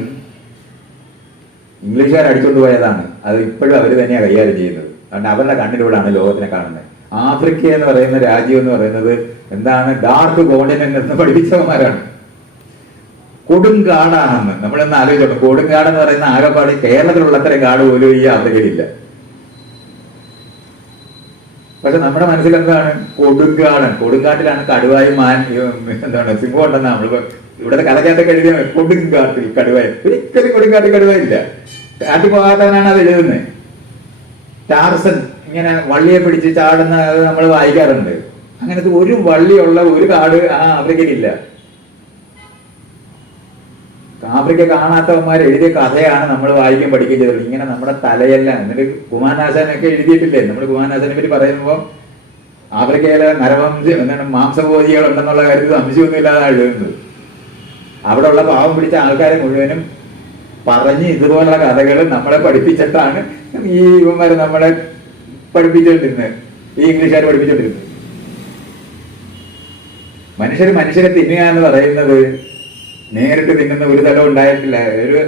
ഇംഗ്ലീഷുകാർ അടിച്ചുകൊണ്ട് പോയതാണ്. അത് ഇപ്പോഴും അവർ തന്നെയാണ് കൈകാര്യം ചെയ്യുന്നത്. അതുകൊണ്ട് അവരുടെ കണ്ണിലൂടെയാണ് ലോകത്തിനെ കാണുന്നത്. ആഫ്രിക്ക എന്ന് പറയുന്ന രാജ്യം എന്ന് പറയുന്നത് എന്താണ്? ഡാർക്ക് കോണ്ടിനെന്റ് എന്ന് പഠിപ്പിച്ചവന്മാരാണ്. കൊടുങ്കാടാണെന്ന് നമ്മളൊന്ന് ആലോചിച്ചോളൂ. കൊടുങ്കാടെന്ന് പറയുന്ന ആകെപ്പാട് കേരളത്തിലുള്ള അത്രയും കാട് പോലും ഈ ആഫ്രിക്കയിലില്ല. പക്ഷെ നമ്മുടെ മനസ്സിൽ എന്താണ്? കൊടുങ്കാടൻ. കൊടുങ്കാട്ടിലാണ് കടുവായും സിംഹം ഉണ്ടെന്ന് നമ്മളിപ്പോ ഇവിടുത്തെ കഥക്കകത്തൊക്കെ എഴുതിയ കൊടുങ്കാട്ടിൽ കടുവായ. ഒരിക്കലും കൊടുങ്കാട്ടിൽ കടുവയില്ല. കാട്ടി പോകാത്തവനാണ് അത് എഴുതുന്നത്. ടാർസൻ ഇങ്ങനെ വള്ളിയെ പിടിച്ച് ചാടുന്ന നമ്മൾ വായിക്കാറുണ്ട്. അങ്ങനത്തെ ഒരു വള്ളിയുള്ള ഒരു കാട് ആ ആഫ്രിക്കയിലില്ല. ആഫ്രിക്ക കാണാത്തവന്മാർ എഴുതിയ കഥയാണ് നമ്മൾ വായിക്കാൻ പഠിക്കുകയും ചെയ്തത്. ഇങ്ങനെ നമ്മുടെ തലയെല്ലാം എന്നിട്ട് കുമാരനാശാനൊക്കെ എഴുതിയിട്ടില്ലേ? നമ്മൾ കുമാരനാശാനെ പറ്റി പറയുമ്പോൾ ആഫ്രിക്കയിലെ മാംസഭോജികൾ ഉണ്ടെന്നുള്ള കാര്യത്തിൽ സംശയമൊന്നും ഇല്ലാതെ എഴുതുന്നത്. അവിടെ ഉള്ള പാവം പിടിച്ച ആൾക്കാരെ മുഴുവനും പറഞ്ഞ് ഇതുപോലുള്ള കഥകൾ നമ്മളെ പഠിപ്പിച്ചിട്ടാണ് ഈ ഇവന്മാരെ നമ്മളെ പഠിപ്പിച്ചുകൊണ്ടിരുന്നത്, ഈ ഇംഗ്ലീഷുകാർ പഠിപ്പിച്ചുകൊണ്ടിരുന്നത്. മനുഷ്യരെ തിന്നുക എന്ന് പറയുന്നത് നേരിട്ട് തിന്നുന്ന ഒരു തലം ഉണ്ടായിട്ടില്ല.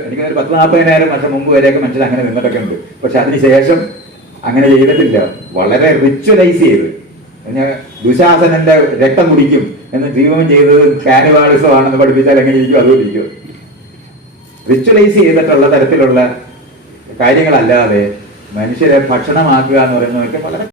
എനിക്ക് 10-40,000 വർഷം മുമ്പ് വരെയൊക്കെ മനുഷ്യർ അങ്ങനെ നിന്നിട്ടൊക്കെ ഉണ്ട്. പക്ഷെ അതിനുശേഷം അങ്ങനെ ചെയ്തിട്ടില്ല. വളരെ റിച്വലൈസ് ചെയ്ത് ദുശാസനന്റെ രക്തം കുടിക്കും എന്ന് ജീവനം ചെയ്തത് കാനിബാളിസം ആണെന്ന് പഠിപ്പിച്ചാൽ എങ്ങനെ ഇരിക്കും? അതുകൊണ്ട് ഇരിക്കും. റിച്വലൈസ് ചെയ്തിട്ടുള്ള തരത്തിലുള്ള കാര്യങ്ങളല്ലാതെ മനുഷ്യരെ ഭക്ഷണമാക്കുക എന്ന് പറയുന്നതൊക്കെ വളരെ